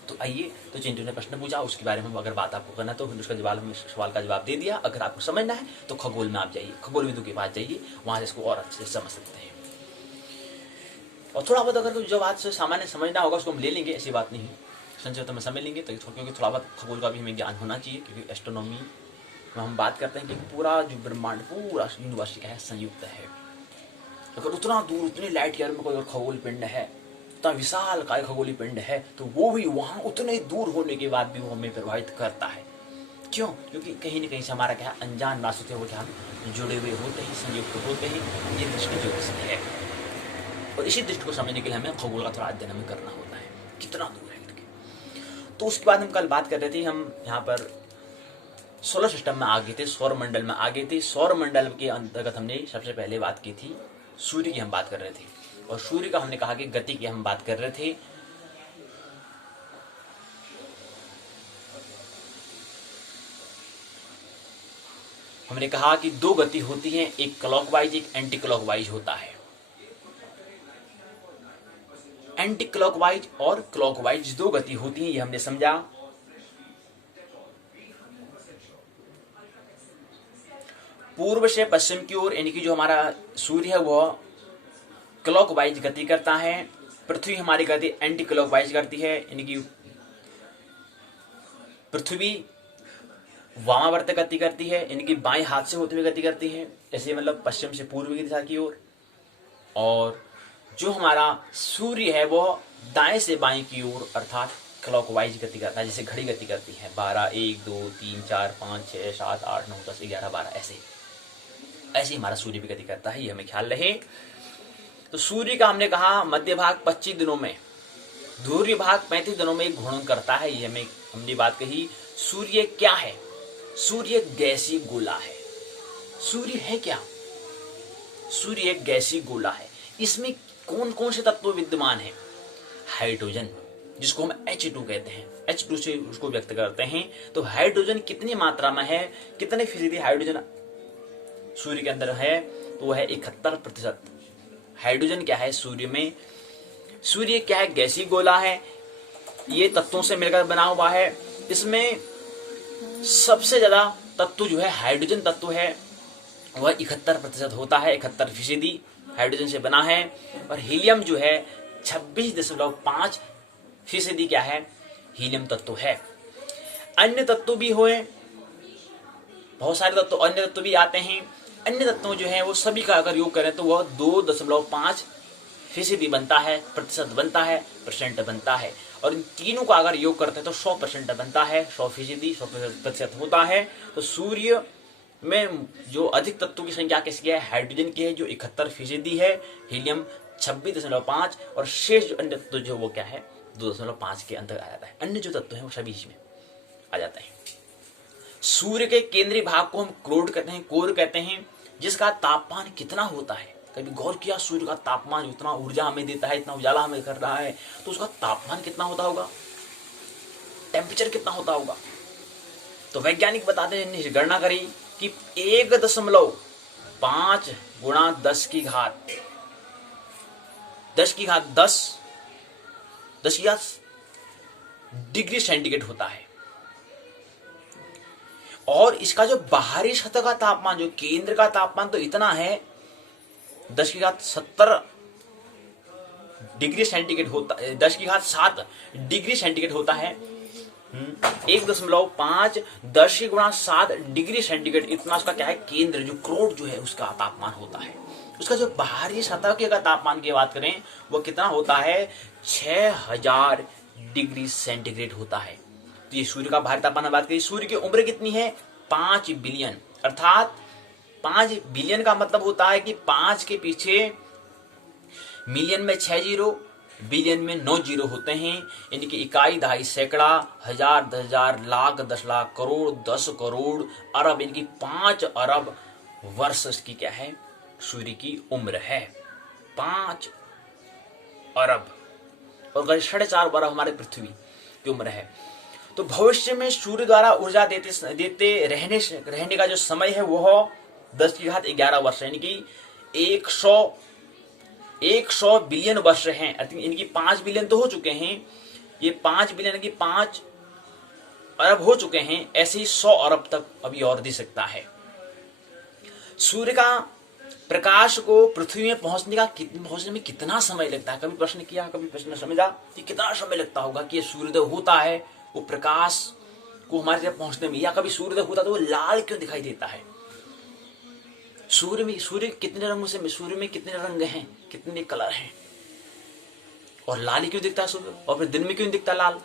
तो आइए, तो चिंटू ने प्रश्न पूछा, उसके बारे में अगर बात आपको करना है तो उसका जवाब, हमने सवाल का जवाब दे दिया। अगर आपको समझना है तो खगोल में आप जाइए, खगोल विदों के पास जाइए, वहां से इसको और अच्छे से समझ सकते हैं। और थोड़ा बहुत अगर जो बात से सामान्य समझना होगा उसको हम ले लेंगे, ऐसी बात नहीं है, संक्षिप्त में समझ लेंगे। तो क्योंकि थोड़ा बहुत खगोल का भी हमें ज्ञान होना चाहिए, क्योंकि एस्ट्रोनॉमी में हम बात करते हैं कि पूरा जो ब्रह्मांड, पूरा यूनिवर्स क्या है, संयुक्त है। अगर उतना दूर, उतने लाइट ईयर में कोई अगर खगोल पिंड है, इतना विशाल काय खगोली पिंड है, तो वो भी वहां उतने दूर होने के बाद भी वो हमें प्रभावित करता है। क्यों? क्योंकि कहीं न कहीं से हमारा क्या अनजान रास्तों से वो क्या जुड़े हुए होते हैं, संयुक्त होते हैं। ये दृष्टि ज्योतिष है, और इसी दृष्टि को समझने के लिए हमें खगोल का थोड़ा अध्ययन हमें करना होता है, कितना दूर है करके। तो उसके बाद हम कल बात कर रहे थे, हम यहाँ पर सोलर सिस्टम में आ गए थे, सौर मंडल में आ गए थे। सौर मंडल के अंतर्गत हमने सबसे पहले बात की थी सूर्य की, हम बात कर रहे थे, और सूर्य का हमने कहा कि गति की हम बात कर रहे थे। हमने कहा कि दो गति होती है, एक क्लॉकवाइज, एक एंटी क्लॉकवाइज होता है। एंटी क्लॉकवाइज और क्लॉकवाइज दो गति होती है, ये हमने समझा। पूर्व से पश्चिम की ओर, यानी कि जो हमारा सूर्य है वह क्लॉकवाइज गति करता है, पृथ्वी हमारी गति एंटी क्लॉकवाइज करती है, यानी कि पृथ्वी वामावर्त गति करती है, यानी कि बाएं हाथ से होते हुए गति करती है, ऐसे मतलब पश्चिम से पूर्व की दिशा की ओर। और जो हमारा सूर्य है वह दाएं से बाएं की ओर, अर्थात क्लॉकवाइज गति करता है, जैसे घड़ी गति करती है 12, 1, 2, 3, 4, 5, 6, 7, 8, 9, 10, 11, 12, ऐसे हमारा सूर्य भी गति करता है, ये हमें ख्याल रहे। तो सूर्य का हमने कहा मध्य भाग 25 दिनों में, ध्रुवीय भाग 35 दिनों में एक घूर्णन करता है, ये हमने बात कही। सूर्य क्या है? सूर्य गैसीय गोला है। सूर्य है क्या? सूर्य एक गैसीय गोला है। इसमें कौन कौन से तत्व विद्यमान है? हाइड्रोजन, जिसको हम H2 कहते हैं, H2 से उसको व्यक्त करते हैं। तो हाइड्रोजन कितनी मात्रा में है, कितने फीसदी हाइड्रोजन सूर्य के अंदर है? तो वह है 71%। हाइड्रोजन क्या है सूर्य में? सूर्य क्या है? गैसीय गोला है, ये तत्वों से मिलकर बना हुआ है। इसमें सबसे ज्यादा तत्व जो है हाइड्रोजन तत्व है, वह 71% होता है, 71% हाइड्रोजन से बना है। और हीलियम जो है 26.5% क्या है? हीलियम तत्व है। अन्य तत्व भी हुए, बहुत सारे तत्व, अन्य तत्व भी आते हैं। अन्य तत्व जो है वो सभी का अगर योग करें तो वह 2.5% बनता है, प्रतिशत बनता है, परसेंट बनता है। और इन तीनों का अगर योग करते हैं तो 100% बनता है, 100% होता है। तो सूर्य में जो अधिक तत्वों की संख्या किसकी है? हाइड्रोजन की है, जो 71% है, हीलियम 26.5, और शेष जो अन्य तत्व जो वो क्या है 2.5 के अंदर आ जाता है। अन्य जो तत्व है वो सभी इसमें आ जाते हैं। सूर्य के केंद्रीय भाग को हम कोर कहते हैं, जिसका तापमान कितना होता है? कभी गौर किया? सूर्य का तापमान, उतना ऊर्जा हमें देता है, इतना उजाला हमें कर रहा है, तो उसका तापमान कितना होता होगा? टेम्परेचर कितना होता होगा? तो वैज्ञानिक बताते हैं, इन्हें गणना करी कि 1.5 गुणा 10 की घात 10 डिग्री सेंटीग्रेड होता है। और इसका जो बाहरी सतह का तापमान, जो केंद्र का तापमान तो इतना है 10⁻70 डिग्री सेंटीग्रेड होता है, 10⁻7 डिग्री सेंटीग्रेड होता है। 1.5×10⁻⁷ इतना उसका क्या है, केंद्र जो करोड़ जो है उसका तापमान होता है। उसका जो बाहरी सतह के अगर तापमान की बात करें वो कितना होता है, 6000 डिग्री सेंटीग्रेड होता है। तो ये सूर्य का बाहरी तापमान बात करें। सूर्य की उम्र कितनी है, 5 बिलियन, अर्थात 5 बिलियन का मतलब होता है कि 5 के पीछे मिलियन में 6 जीरो, बिलियन में 9 जीरो होते हैं। इनकी इकाई, दहाई, सैकड़ा, हजार, 10,000, लाख, 10 लाख, करोड़, 10 करोड़, अरब, इनकी 5 अरब वर्ष की क्या है, सूर्य की उम्र है, 5 अरब। और 4.5 अरब हमारे पृथ्वी की उम्र है। तो भविष्य में सूर्य द्वारा ऊर्जा देते रहने का जो समय है वह 10⁻11 वर्ष, यानी कि 100 बिलियन वर्ष हैं। इनकी 5 बिलियन तो हो चुके हैं, ये 5 बिलियन की 5 अरब हो चुके हैं, ऐसे ही 100 अरब तक अभी और दे सकता है। सूर्य का प्रकाश को पृथ्वी में पहुंचने में कितना समय लगता है, कभी प्रश्न किया, कभी प्रश्न समझा कि कितना समय लगता होगा कि ये सूर्योदय होता है, वो प्रकाश को हमारे तक पहुंचने में, या कभी सूर्योदय होता तो वो लाल क्यों दिखाई देता है। सूर्य कितने रंगों से, सूर्य में कितने रंग हैं, कितने कलर हैं, और लाल ही क्यों दिखता है सूर्य, और फिर दिन में क्यों दिखता लाल।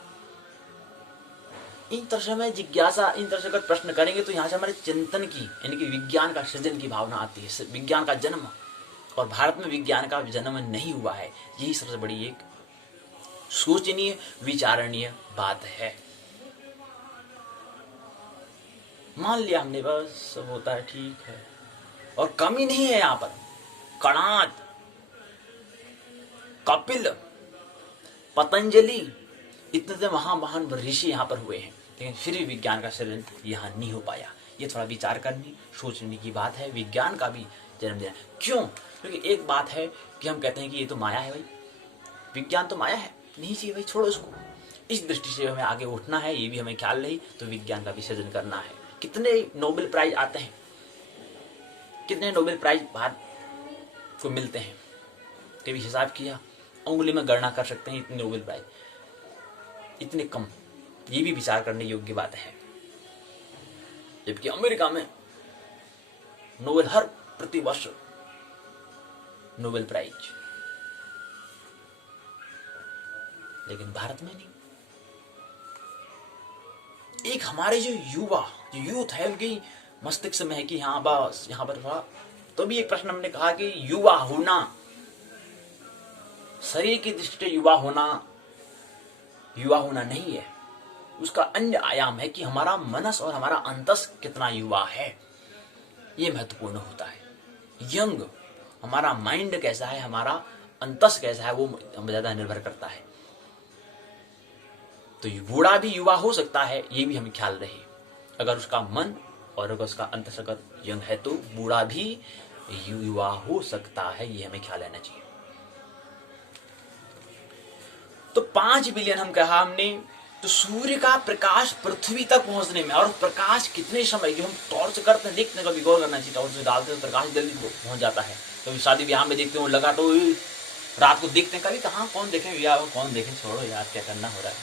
इन तरह से हमें जिज्ञासा, इन तरह से अगर प्रश्न करेंगे तो यहाँ से हमारे चिंतन की, यानी कि विज्ञान का सृजन की भावना आती है, विज्ञान का जन्म। और भारत में विज्ञान का जन्म नहीं हुआ है, यही सबसे बड़ी एक सोचनीय, विचारणीय बात है। मान लिया हमने, बस सब होता है, ठीक है, और कमी नहीं है यहाँ पर। कणाद, कपिल, पतंजलि, इतने से महान ऋषि यहाँ पर हुए हैं, लेकिन फिर भी विज्ञान का सृजन यहाँ नहीं हो पाया। ये थोड़ा विचार करनी, सोचने की बात है। विज्ञान का भी जन्म दिया, क्यों? क्योंकि एक बात है कि हम कहते हैं कि ये तो माया है भाई, विज्ञान तो माया है, नहीं चाहिए भाई, छोड़ो इसको। इस दृष्टि से हमें आगे उठना है, ये भी हमें ख्याल नहीं, तो विज्ञान का भी सृजन करना है। कितने नोबेल प्राइज आते हैं, कितने नोबेल प्राइज भारत को मिलते हैं, कभी हिसाब किया? उंगली में गणना कर सकते हैं, इतने नोबेल प्राइज, इतने कम। ये भी विचार करने योग्य बात है। जबकि अमेरिका में नोबेल हर प्रति वर्ष नोबेल प्राइज, लेकिन भारत में नहीं। एक हमारे जो यूथ है, उनकी मस्तिष्क में है कि हाँ बस यहाँ पर था। तो भी एक प्रश्न हमने कहा कि युवा होना, शरीर की दृष्टि से युवा होना नहीं है, उसका अन्य आयाम है कि हमारा मनस और हमारा अंतस कितना युवा है, ये महत्वपूर्ण होता है। यंग, हमारा माइंड कैसा है, हमारा अंतस कैसा है, वो हम ज्यादा निर्भर करता है। तो बूढ़ा भी युवा हो सकता है, ये भी हमें ख्याल रहे। अगर उसका मन और अगर उसका अंतस अगर यंग है तो बूढ़ा भी युवा हो सकता है, ये हमें ख्याल रहना चाहिए। तो 5 बिलियन हम कहा हमने, तो सूर्य का प्रकाश पृथ्वी तक पहुंचने में, और प्रकाश कितने समय, जो हम टॉर्च करते हैं, देखते हैं, कभी गौर करना चाहिए, टॉर्च डालते हैं प्रकाश जल्दी पहुंच जाता है। कभी शादी ब्याह में देखते हो लगा तो रात को देखते हैं, कभी कहाँ कौन देखे या कौन देखे, छोड़ो यार क्या करना हो रहा है,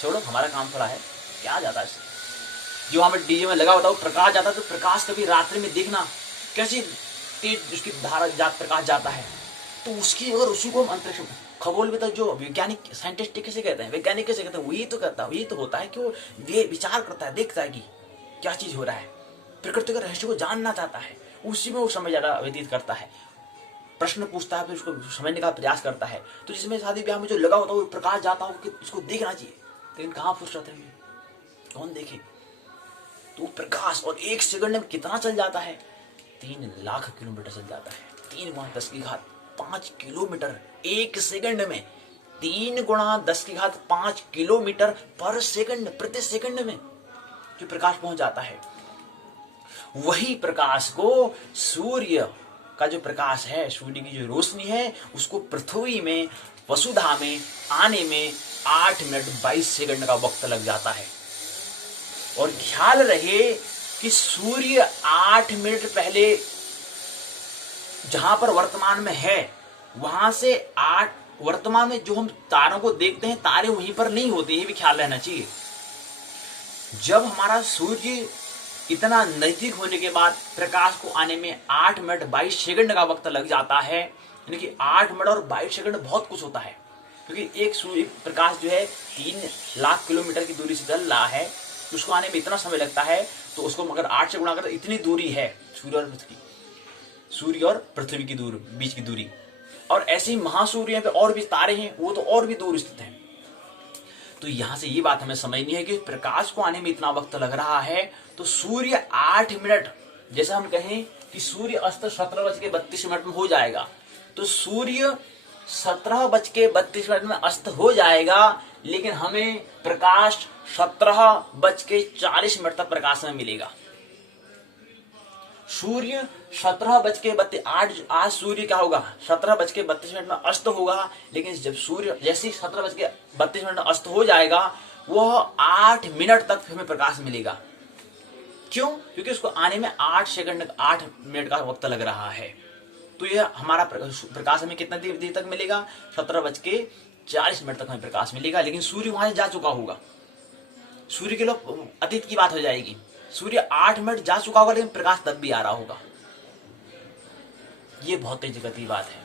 छोड़ो हमारा काम थोड़ा है, क्या जाता है। जो वहां पर डीजे में लगा होता है वो प्रकाश जाता है, तो प्रकाश कभी रात्रि में देखना कैसी तेज उसकी धारा प्रकाश जाता है। तो उसकी अगर उसी को हम अंतरिक्ष, खगोल में तक जो वैज्ञानिक साइंटिस्ट कैसे कहते हैं, वैज्ञानिक कैसे कहते हैं, वही तो करता है, वही तो होता है कि वो विचार करता है, देखता है कि क्या चीज हो रहा है, प्रकृति के रहस्य को जानना चाहता है, उसी में वो समय ज्यादा व्यतीत करता है, प्रश्न पूछता है, फिर उसको समझने का प्रयास करता है। तो जिसमें शादी ब्याह में जो लगा होता है वो प्रकाश जाता हो कि उसको देखना चाहिए, लेकिन कहाँ फुर्सत है, कौन देखे। तो प्रकाश और 1 सेकंड में कितना चल जाता है, 3 लाख किलोमीटर चल जाता है। 3 × 10⁵ 5 किलोमीटर 1 सेकंड में, 3 × 10⁵ 5 किलोमीटर पर सेकंड, प्रति सेकंड में जो प्रकाश पहुंच जाता है। वही प्रकाश को सूर्य का जो प्रकाश है, सूर्य की जो रोशनी है, उसको पृथ्वी में, वसुधा में आने में 8 मिनट 22 सेकंड का वक्त लग जाता है। और ख्याल रहे कि सूर्य 8 मिनट पहले जहां पर वर्तमान में है, वहां से वर्तमान में जो हम तारों को देखते हैं, तारे वहीं पर नहीं होते, ये भी ख्याल रहना चाहिए। जब हमारा सूर्य इतना नजदीक होने के बाद प्रकाश को आने में 8 मिनट 22 सेकंड का वक्त लग जाता है, यानी कि 8 मिनट और 22 सेकंड बहुत कुछ होता है, क्योंकि एक सूर्य प्रकाश जो है 3 लाख किलोमीटर की दूरी से चल रहा है, उसको आने में इतना समय लगता है। तो उसको अगर 8 से गुणा करें, इतनी दूरी है सूर्य और पृथ्वी की दूरी, बीच की दूरी। और ऐसे ही महासूर्य पे और भी तारे हैं, वो तो और भी दूर स्थित हैं। तो यहां से ये बात हमें समझनी है कि प्रकाश को आने में इतना वक्त लग रहा है, तो सूर्य 8 मिनट, जैसे हम कहें कि सूर्य अस्त 17:32 में हो जाएगा, तो सूर्य 17:32 में अस्त हो जाएगा, लेकिन हमें प्रकाश 17:40 तक प्रकाश में मिलेगा। सूर्य 17:32 आज सूर्य क्या होगा, 17:32 में अस्त होगा, लेकिन जब सूर्य जैसे 17:32 में अस्त हो जाएगा, वह 8 मिनट तक हमें प्रकाश मिलेगा। क्यों? क्योंकि उसको आने में 8 मिनट का वक्त लग रहा है। तो यह हमारा प्रकाश हमें कितना देर तक मिलेगा, 17:40 तक हमें प्रकाश मिलेगा, लेकिन सूर्य वहां से जा चुका होगा। सूर्य के लिए अतीत की बात हो जाएगी। सूर्य 8 मिनट जा चुका होगा, लेकिन प्रकाश तब भी आ रहा होगा। ये बहुत तेज गति बात है।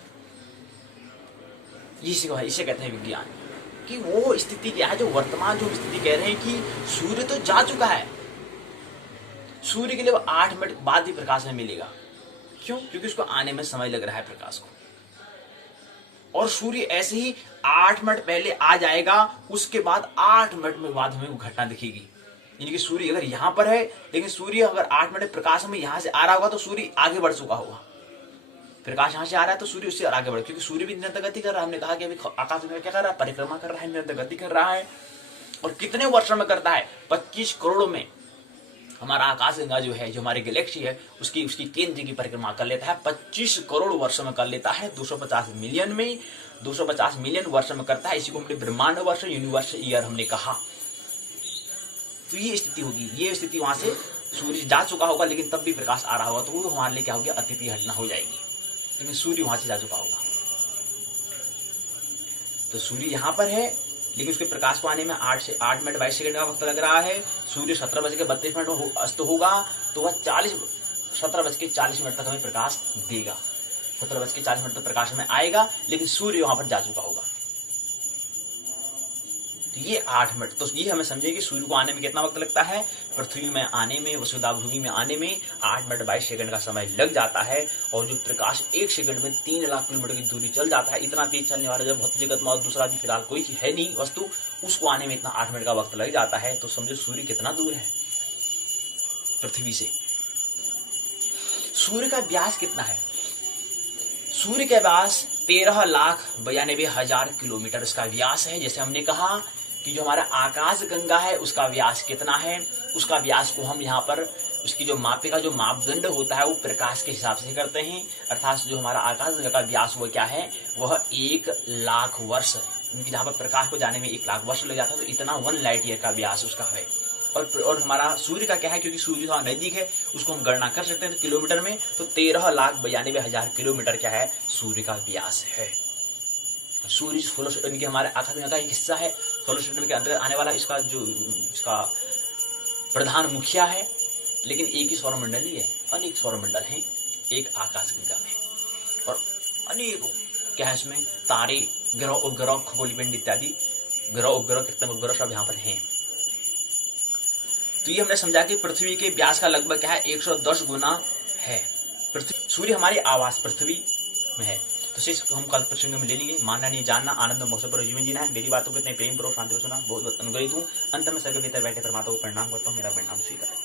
इसे कहते हैं विज्ञान, कि वो स्थिति क्या है, जो वर्तमान जो स्थिति कह रहे हैं कि सूर्य तो जा चुका है, सूर्य के लिए वो 8 मिनट बाद भी प्रकाश में मिलेगा। क्यों? क्योंकि उसको आने में समय लग रहा है प्रकाश को। और सूर्य ऐसे ही 8 मिनट पहले आ जाएगा, उसके बाद 8 मिनट में बाद हमें वो घटना दिखेगी। यानी कि सूर्य अगर यहां पर है, लेकिन सूर्य अगर 8 मिनट प्रकाश में यहां से आ रहा होगा, तो सूर्य आगे बढ़ चुका होगा। प्रकाश यहां से आ रहा है तो सूर्य उससे आगे बढ़े, क्योंकि सूर्य भी निरंतर गति कर रहा है। हमने कहा कि अभी आकाश में क्या कर रहा है, परिक्रमा कर रहा है, निरंतर गति कर रहा है। और कितने वर्षों में करता है, 25 करोड़ में हमारा आकाशगंगा जो है, जो हमारी गैलेक्सी है, उसकी केंद्र की परिक्रमा कर लेता है। 25 करोड़ वर्षों में कर लेता है, 250 मिलियन में, 250 मिलियन वर्षों में करता है। इसी को हमने ब्रह्मांड वर्ष, यूनिवर्स ईयर हमने कहा। तो ये स्थिति होगी, ये स्थिति वहां से सूर्य जा चुका होगा, लेकिन तब भी प्रकाश आ रहा होगा, तो वो हमारे लिए क्या हो गया, अतीत की घटना हो जाएगी, लेकिन सूर्य वहां से जा चुका होगा। तो सूर्य यहां पर है, लेकिन उसके प्रकाश को आने में 8 मिनट 22 सेकंड का वक्त लग रहा है। सूर्य 17:32 में अस्त होगा, तो वह 17:40 तक हमें प्रकाश देगा। 17:40 तक प्रकाश में आएगा, लेकिन सूर्य वहां पर जा चुका होगा। तो ये 8 मिनट, तो ये हमें समझे कि सूर्य को आने में कितना वक्त लगता है, पृथ्वी में आने में, वसुधा भूमि में आने में 8 मिनट 22 सेकंड का समय लग जाता है। और जो प्रकाश 1 सेकंड में 3 लाख किलोमीटर की दूरी चल जाता है, इतना तेज चलने वाला जब भौतिक जगत में और दूसरा भी फिलहाल कोई है नहीं वस्तु, उसको आने में इतना 8 मिनट का वक्त लग जाता है। तो समझो सूर्य कितना दूर है पृथ्वी से। सूर्य का व्यास कितना है, सूर्य का व्यास 13,92,000 किलोमीटर इसका व्यास है। जैसे हमने कहा कि जो हमारा आकाश गंगा है, उसका व्यास कितना है, उसका व्यास को हम यहाँ पर उसकी जो मापिका, जो मापदंड होता है, वो प्रकाश के हिसाब से करते हैं। अर्थात जो हमारा आकाश गंगा का व्यास वो क्या है, वह 1 लाख वर्ष है। जहाँ पर प्रकाश को जाने में 1 लाख वर्ष लग जाता है, तो इतना 1 लाइट ईयर का व्यास उसका है। और हमारा सूर्य का क्या है, क्योंकि सूर्य थोड़ा नजदीक है, उसको हम गणना कर सकते हैं तो किलोमीटर में, तो 13,92,000 किलोमीटर क्या है, सूर्य का व्यास है। सूर्य सोलर सिस्टम के हमारे आकाशगंगा का एक हिस्सा है, सोलर सिस्टम के अंतर्गत आने वाला इसका प्रधान मुखिया है। लेकिन एक ही सौरमंडल ही है, अनेक सौरमंडल हैं एक आकाशगंगा में, और अनेक क्या है इसमें तारे, ग्रह उपग्रह, खगोलीय पिंड इत्यादि ग्रह उपग्रह, कृत्रिम उपग्रह सब यहाँ पर हैं। तो ये हमने समझा कि पृथ्वी के व्यास का लगभग क्या है, 110 गुना है। सूर्य हमारी आवास पृथ्वी में है। तो शेष हम कल प्रसंग में ले लेंगे। मानना नहीं जानना, आनंद मौसम पर जीवन जीना है। मेरी बातों को इतने प्रेम पूर्वक शांति से सुना, बहुत बहुत अनुग्रहित हूँ। अंत में सभी भीतर बैठे परमात्मा को प्रणाम करता हूँ, मेरा प्रणाम स्वीकार है।